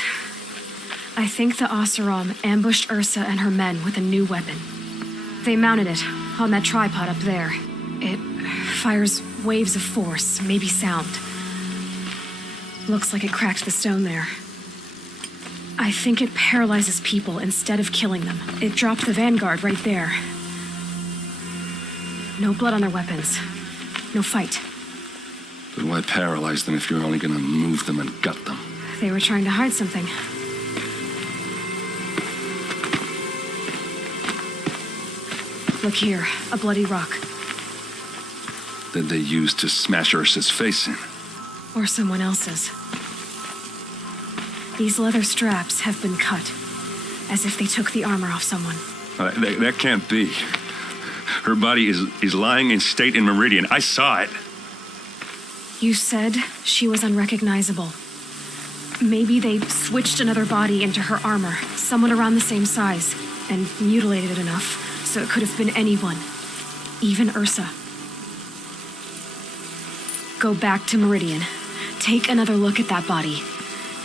I think the Oseram ambushed Ursa and her men with a new weapon. They mounted it on that tripod up there. It fires waves of force, maybe sound. Looks like it cracked the stone there. I think it paralyzes people instead of killing them. It dropped the vanguard right there. No blood on their weapons. No fight. But why paralyze them if you're only gonna move them and gut them? They were trying to hide something. Look here, a bloody rock. That they used to smash Ursa's face in. Or someone else's. These leather straps have been cut, as if they took the armor off someone. That can't be. Her body is lying in state in Meridian. I saw it. You said she was unrecognizable. Maybe they switched another body into her armor, someone around the same size, and mutilated it enough so it could have been anyone, even Ursa. Go back to Meridian. Take another look at that body.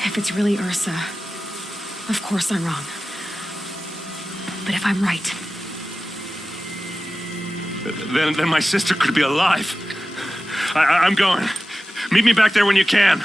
If it's really Ursa, of course I'm wrong. But if I'm right... Then my sister could be alive. I'm going. Meet me back there when you can.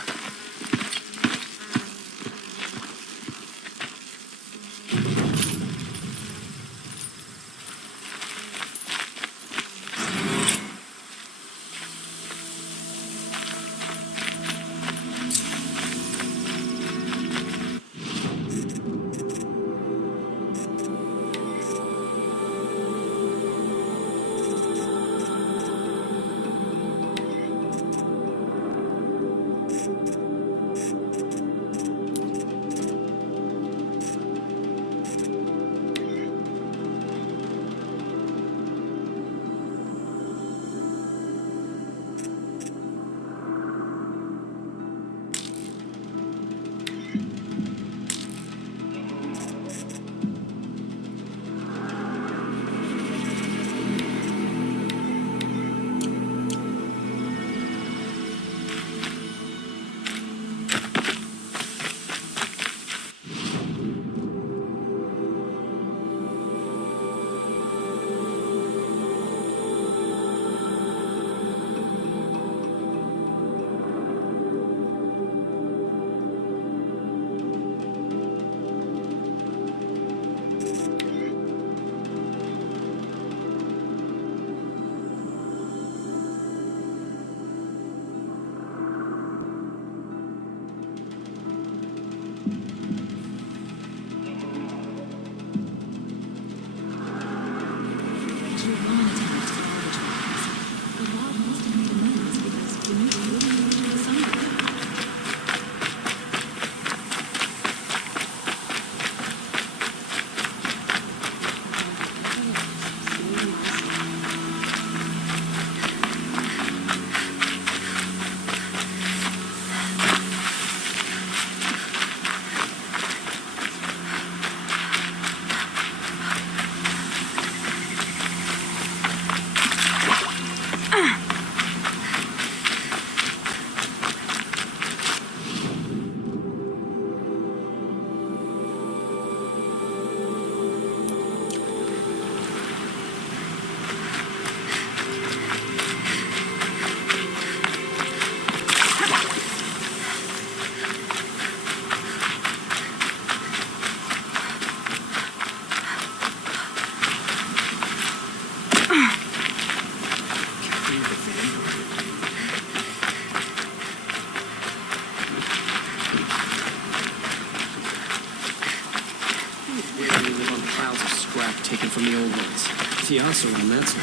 from the old ones. Fiance and that's all.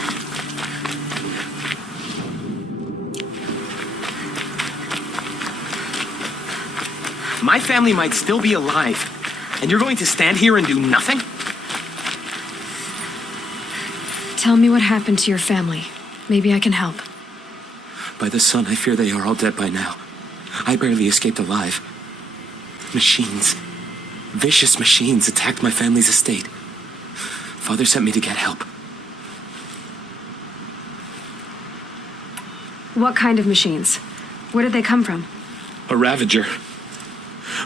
My family might still be alive, and you're going to stand here and do nothing? Tell me what happened to your family. Maybe I can help. By the sun, I fear they are all dead by now. I barely escaped alive. Machines. Vicious machines attacked my family's estate. Father sent me to get help. What kind of machines? Where did they come from? A Ravager.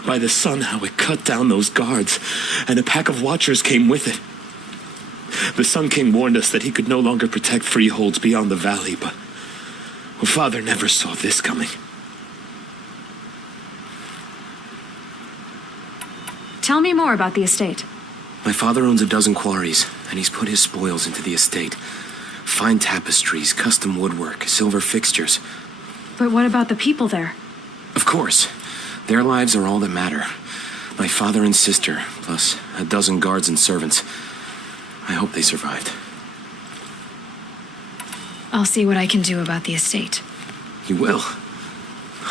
By the sun, how it cut down those guards, and a pack of watchers came with it. The Sun King warned us that he could no longer protect freeholds beyond the valley, but Father never saw this coming. Tell me more about the estate. My father owns a dozen quarries, and he's put his spoils into the estate. Fine tapestries, custom woodwork, silver fixtures. But what about the people there? Of course. Their lives are all that matter. My father and sister, plus a dozen guards and servants. I hope they survived. I'll see what I can do about the estate. You will?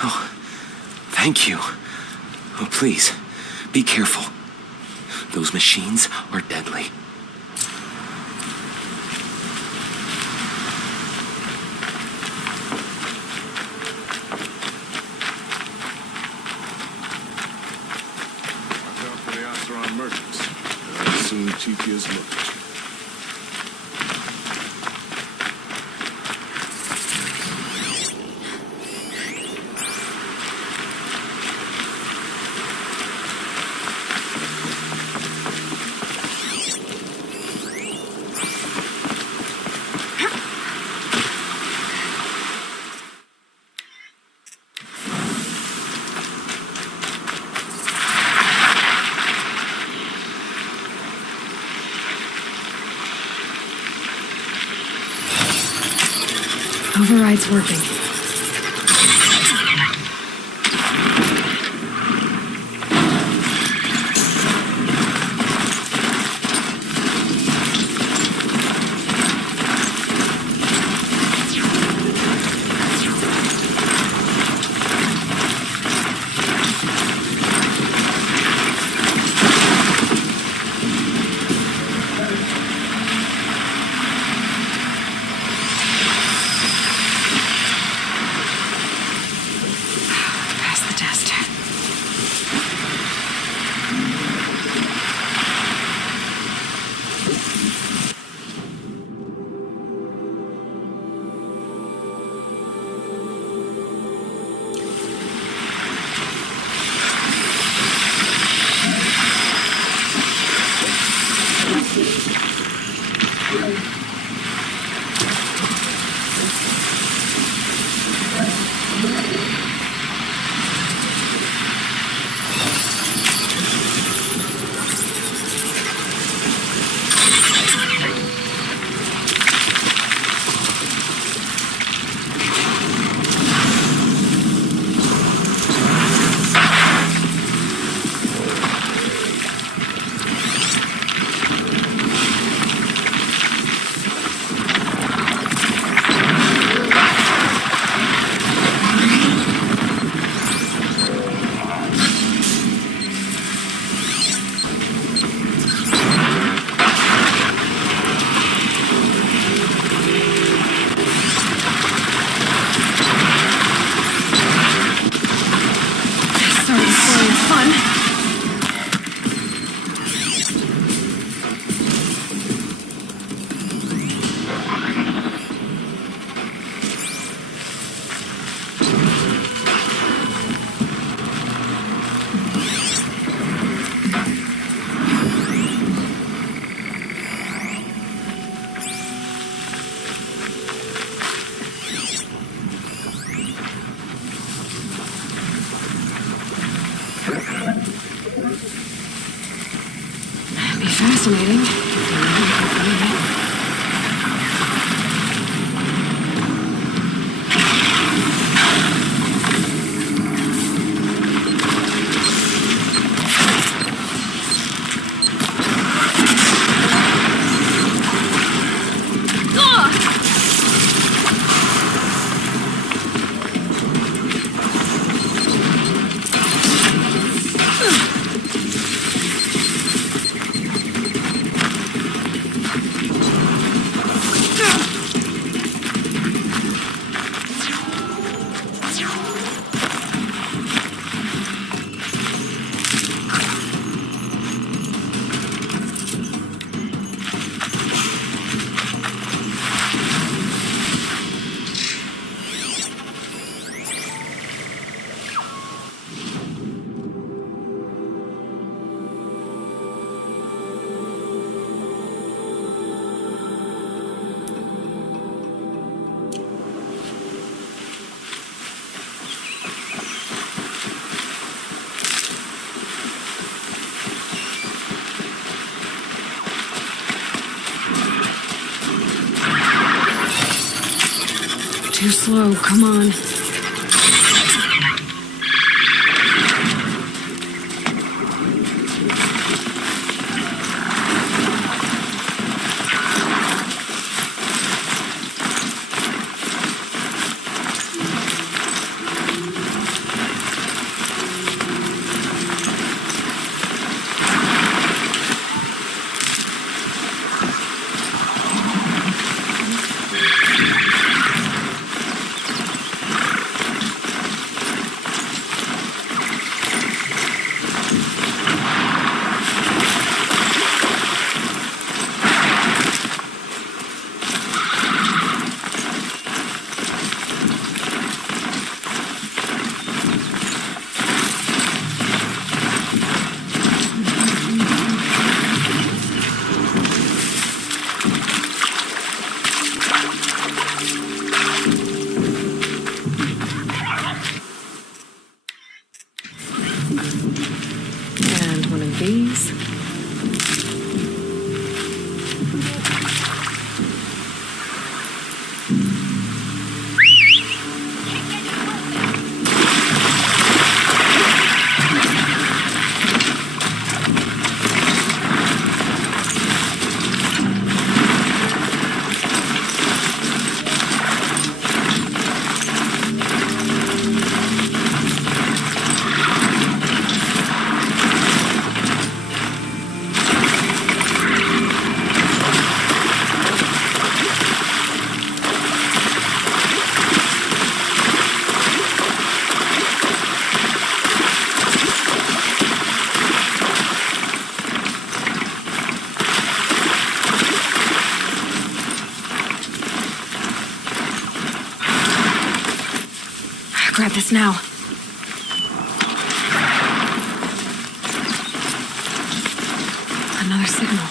Oh, thank you. Oh, please, be careful. Those machines are deadly. Merchants. Soon Chief is looked. Override's working. Fascinating. too slow. Come on. These. Grab this now. Another signal.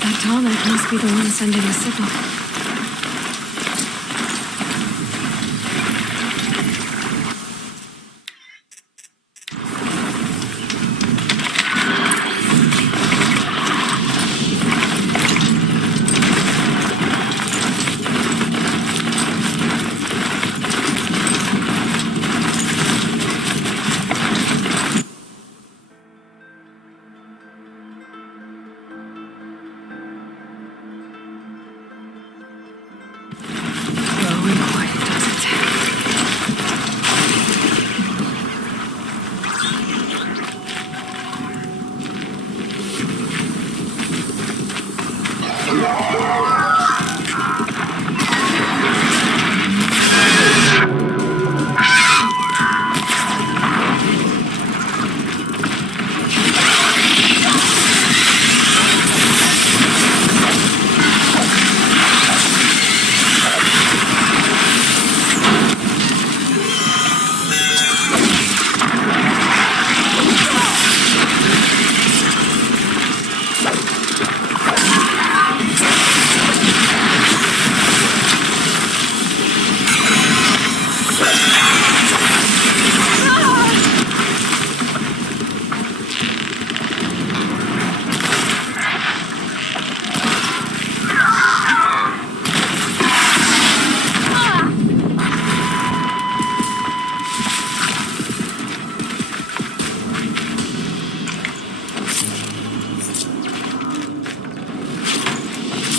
That Dalek must be the one sending the signal.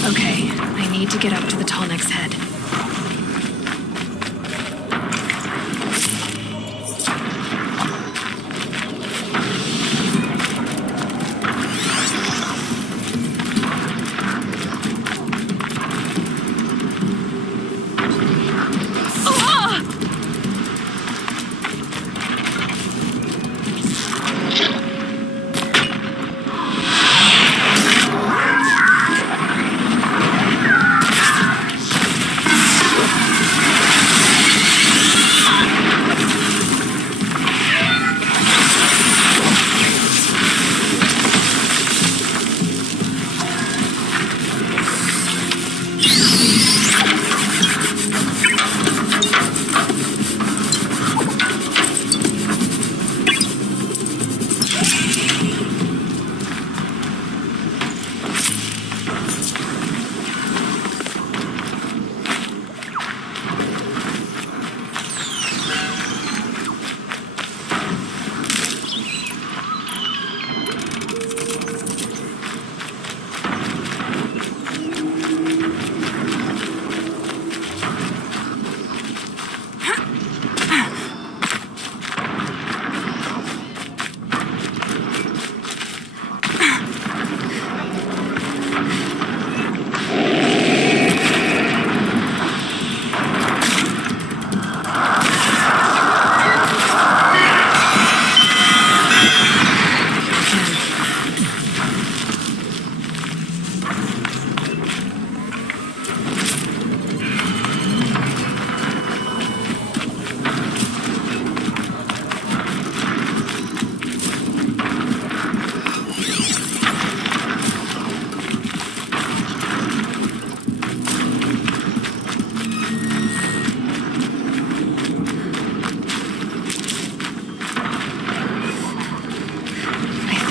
Okay, I need to get up to the Tallneck's head.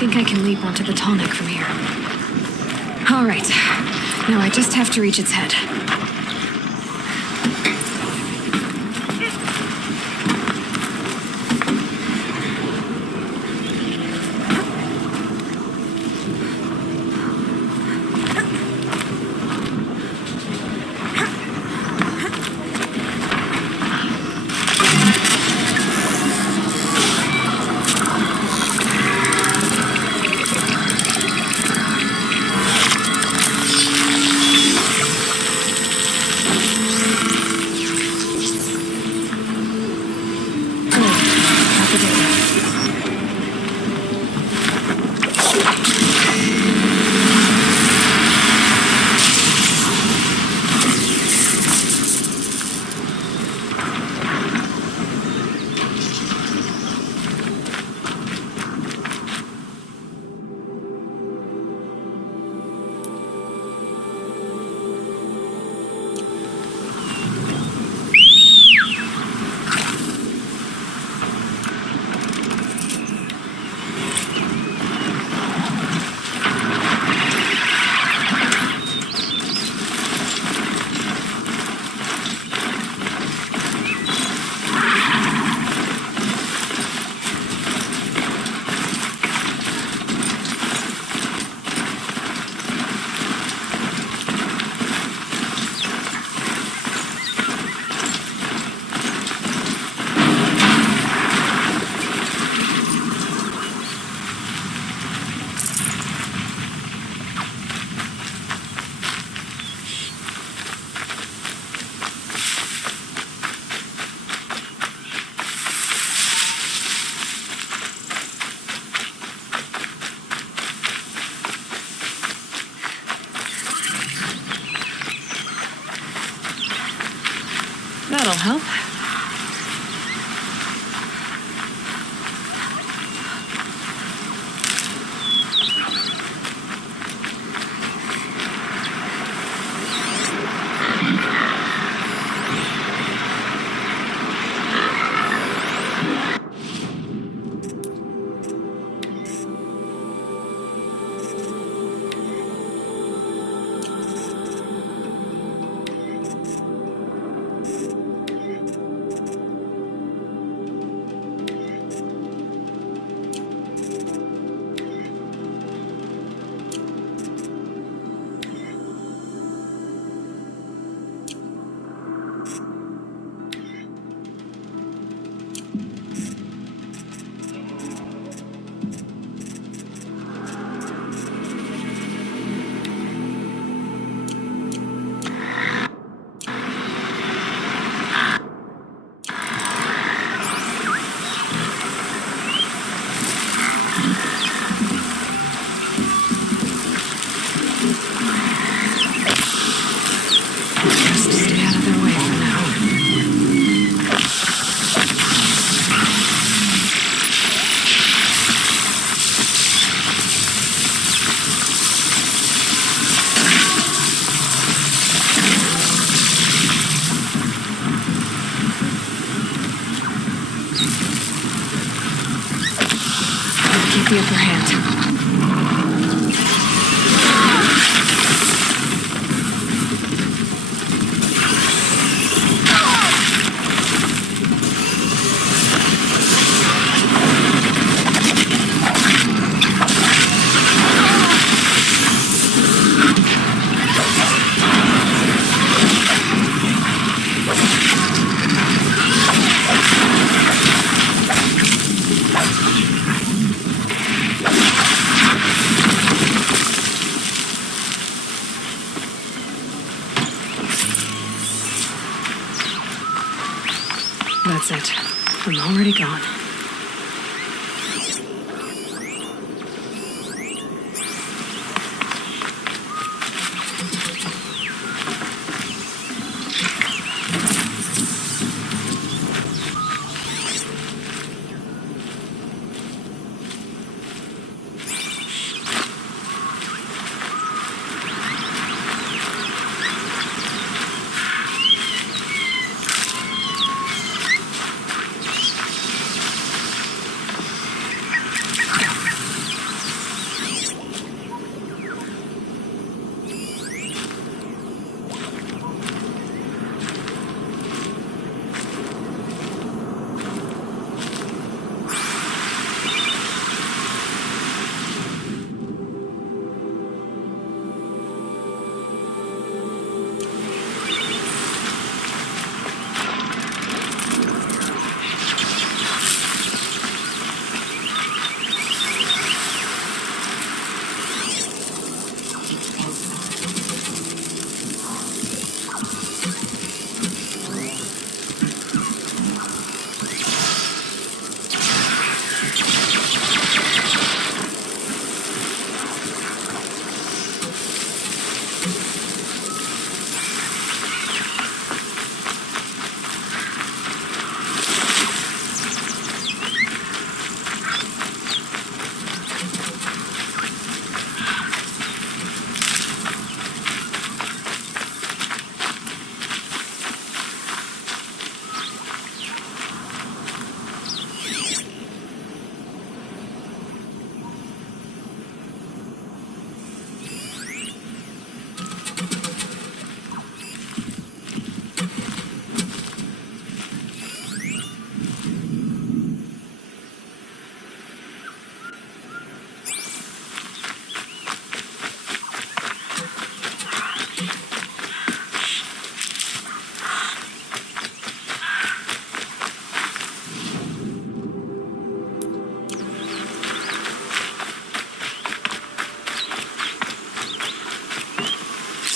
think I can leap onto the tall neck from here. All right. Now I just have to reach its head. That'll help. The upper hand. That's it. I'm already gone.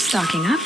Stocking up.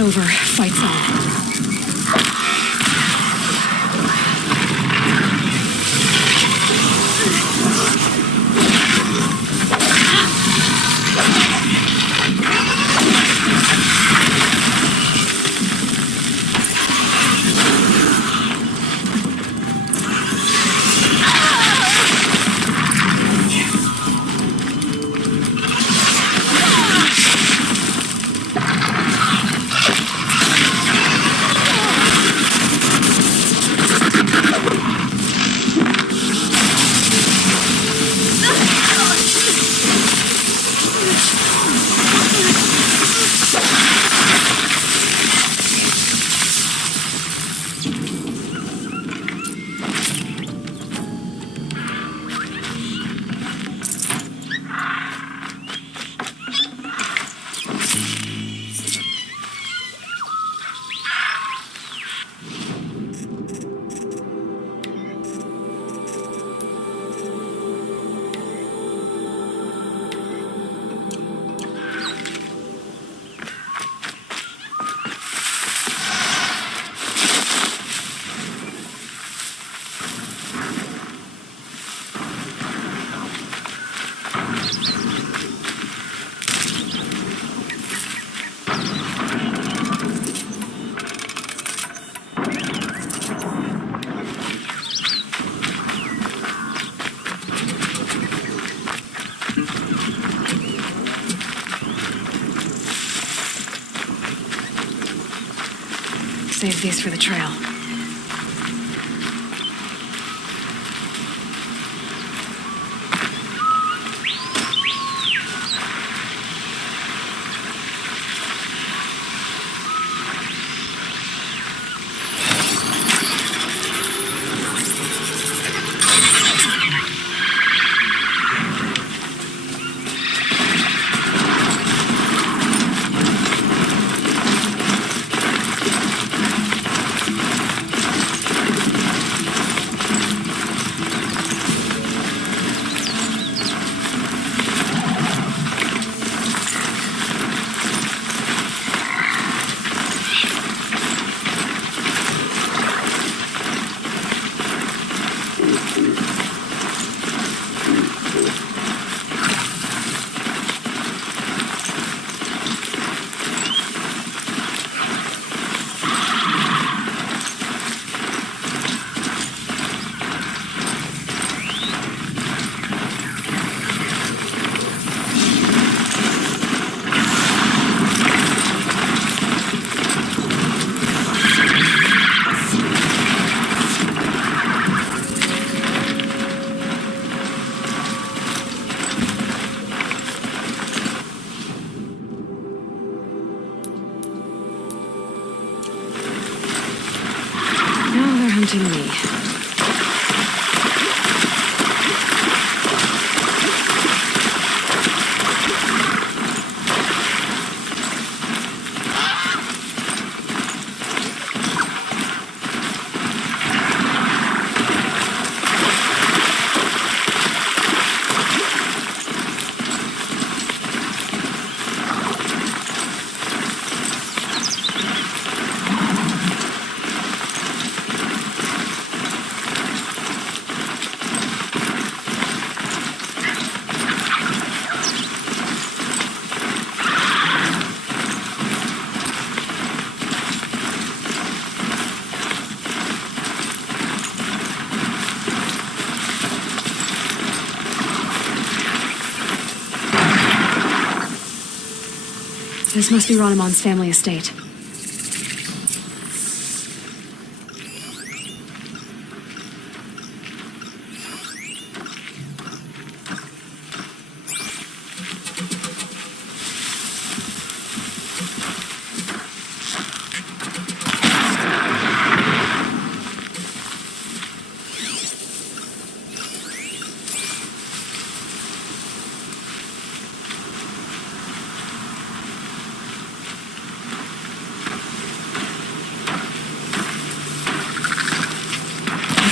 It's over. Fight's on. Save these for the trail. Hunting me. This must be Ronamon's family estate.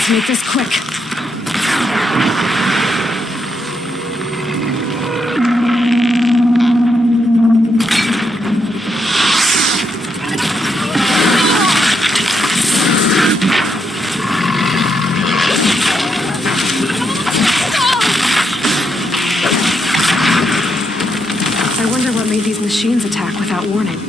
Let's make this quick. machines attack without warning?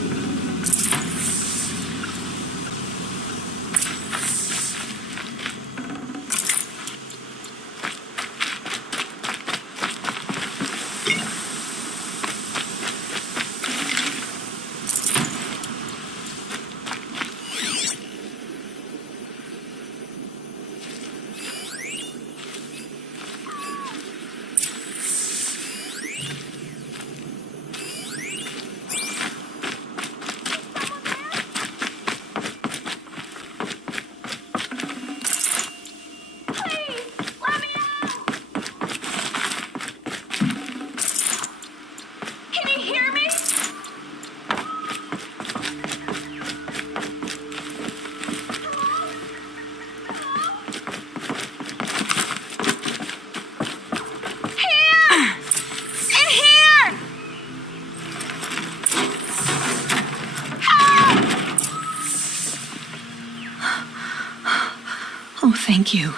Oh, thank you.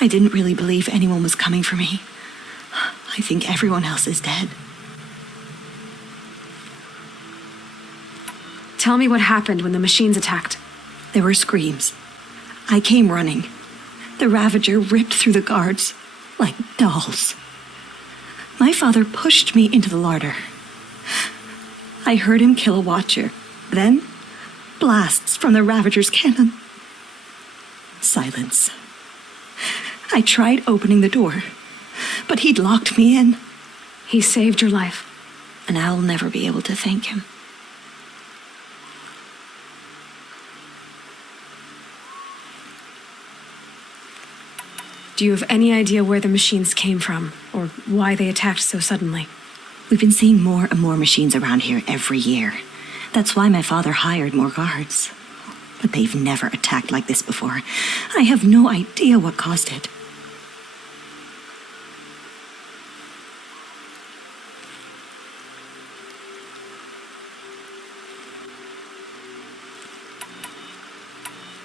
I didn't really believe anyone was coming for me. I think everyone else is dead. Tell me what happened when the machines attacked. There were screams. I came running. The Ravager ripped through the guards like dolls. My father pushed me into the larder. I heard him kill a watcher. Then, blasts from the Ravager's cannon. Silence. I tried opening the door, but he'd locked me in. He saved your life. And I'll never be able to thank him. Do you have any idea where the machines came from, or why they attacked so suddenly? We've been seeing more and more machines around here every year. That's why my father hired more guards. But they've never attacked like this before. I have no idea what caused it.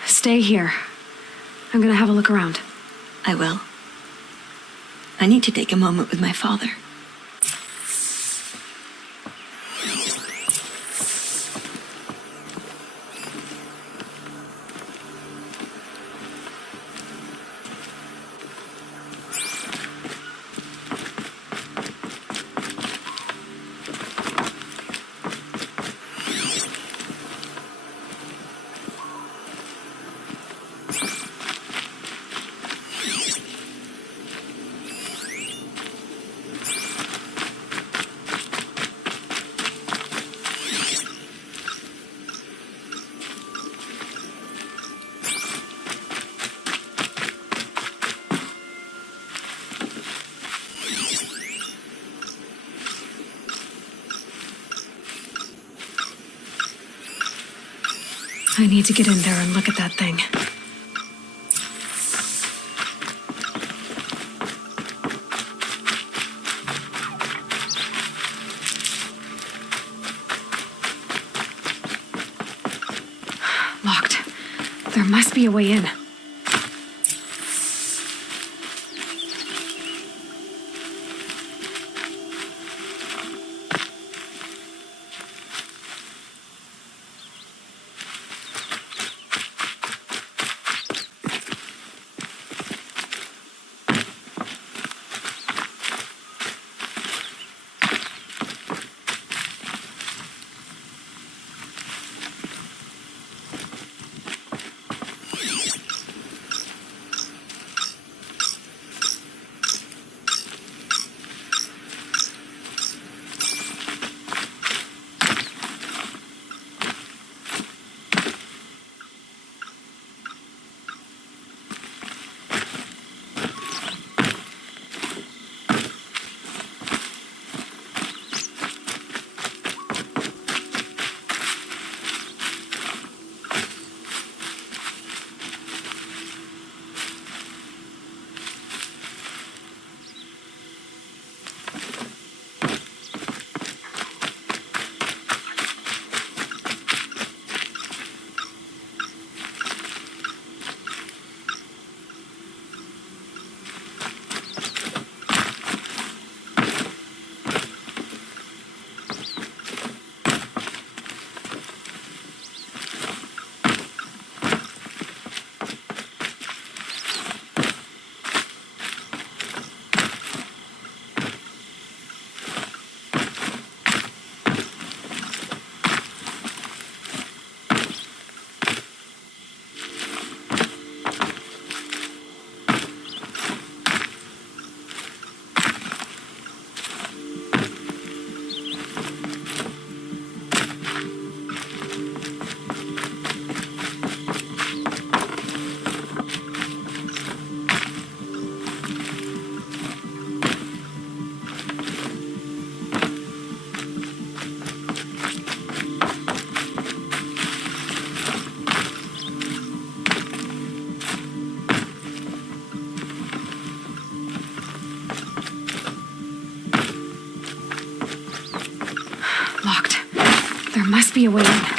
Stay here. I'm gonna have a look around. I will. I need to take a moment with my father. I need to get in there and look at that thing. Locked. There must be a way in. be a way in.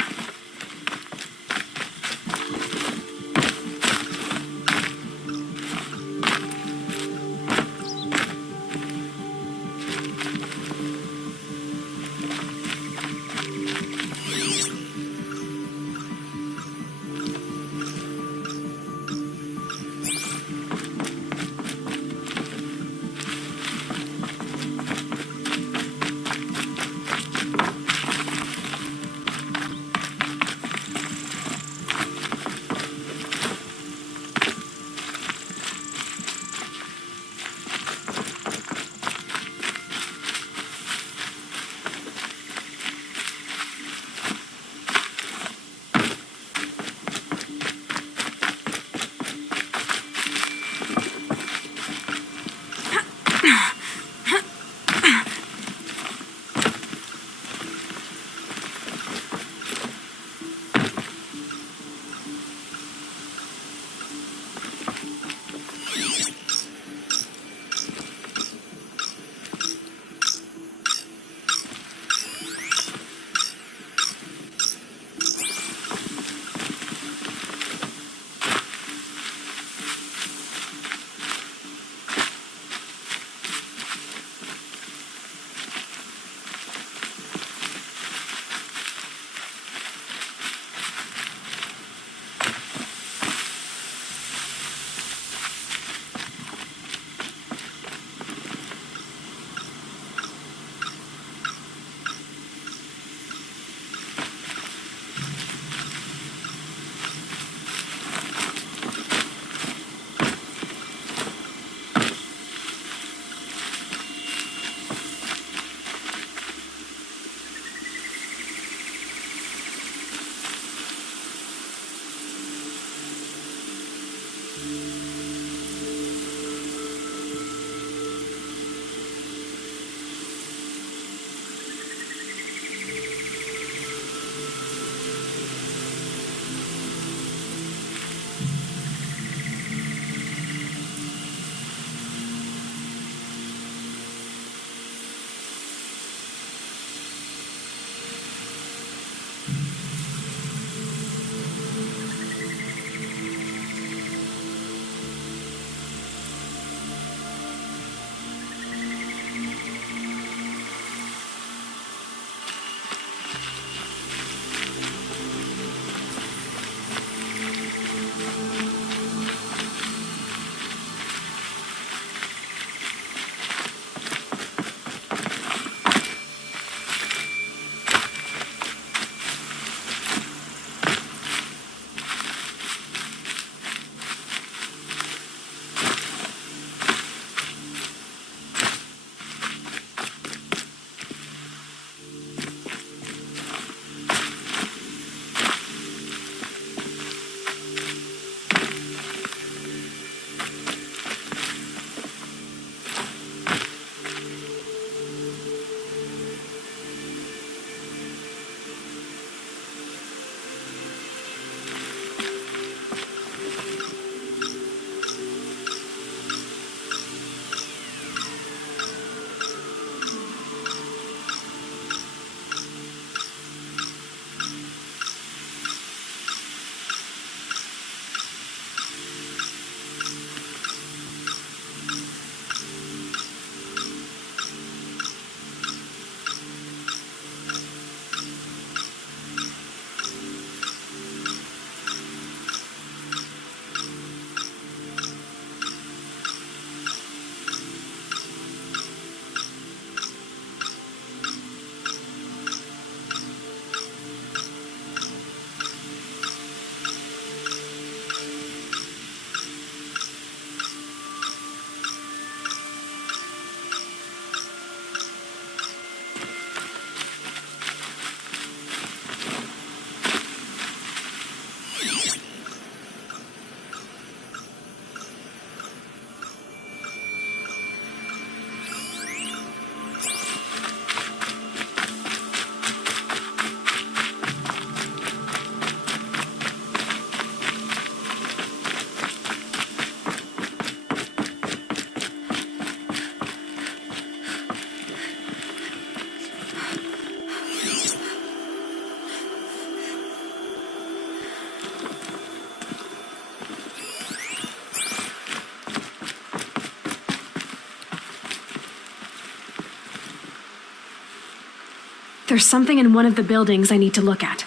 There's something in one of the buildings I need to look at.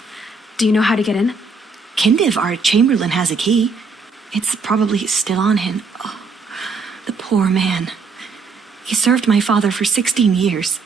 Do you know how to get in? Kindiv, our chamberlain, has a key. It's probably still on him. Oh, the poor man. He served my father for 16 years.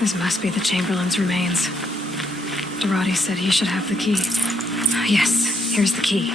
This must be the Chamberlain's remains. Dorati said he should have the key. Yes, here's the key.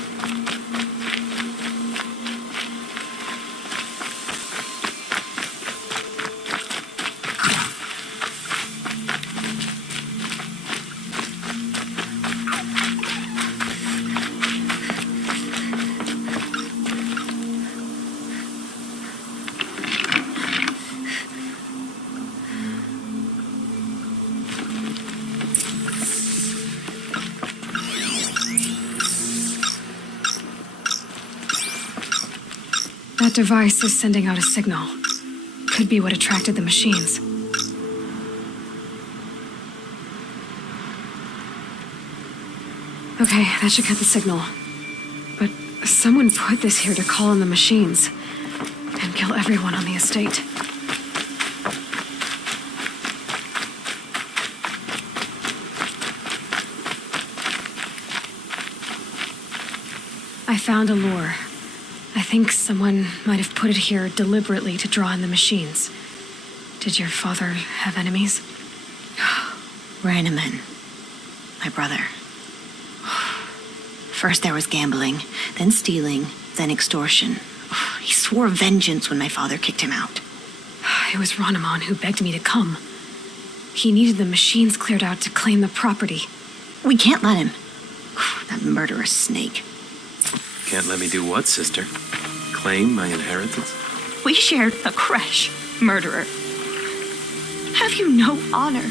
That device is sending out a signal. Could be what attracted the machines. Okay, that should cut the signal. But someone put this here to call on the machines and kill everyone on the estate. I found a lure. I think someone might have put it here deliberately to draw in the machines. Did your father have enemies? Rainaman, my brother. First there was gambling, then stealing, then extortion. He swore vengeance when my father kicked him out. It was Rainaman who begged me to come. He needed the machines cleared out to claim the property. We can't let him. That murderous snake. Can't let me do what, sister? Claim my inheritance? We shared a creche, murderer. Have you no honor?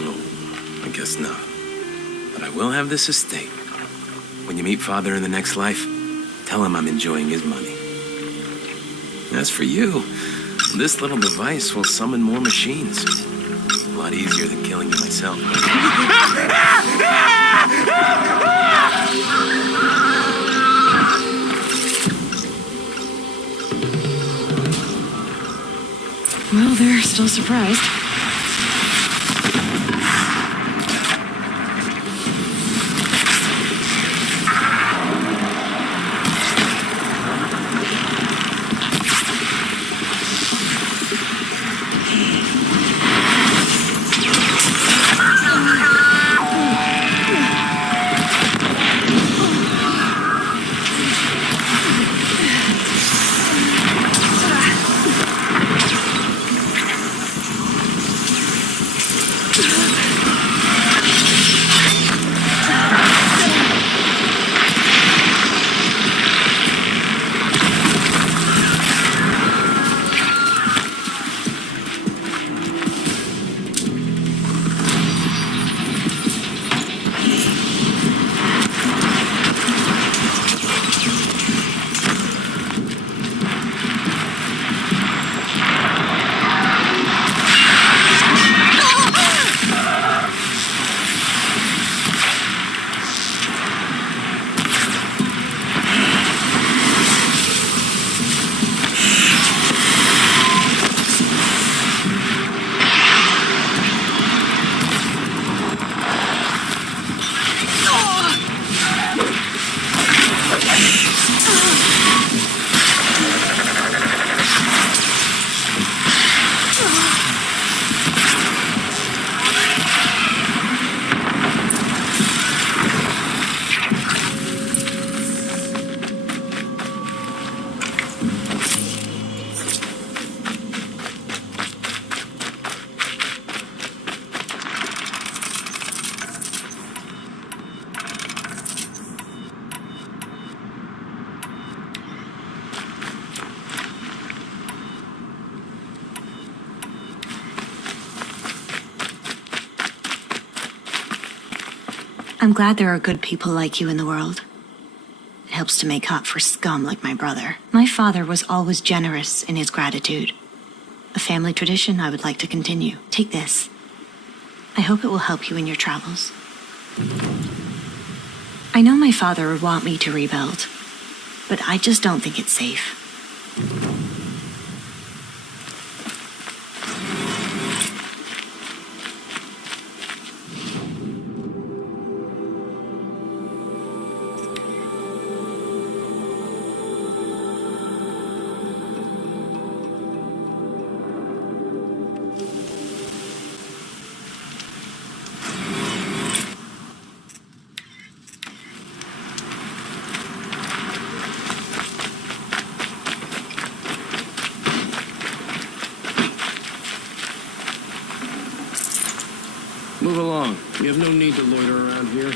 Oh, I guess not. But I will have this estate. When you meet Father in the next life, tell him I'm enjoying his money. As for you, this little device will summon more machines. A lot easier than killing you myself. Well, they're still surprised. I'm glad there are good people like you in the world. It helps to make up for scum like my brother. My father was always generous in his gratitude. A family tradition I would like to continue. Take this. I hope it will help you in your travels. I know my father would want me to rebuild, but I just don't think it's safe. Move along. You have no need to loiter around here.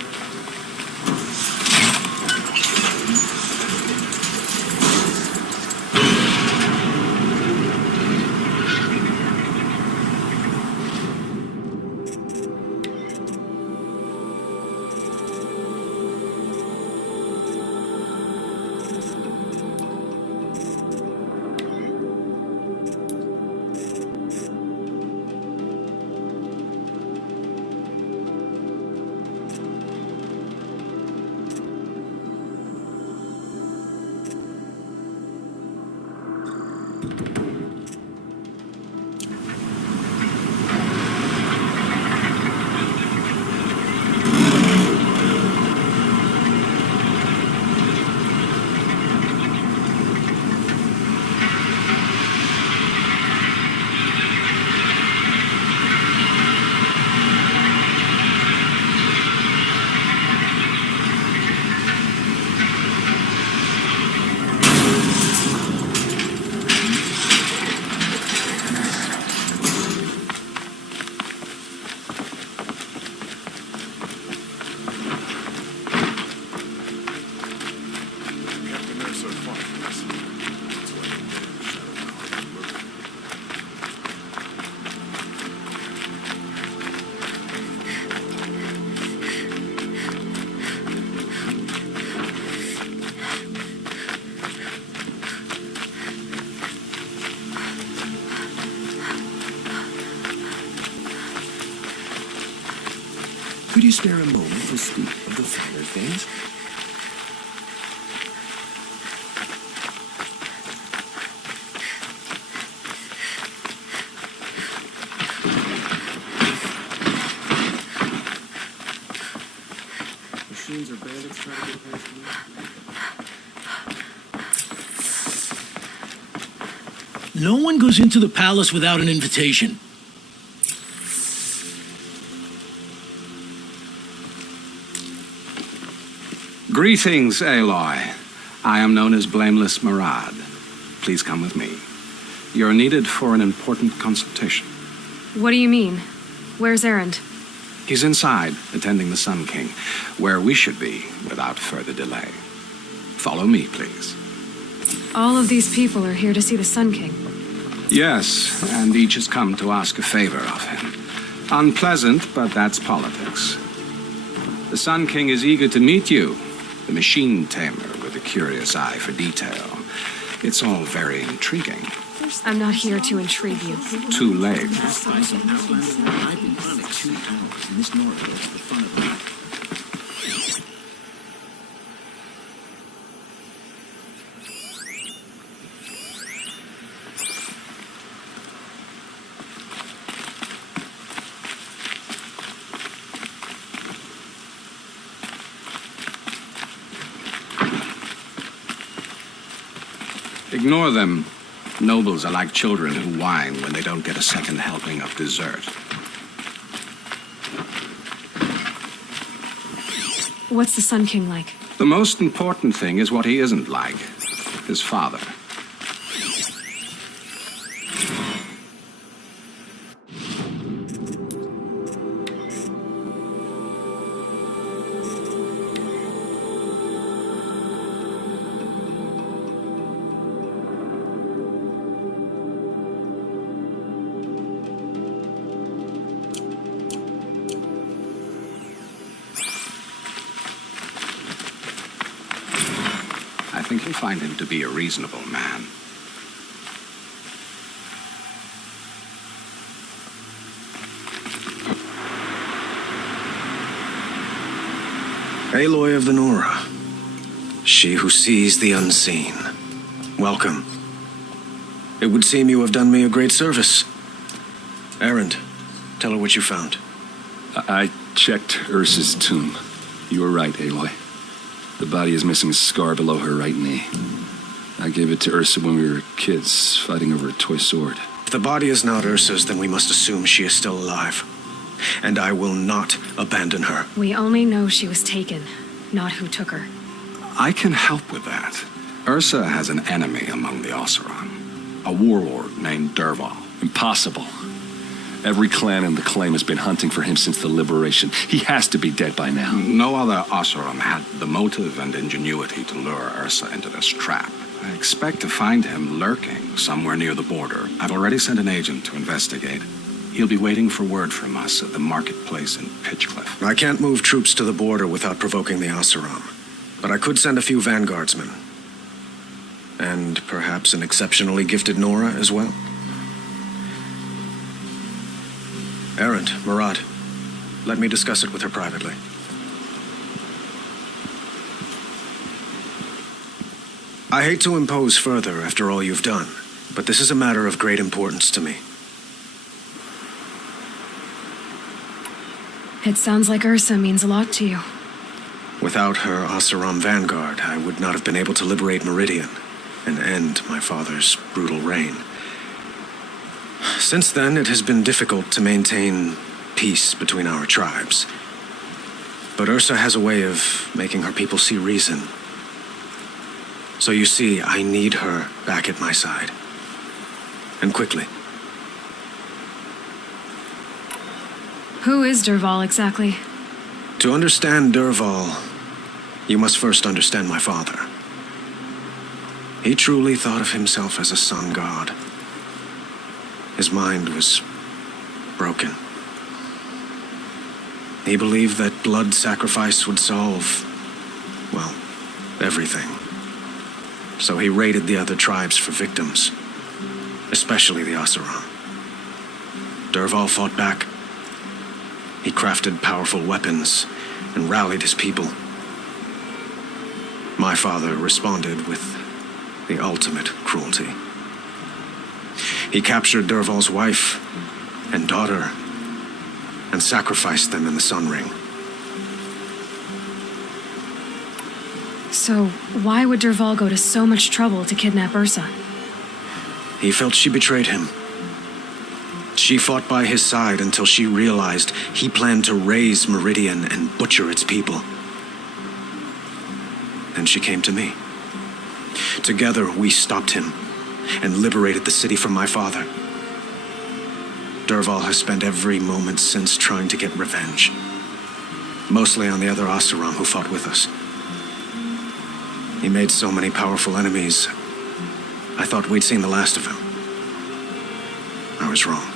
Could you spare a moment to speak of the finer things? Machines or bandits trying to get past me? No one goes into the palace without an invitation. Greetings, Aloy. I am known as Blameless Marad. Please come with me. You're needed for an important consultation. What do you mean? Where's Erend? He's inside, attending the Sun King, where we should be without further delay. Follow me, please. All of these people are here to see the Sun King. Yes, and each has come to ask a favor of him. Unpleasant, but that's politics. The Sun King is eager to meet you, the machine tamer with a curious eye for detail. It's all very intriguing. I'm not here to intrigue you. Too late. I've been on it 2 hours, and this Nora gets the fun of it. Ignore them. Nobles are like children who whine when they don't get a second helping of dessert. What's the Sun King like? The most important thing is what he isn't like. His father. you'll find him to be a reasonable man. Aloy of the Nora, she who sees the unseen. Welcome. It would seem you have done me a great service. Erend, tell her what you found. I checked Ursa's tomb. You were right, Aloy. The body is missing a scar below her right knee. I gave it to Ursa when we were kids, fighting over a toy sword. If the body is not Ursa's, then we must assume she is still alive. And I will not abandon her. We only know she was taken, not who took her. I can help with that. Ursa has an enemy among the Oseram. A warlord named Dervahl. Impossible. Every clan in the claim has been hunting for him since the liberation. He has to be dead by now. No other Oseram had the motive and ingenuity to lure Ursa into this trap. I expect to find him lurking somewhere near the border. I've already sent an agent to investigate. He'll be waiting for word from us at the marketplace in Pitchcliff. I can't move troops to the border without provoking the Oseram. But I could send a few vanguardsmen. And perhaps an exceptionally gifted Nora as well. Erend, Murad, let me discuss it with her privately. I hate to impose further after all you've done, but this is a matter of great importance to me. It sounds like Ursa means a lot to you. Without her Oseram vanguard, I would not have been able to liberate Meridian and end my father's brutal reign. Since then, it has been difficult to maintain peace between our tribes. But Ursa has a way of making her people see reason. So you see, I need her back at my side. And quickly. Who is Dervahl exactly? To understand Dervahl, you must first understand my father. He truly thought of himself as a sun god. His mind was broken. He believed that blood sacrifice would solve, well, everything. So he raided the other tribes for victims, especially the Oseram. Dervahl fought back. He crafted powerful weapons and rallied his people. My father responded with the ultimate cruelty. He captured Dervahl's wife and daughter and sacrificed them in the Sun Ring. So why would Dervahl go to so much trouble to kidnap Ursa? He felt she betrayed him. She fought by his side until she realized he planned to raise Meridian and butcher its people. Then she came to me. Together, we stopped him and liberated the city from my father. Dervahl has spent every moment since trying to get revenge. Mostly on the other Oseram who fought with us. He made so many powerful enemies, I thought we'd seen the last of him. I was wrong.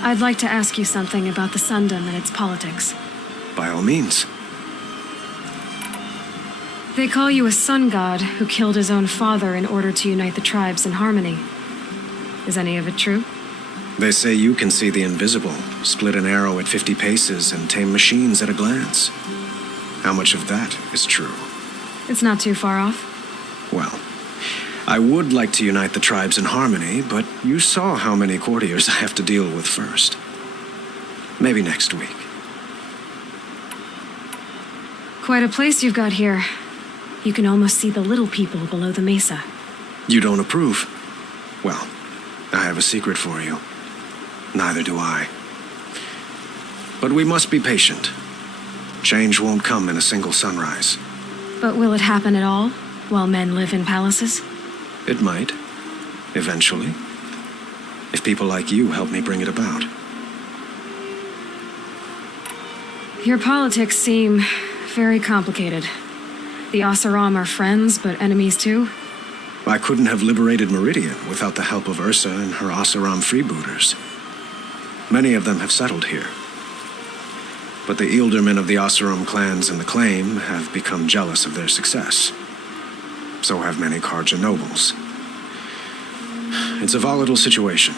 I'd like to ask you something about the Sundom and its politics. By all means. They call you a sun god who killed his own father in order to unite the tribes in harmony. Is any of it true? They say you can see the invisible, split an arrow at 50 paces, and tame machines at a glance. How much of that is true? It's not too far off. Well, I would like to unite the tribes in harmony, but you saw how many courtiers I have to deal with first. Maybe next week. Quite a place you've got here. You can almost see the little people below the mesa. You don't approve? Well, I have a secret for you. Neither do I. But we must be patient. Change won't come in a single sunrise. But will it happen at all, while men live in palaces? It might. Eventually. If people like you help me bring it about. Your politics seem very complicated. The Oseram are friends, but enemies too? I couldn't have liberated Meridian without the help of Ursa and her Oseram freebooters. Many of them have settled here. But the Ealdormen of the Oseram clans in the claim have become jealous of their success. So have many Karja nobles. It's a volatile situation,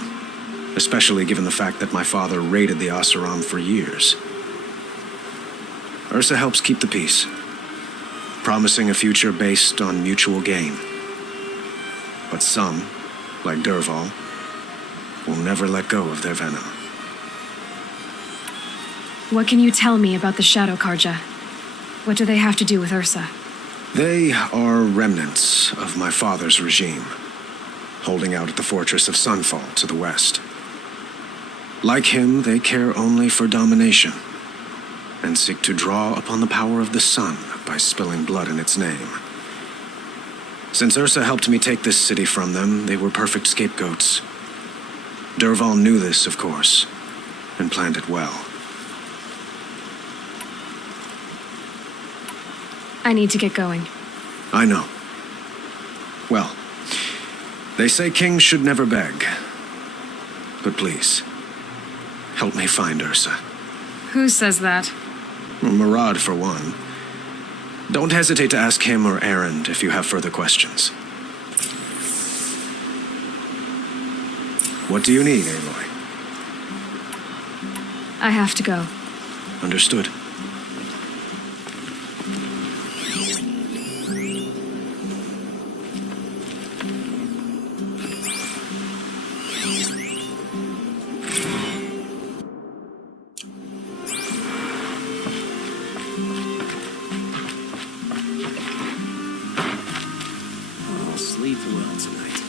especially given the fact that my father raided the Oseram for years. Ursa helps keep the peace, promising a future based on mutual gain. But some, like Dervahl, will never let go of their venom. What can you tell me about the Shadow Karja? What do they have to do with Ursa? They are remnants of my father's regime, holding out at the fortress of Sunfall to the west. Like him, they care only for domination, and seek to draw upon the power of the sun by spilling blood in its name. Since Ursa helped me take this city from them, they were perfect scapegoats. Dervahl knew this, of course, and planned it well. I need to get going. I know. Well, they say kings should never beg. But please, help me find Ursa. Who says that? Murad, for one. Don't hesitate to ask him or Erend if you have further questions. What do you need, Aloy? I have to go. Understood. I'll sleep well tonight.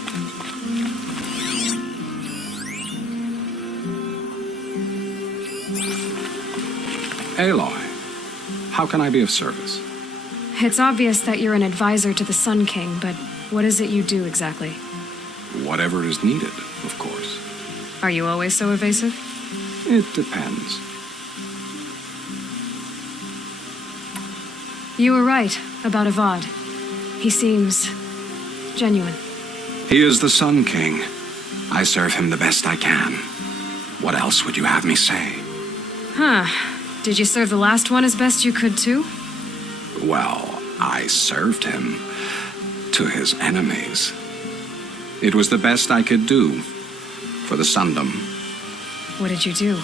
Aloy, how can I be of service? It's obvious that you're an advisor to the Sun King, but what is it you do exactly? Whatever is needed, of course. Are you always so evasive? It depends. You were right about Avad. He seems genuine. He is the Sun King. I serve him the best I can. What else would you have me say? Huh. Did you serve the last one as best you could, too? Well, I served him to his enemies. It was the best I could do for the Sundom. What did you do?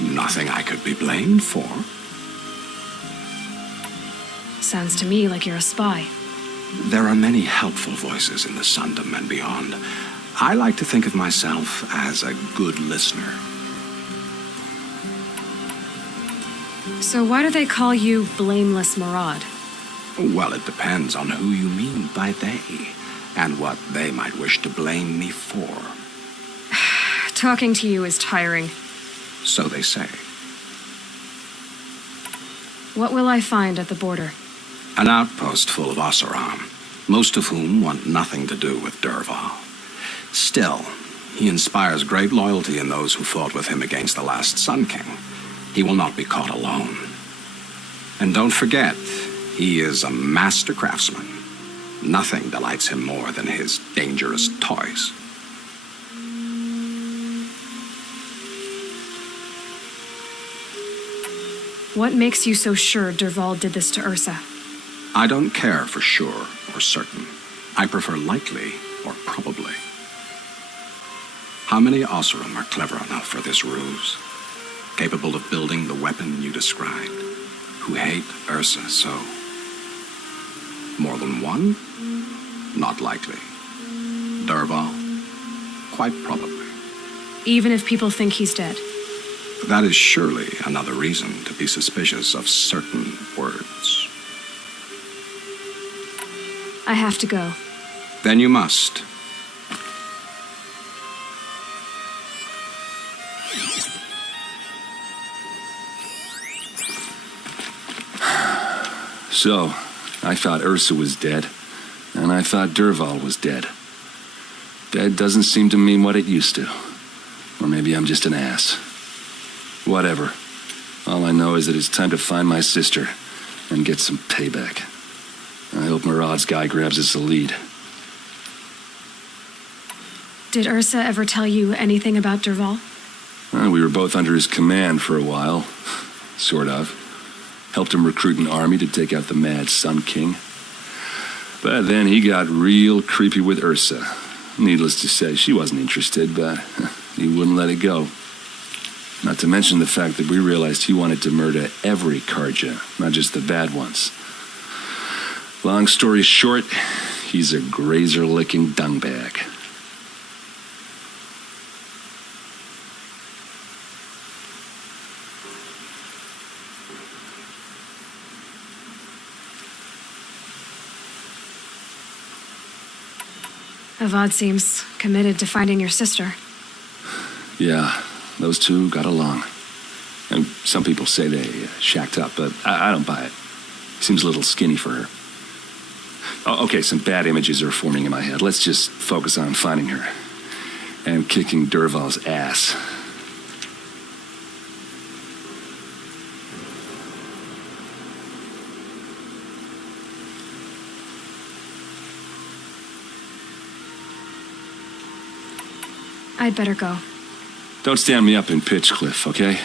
Nothing I could be blamed for. Sounds to me like you're a spy. There are many helpful voices in the Sundom and beyond. I like to think of myself as a good listener. So why do they call you Blameless Murad? Well, it depends on who you mean by they, and what they might wish to blame me for. Talking to you is tiring. So they say. What will I find at the border? An outpost full of Oseram, most of whom want nothing to do with Dervahl. Still, he inspires great loyalty in those who fought with him against the last Sun King. He will not be caught alone. And don't forget, he is a master craftsman. Nothing delights him more than his dangerous toys. What makes you so sure Dervahl did this to Ursa? I don't care for sure or certain. I prefer likely or probably. How many Oseram are clever enough for this ruse? Capable of building the weapon you described? Who hate Ursa so? More than one? Not likely. Dervahl? Quite probably. Even if people think he's dead? That is surely another reason to be suspicious of certain words. I have to go. Then you must. So, I thought Ursa was dead, and I thought Dervahl was dead. Dead doesn't seem to mean what it used to. Or maybe I'm just an ass. Whatever. All I know is that it's time to find my sister and get some payback. I hope Murad's guy grabs us a lead. Did Ursa ever tell you anything about Dervahl? We were both under his command for a while. sort of. Helped him recruit an army to take out the mad Sun King. But then he got real creepy with Ursa. Needless to say, she wasn't interested, but he wouldn't let it go. Not to mention the fact that we realized he wanted to murder every Karja, not just the bad ones. Long story short, he's a grazer-licking dungbag. Avad seems committed to finding your sister. Yeah, those two got along. And some people say they shacked up, but I don't buy it. Seems a little skinny for her. Oh, okay, some bad images are forming in my head. Let's just focus on finding her. And kicking Derval's ass. I'd better go. Don't stand me up in Pitchcliff, okay?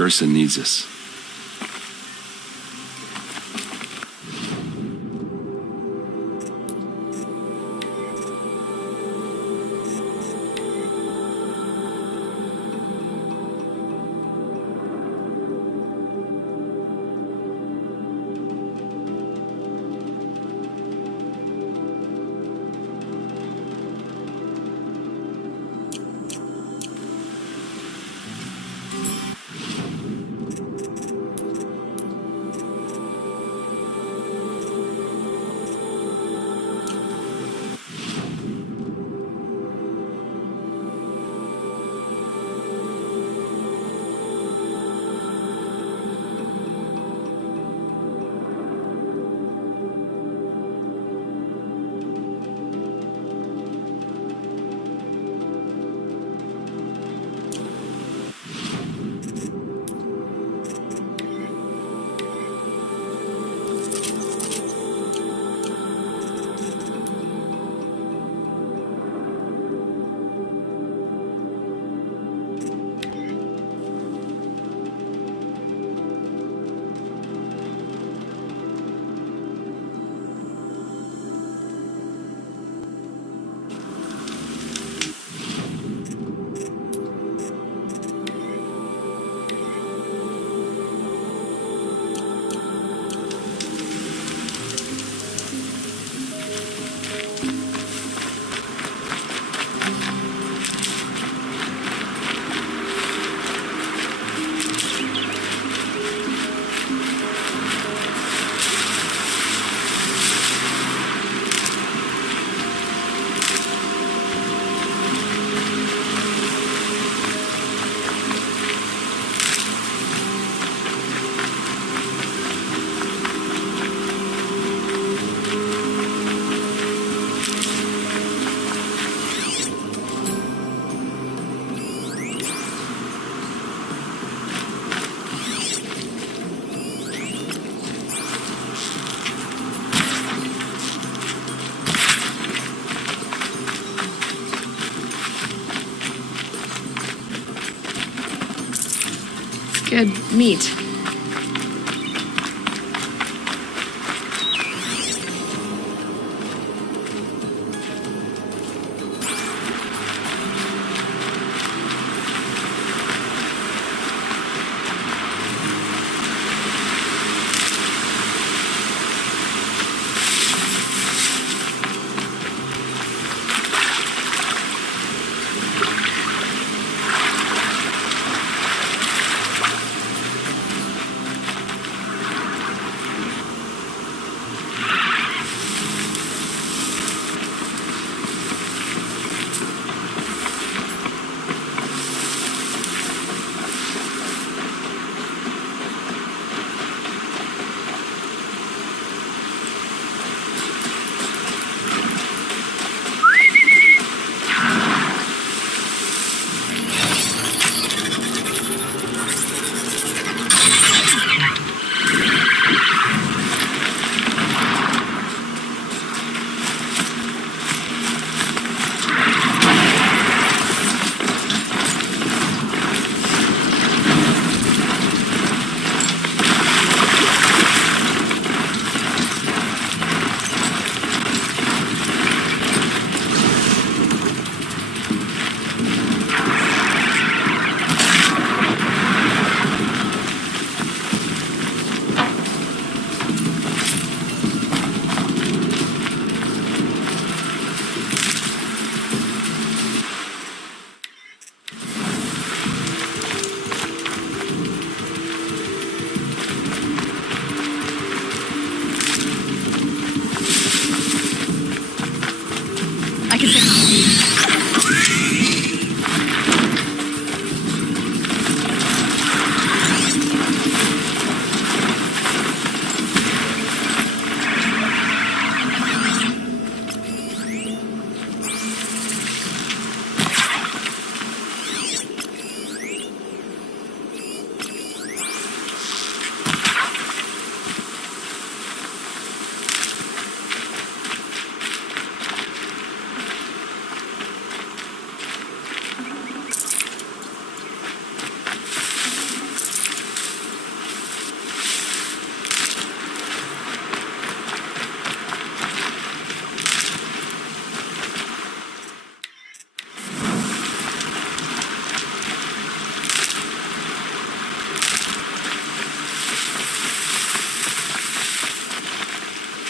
Ursa needs us. Good meat. I can fix it.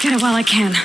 Get it while I can.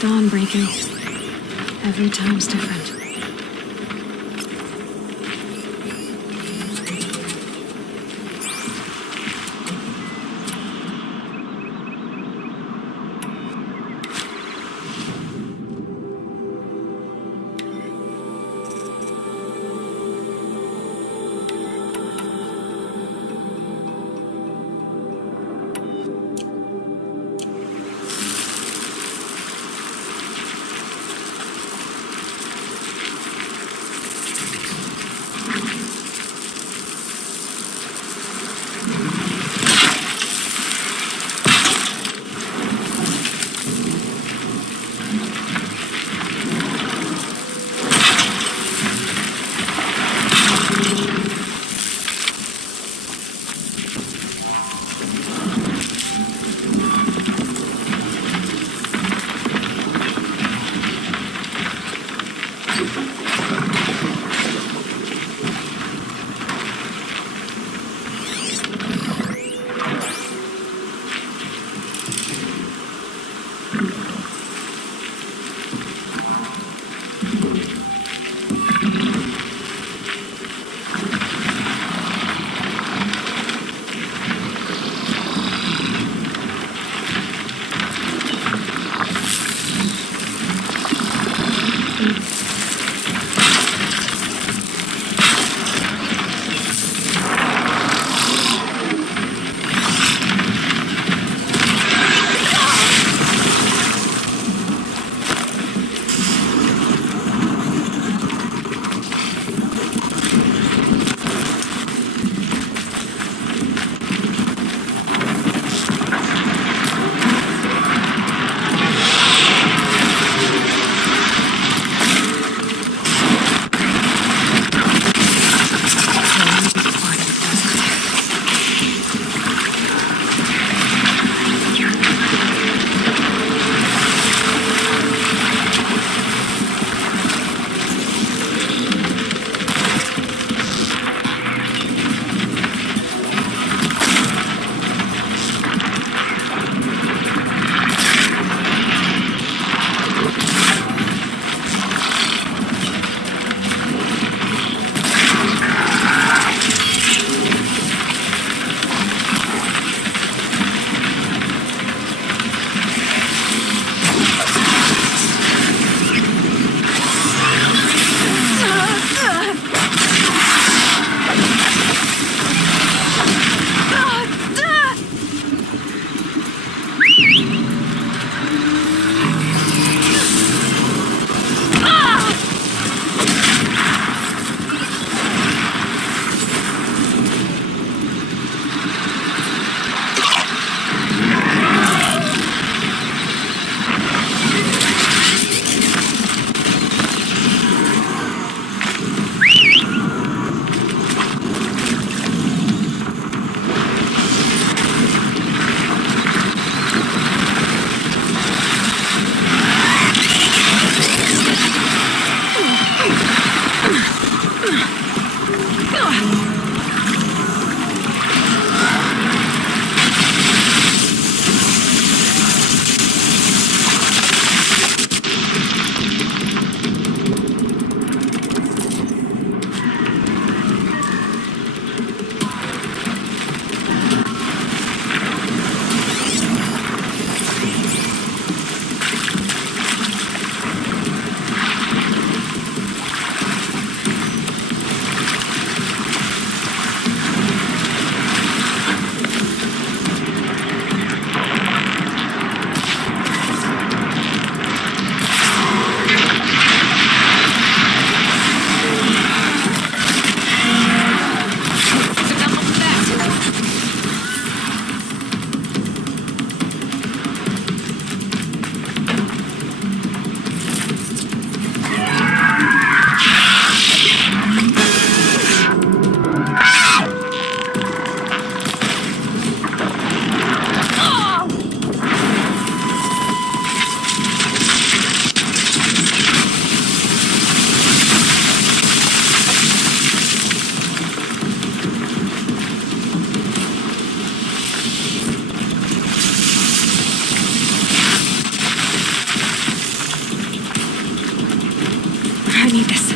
Dawn breaking. Every time's different. need this.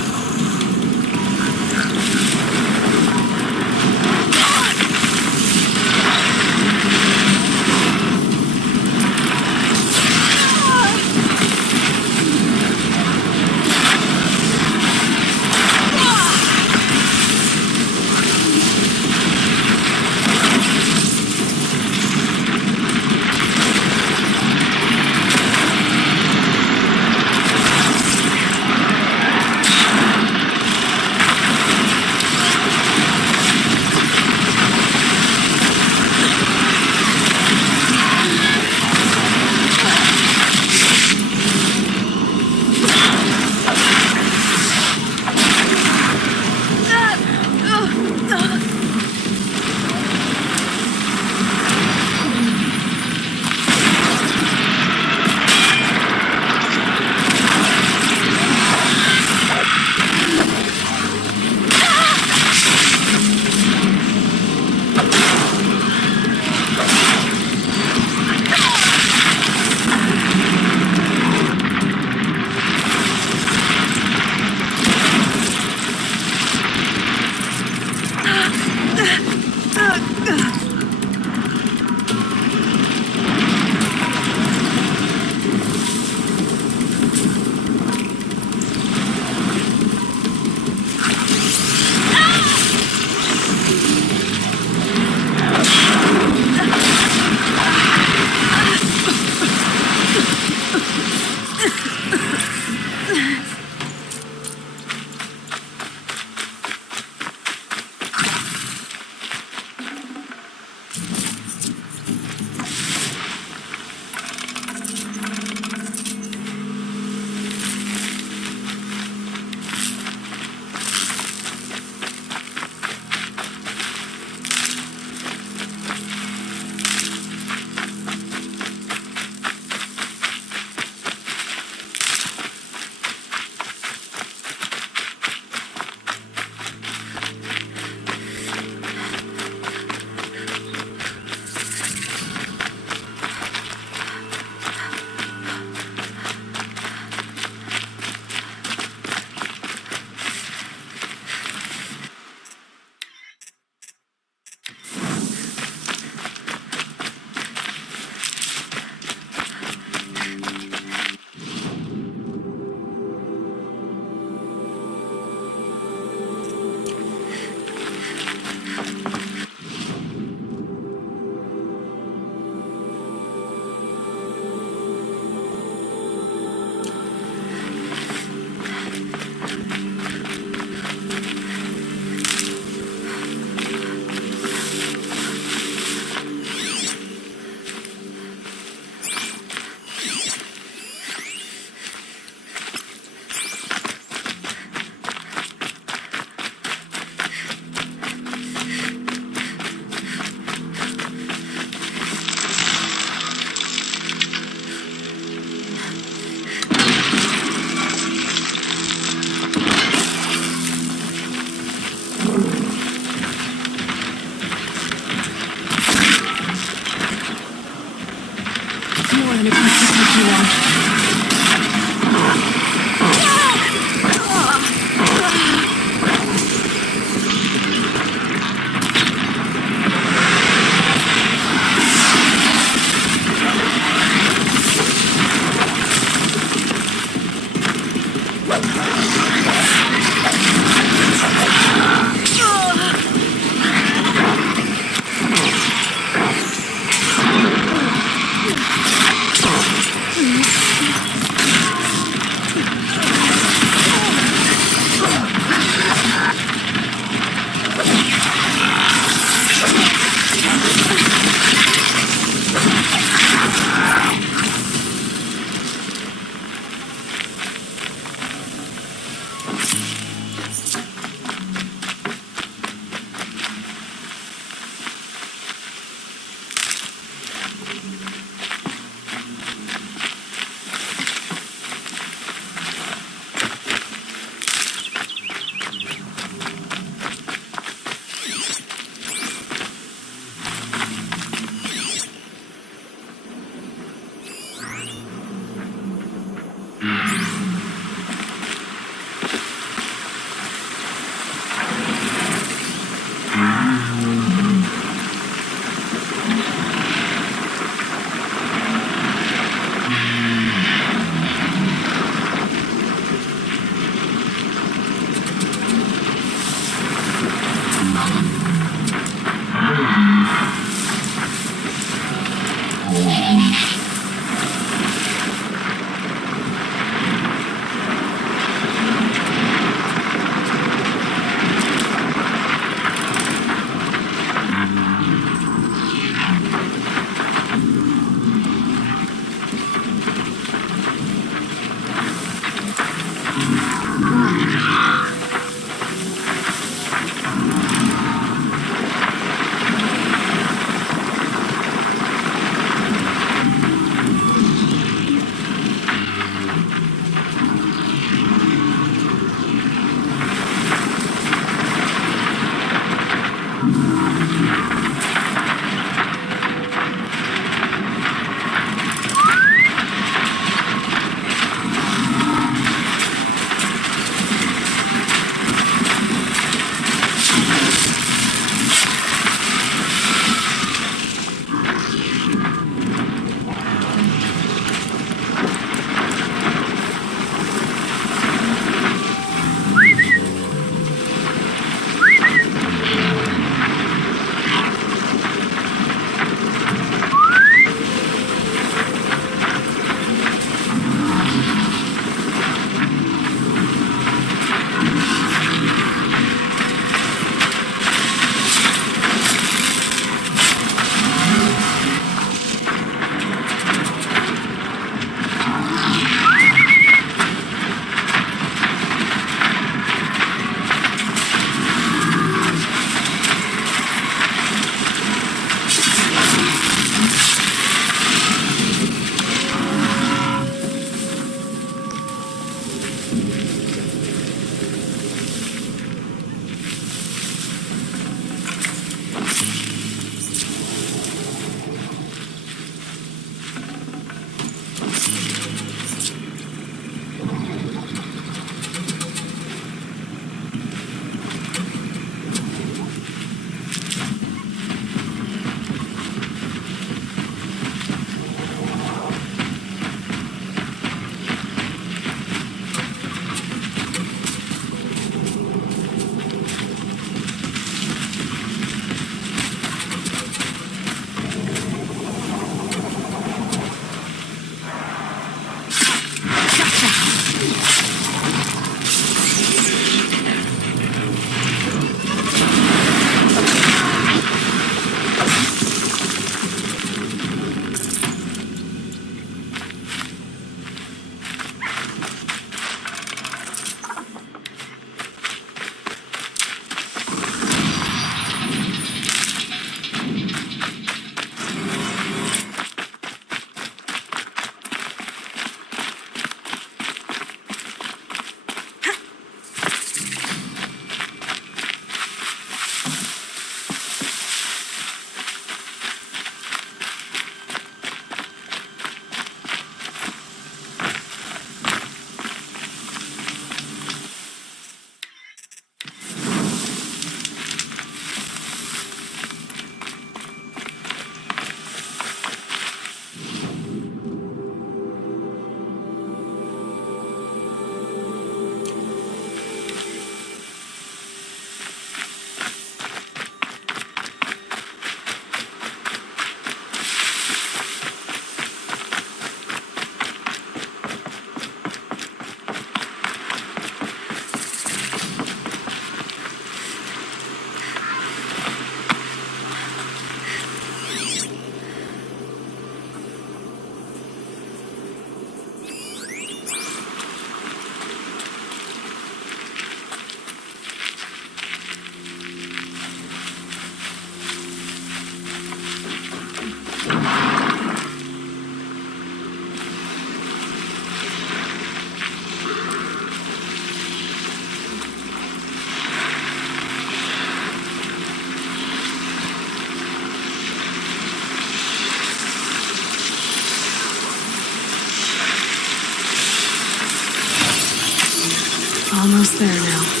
Almost there now.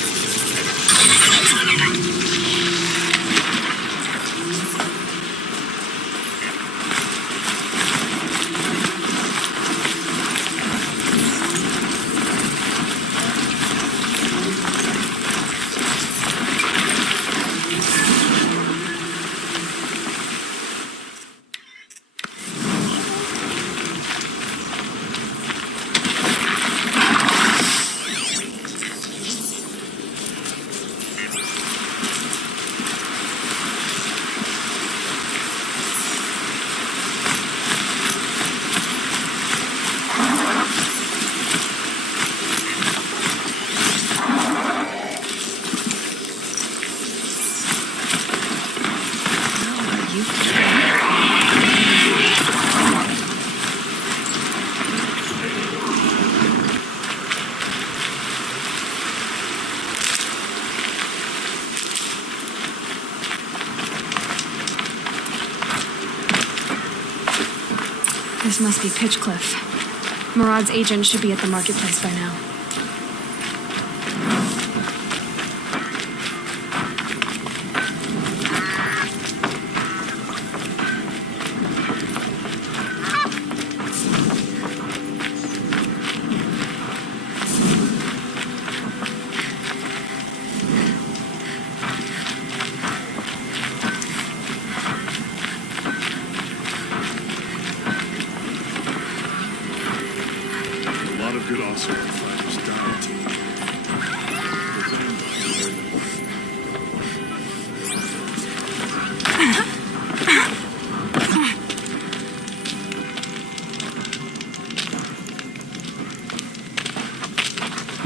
This must be Pitchcliff. Murad's agent should be at the marketplace by now. A lot of good Ocelot fighters guaranteed.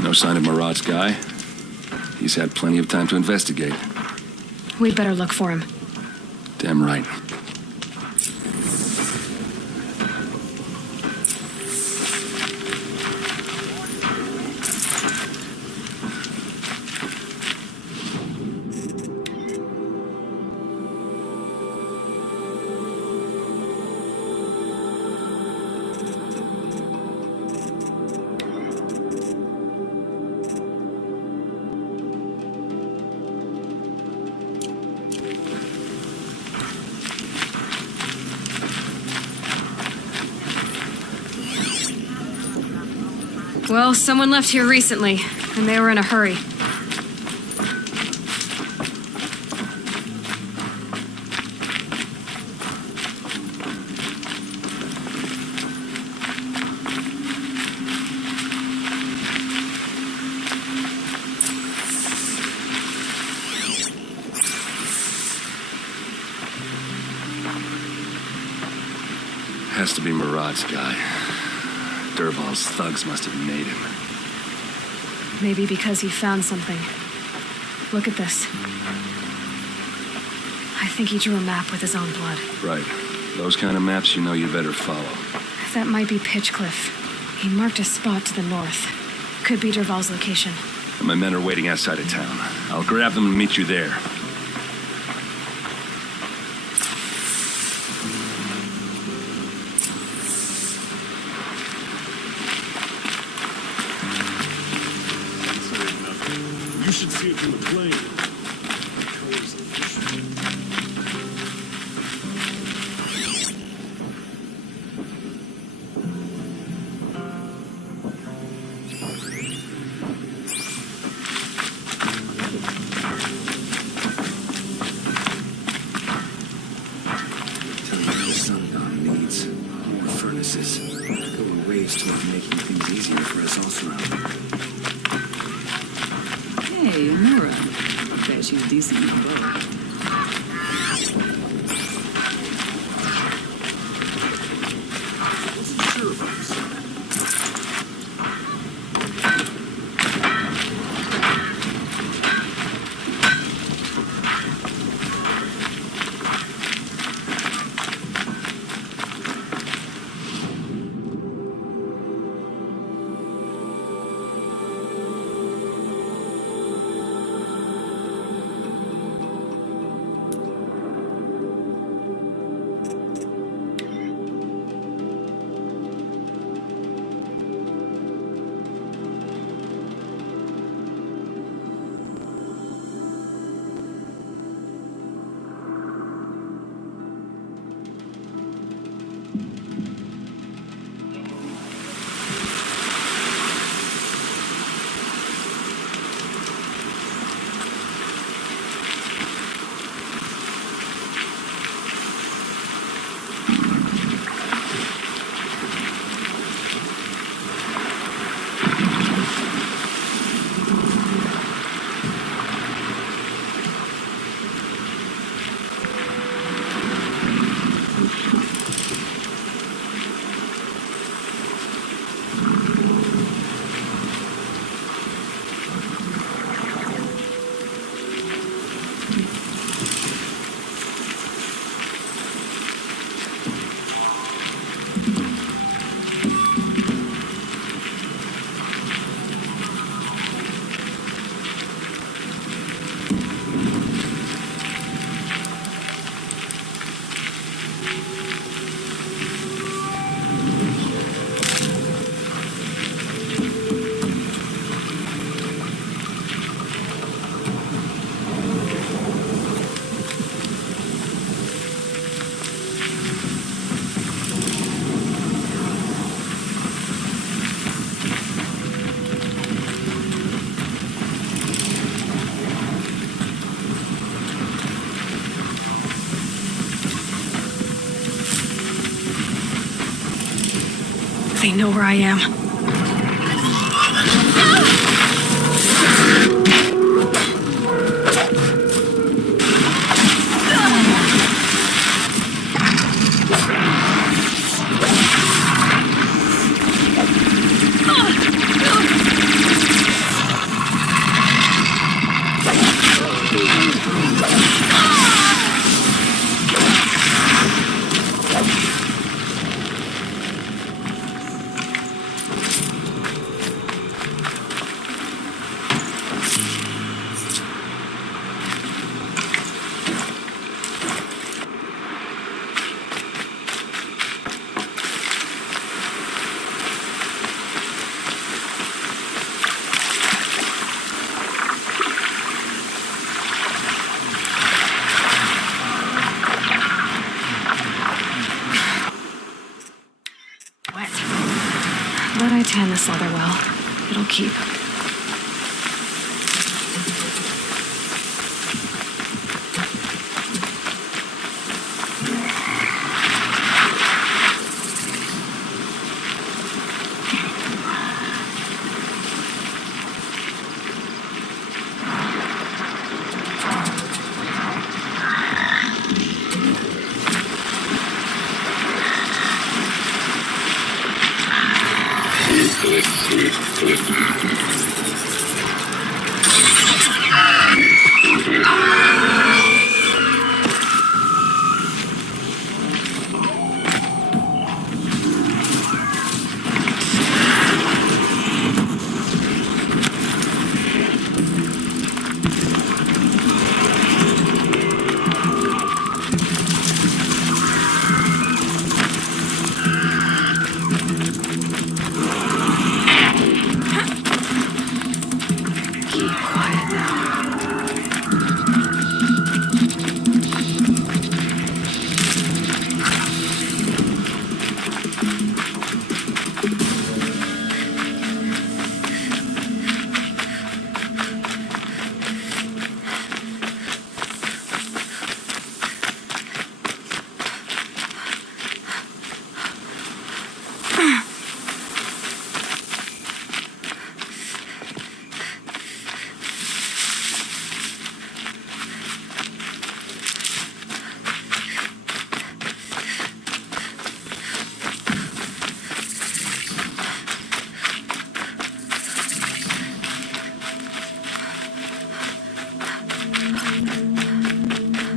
No sign of Murad's guy. He's had plenty of time to investigate. We'd better look for him. Damn right. Well, someone left here recently, and they were in a hurry. Has to be Murad's guy. Dervahl's thugs must have made him. Maybe because he found something. Look at this. I think he drew a map with his own blood. Right. Those kind of maps you know you better follow. That might be Pitchcliff. He marked a spot to the north. Could be Dervahl's location. And my men are waiting outside of town. I'll grab them and meet you there. You should see it from the plane. Tell me what the sun god needs. More furnaces. Go a ways toward making things easier for us also. Hey, Nora. I bet she's decent in a bow. Sure about this. They know where I am. But I tan this leather well. It'll keep.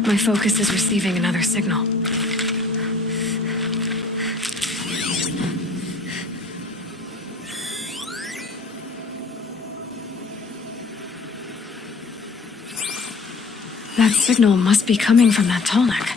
My focus is receiving another signal. That signal must be coming from that tall neck.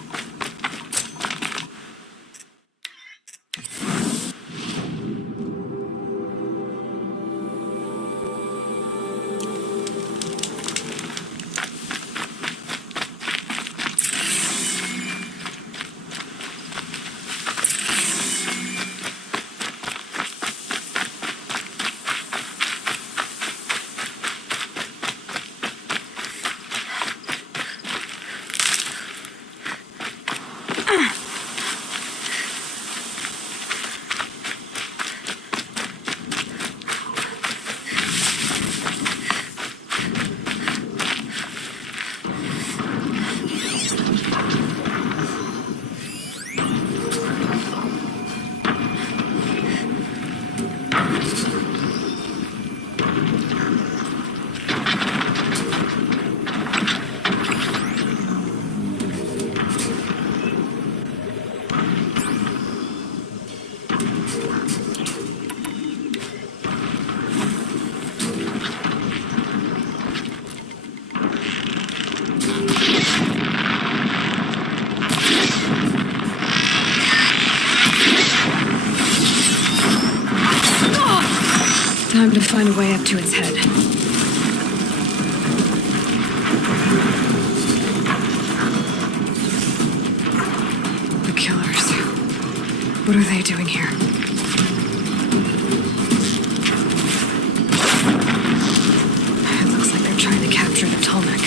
Time to find a way up to its head. The killers. What are they doing here? It looks like they're trying to capture the Tolmec.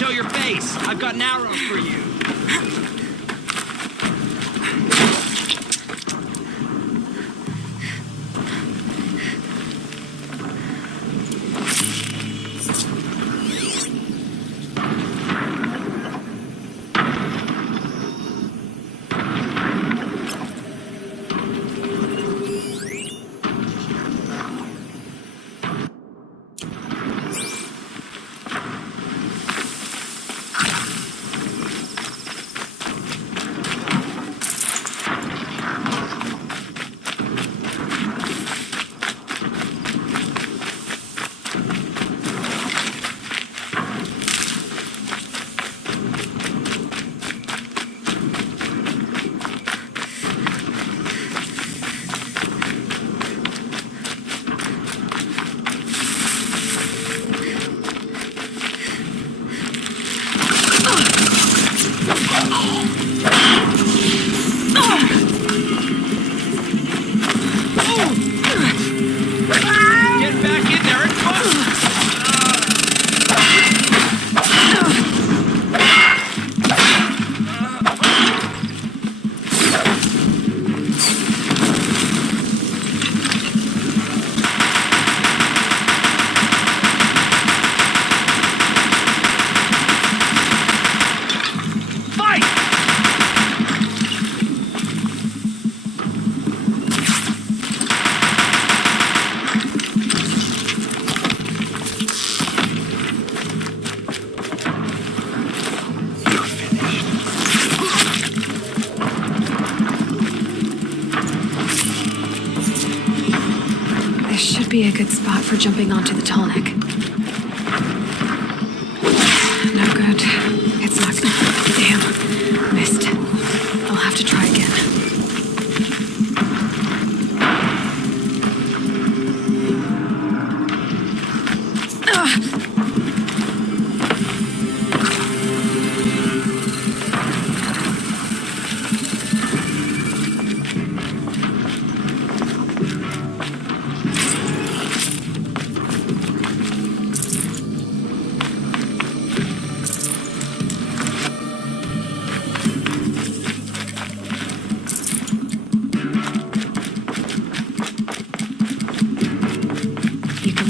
show your face. I've got an arrow for you. Be a good spot for jumping onto the tall neck. No good. It's not gonna... Damn. Missed. I'll have to try again.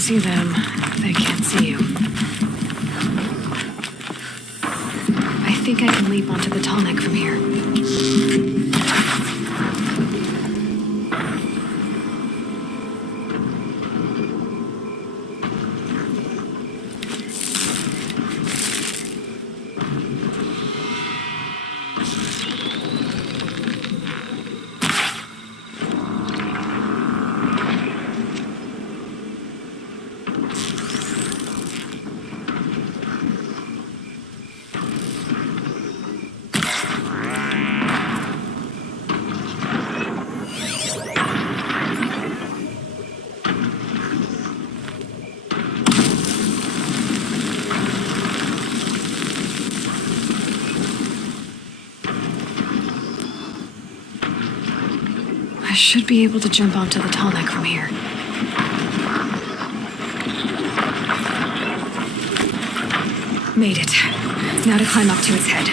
See them, they can't see you. I think I can leap onto the tall neck from here. I should be able to jump onto the tall neck from here. Made it. Now to climb up to its head.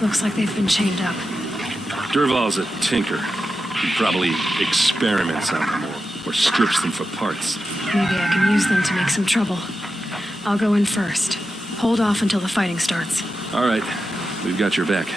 Looks like they've been chained up. Durval's a tinker. He probably experiments on them or strips them for parts. Maybe I can use them to make some trouble. I'll go in first. Hold off until the fighting starts. All right. We've got your back.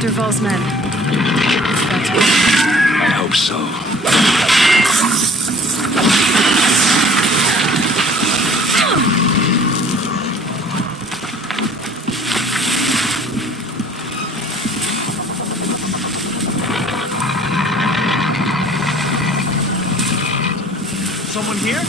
Durval's men. I hope so. Someone here?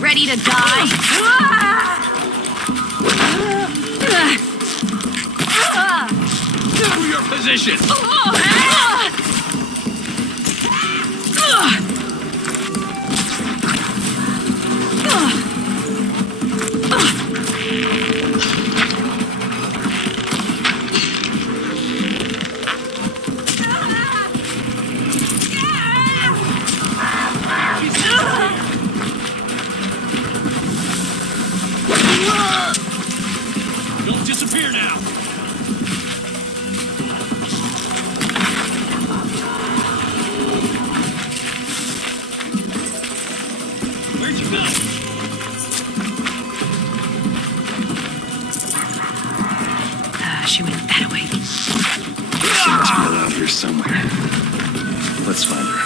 Ready to die? To your position! Don't disappear now! Where'd you go? She went that way. She must be around here somewhere. Let's find her.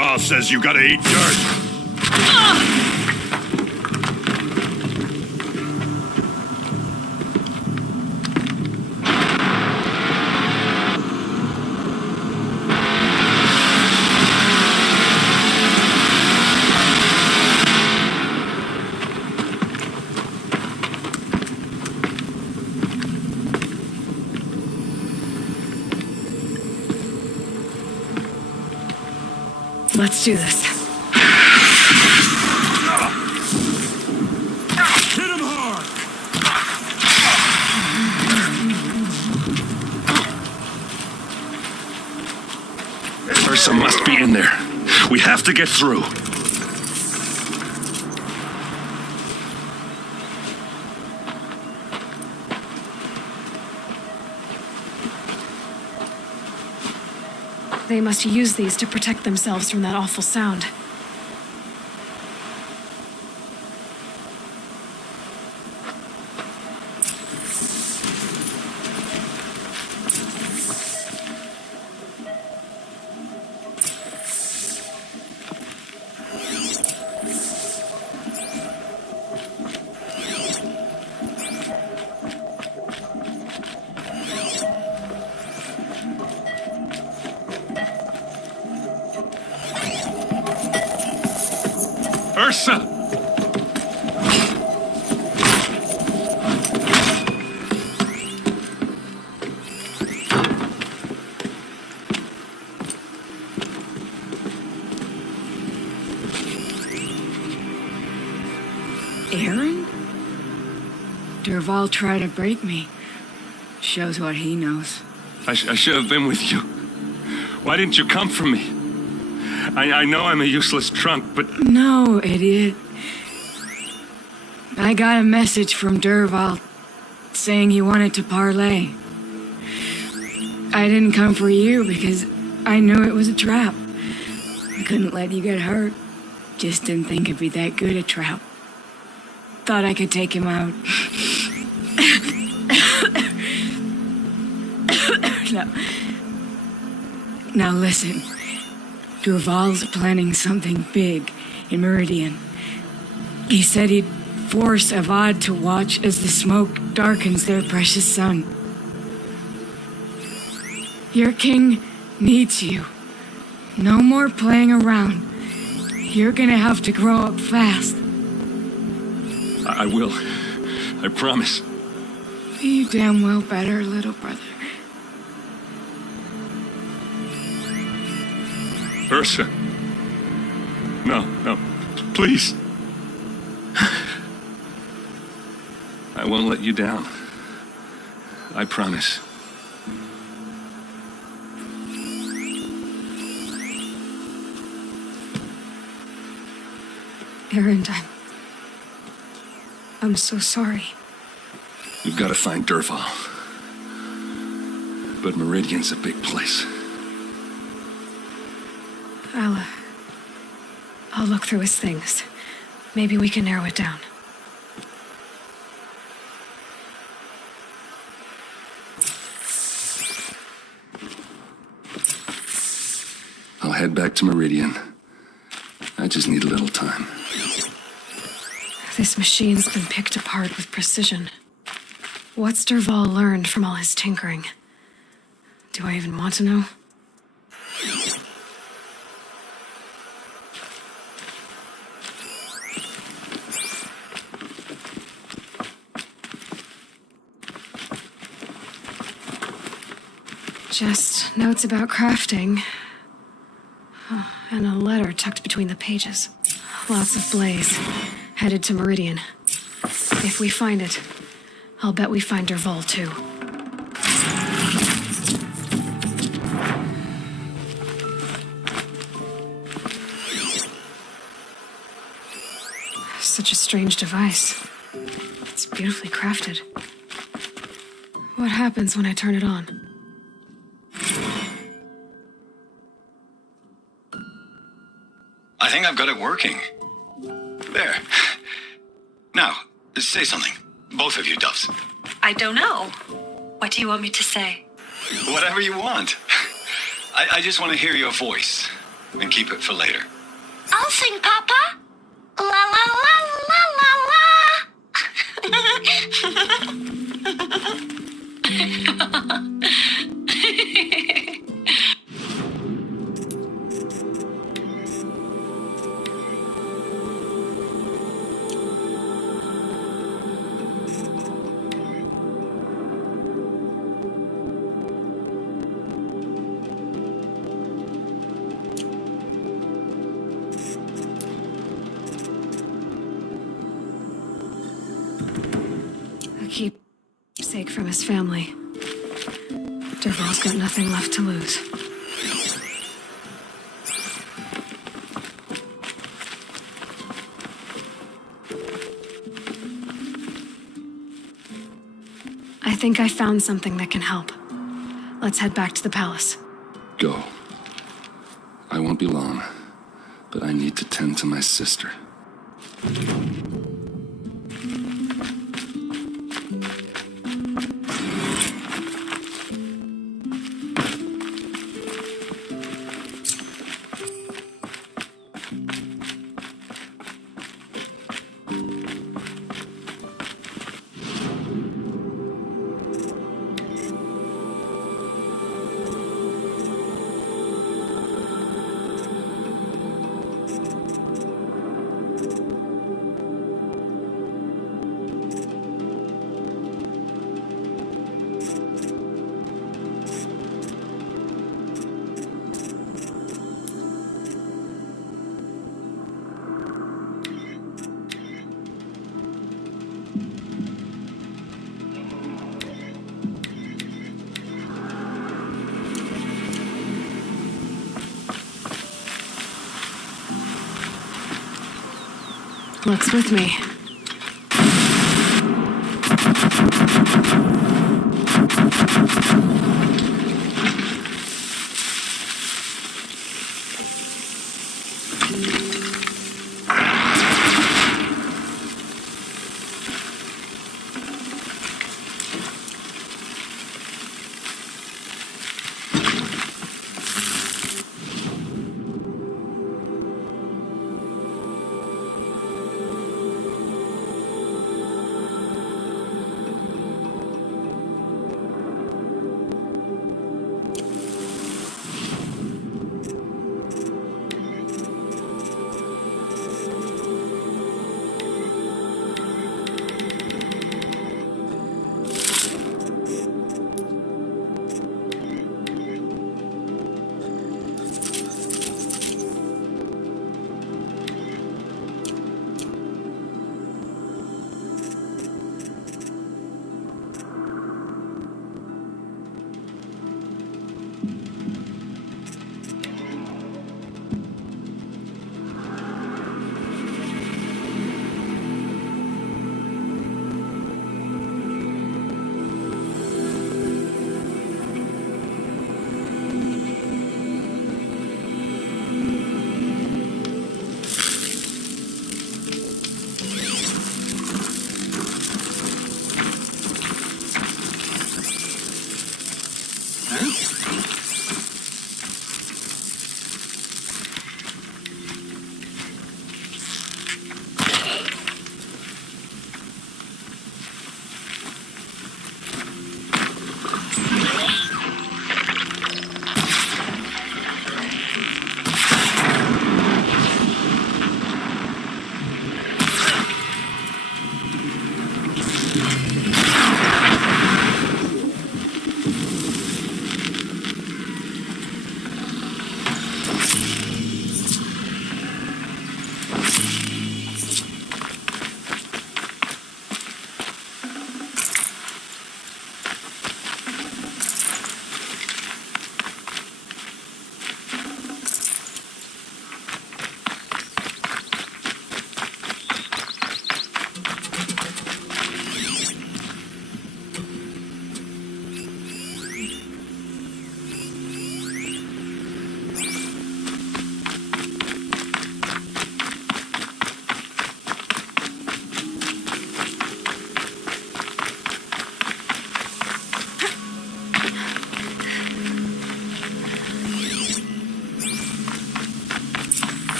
Dervahl says you gotta eat dirt. Let's do this. Hit him hard! Ursa must be in there. We have to get through. They must use these to protect themselves from that awful sound. Ursa! Aaron? Dervahl tried to break me. Shows what he knows. I should have been with you. Why didn't you come for me? I know I'm a useless trunk, but... No, idiot. I got a message from Dervahl saying he wanted to parlay. I didn't come for you because I knew it was a trap. I couldn't let you get hurt. Just didn't think it'd be that good a trap. Thought I could take him out. Now listen. Dervahl's planning something big in Meridian. He said he'd force Avad to watch as the smoke darkens their precious sun. Your king needs you. No more playing around. You're gonna have to grow up fast. I will. I promise. You damn well better, little brother. Ursa. No, please. I won't let you down. I promise. Aaron, I'm so sorry. We've got to find Dervahl. But Meridian's a big place. I'll look through his things. Maybe we can narrow it down. I'll head back to Meridian. I just need a little time. This machine's been picked apart with precision. What's Dervahl learned from all his tinkering? Do I even want to know? Just notes about crafting. Oh, and a letter tucked between the pages. Lots of blaze. Headed to Meridian. If we find it, I'll bet we find Dervahl too. Such a strange device. It's beautifully crafted. What happens when I turn it on? I think I've got it working. There. Now, say something. Both of you, Doves. I don't know. What do you want me to say? Whatever you want. I just want to hear your voice. and keep it for later. I'll sing, Papa. La la la la la la. A keepsake from his family. Derval's got nothing left to lose. I think I found something that can help. Let's head back to the palace. Go. I won't be long, but I need to tend to my sister. Luck's with me.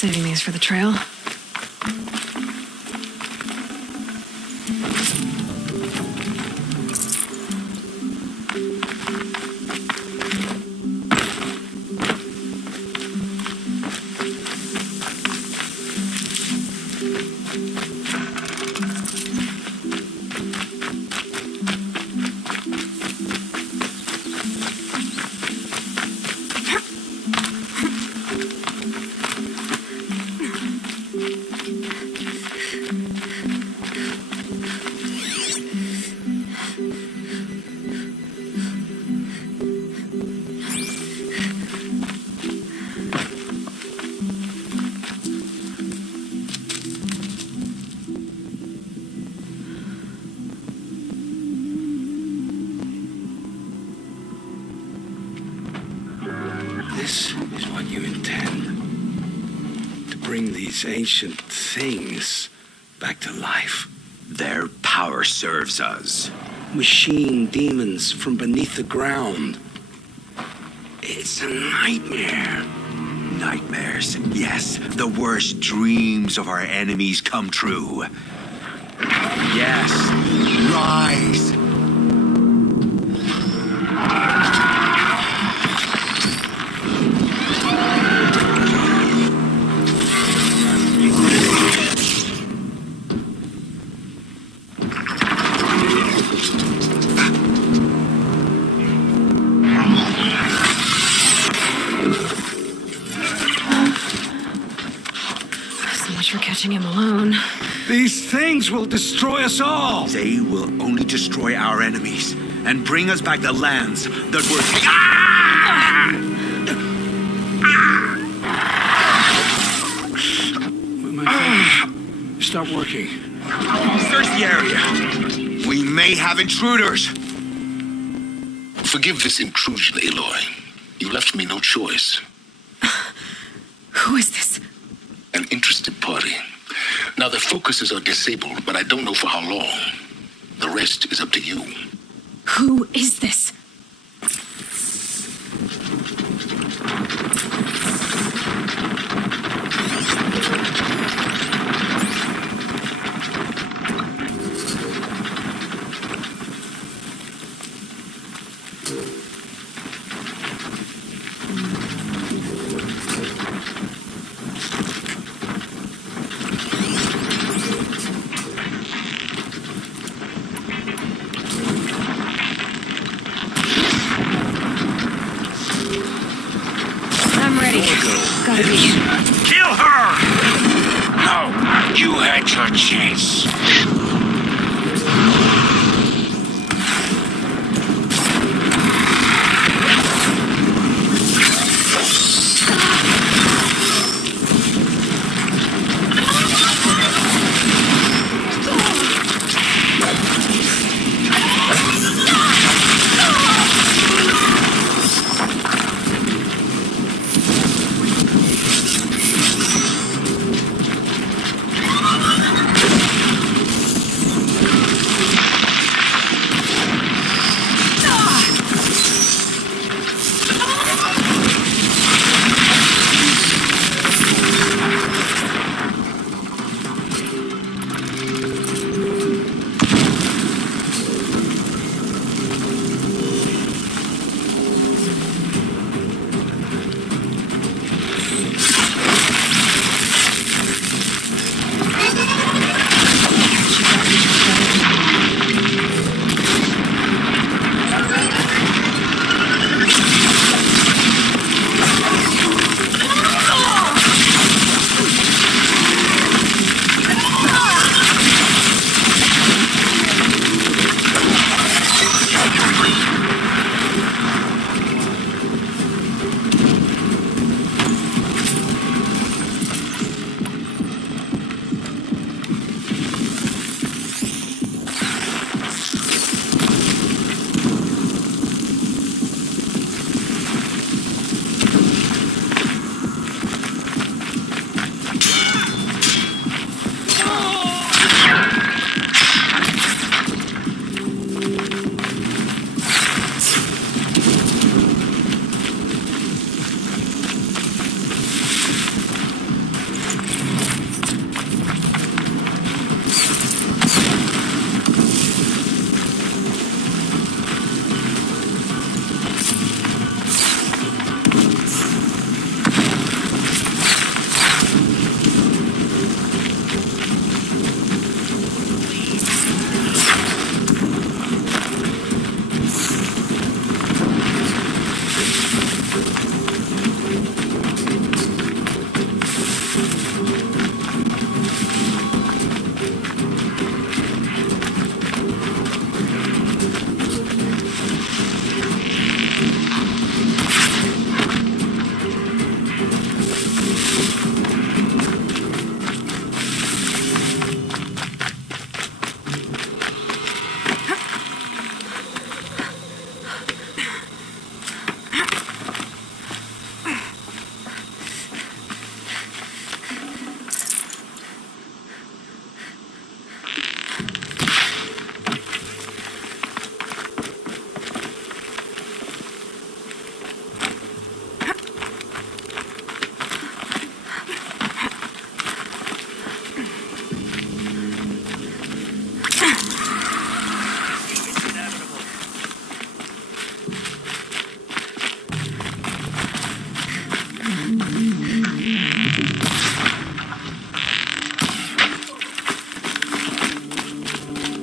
Saving these for the trail. This is what you intend. To bring these ancient things back to life. Their power serves us. Machine demons from beneath the ground. It's a nightmare. Nightmares, yes. The worst dreams of our enemies come true. Yes. Rise. So much for catching him alone. These things will destroy us all. They will only destroy our enemies and bring us back the lands that were... My fingers stop working. Search the area. We may have intruders. Forgive this intrusion, Aloy. You left me no choice. Who is this? An interested party. Now, their focuses are disabled, but I don't know for how long. The rest is up to you. Who is this? Gotta be. Kill her! No, you had your chance.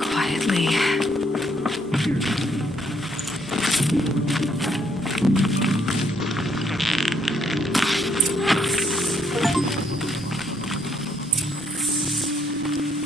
Quietly.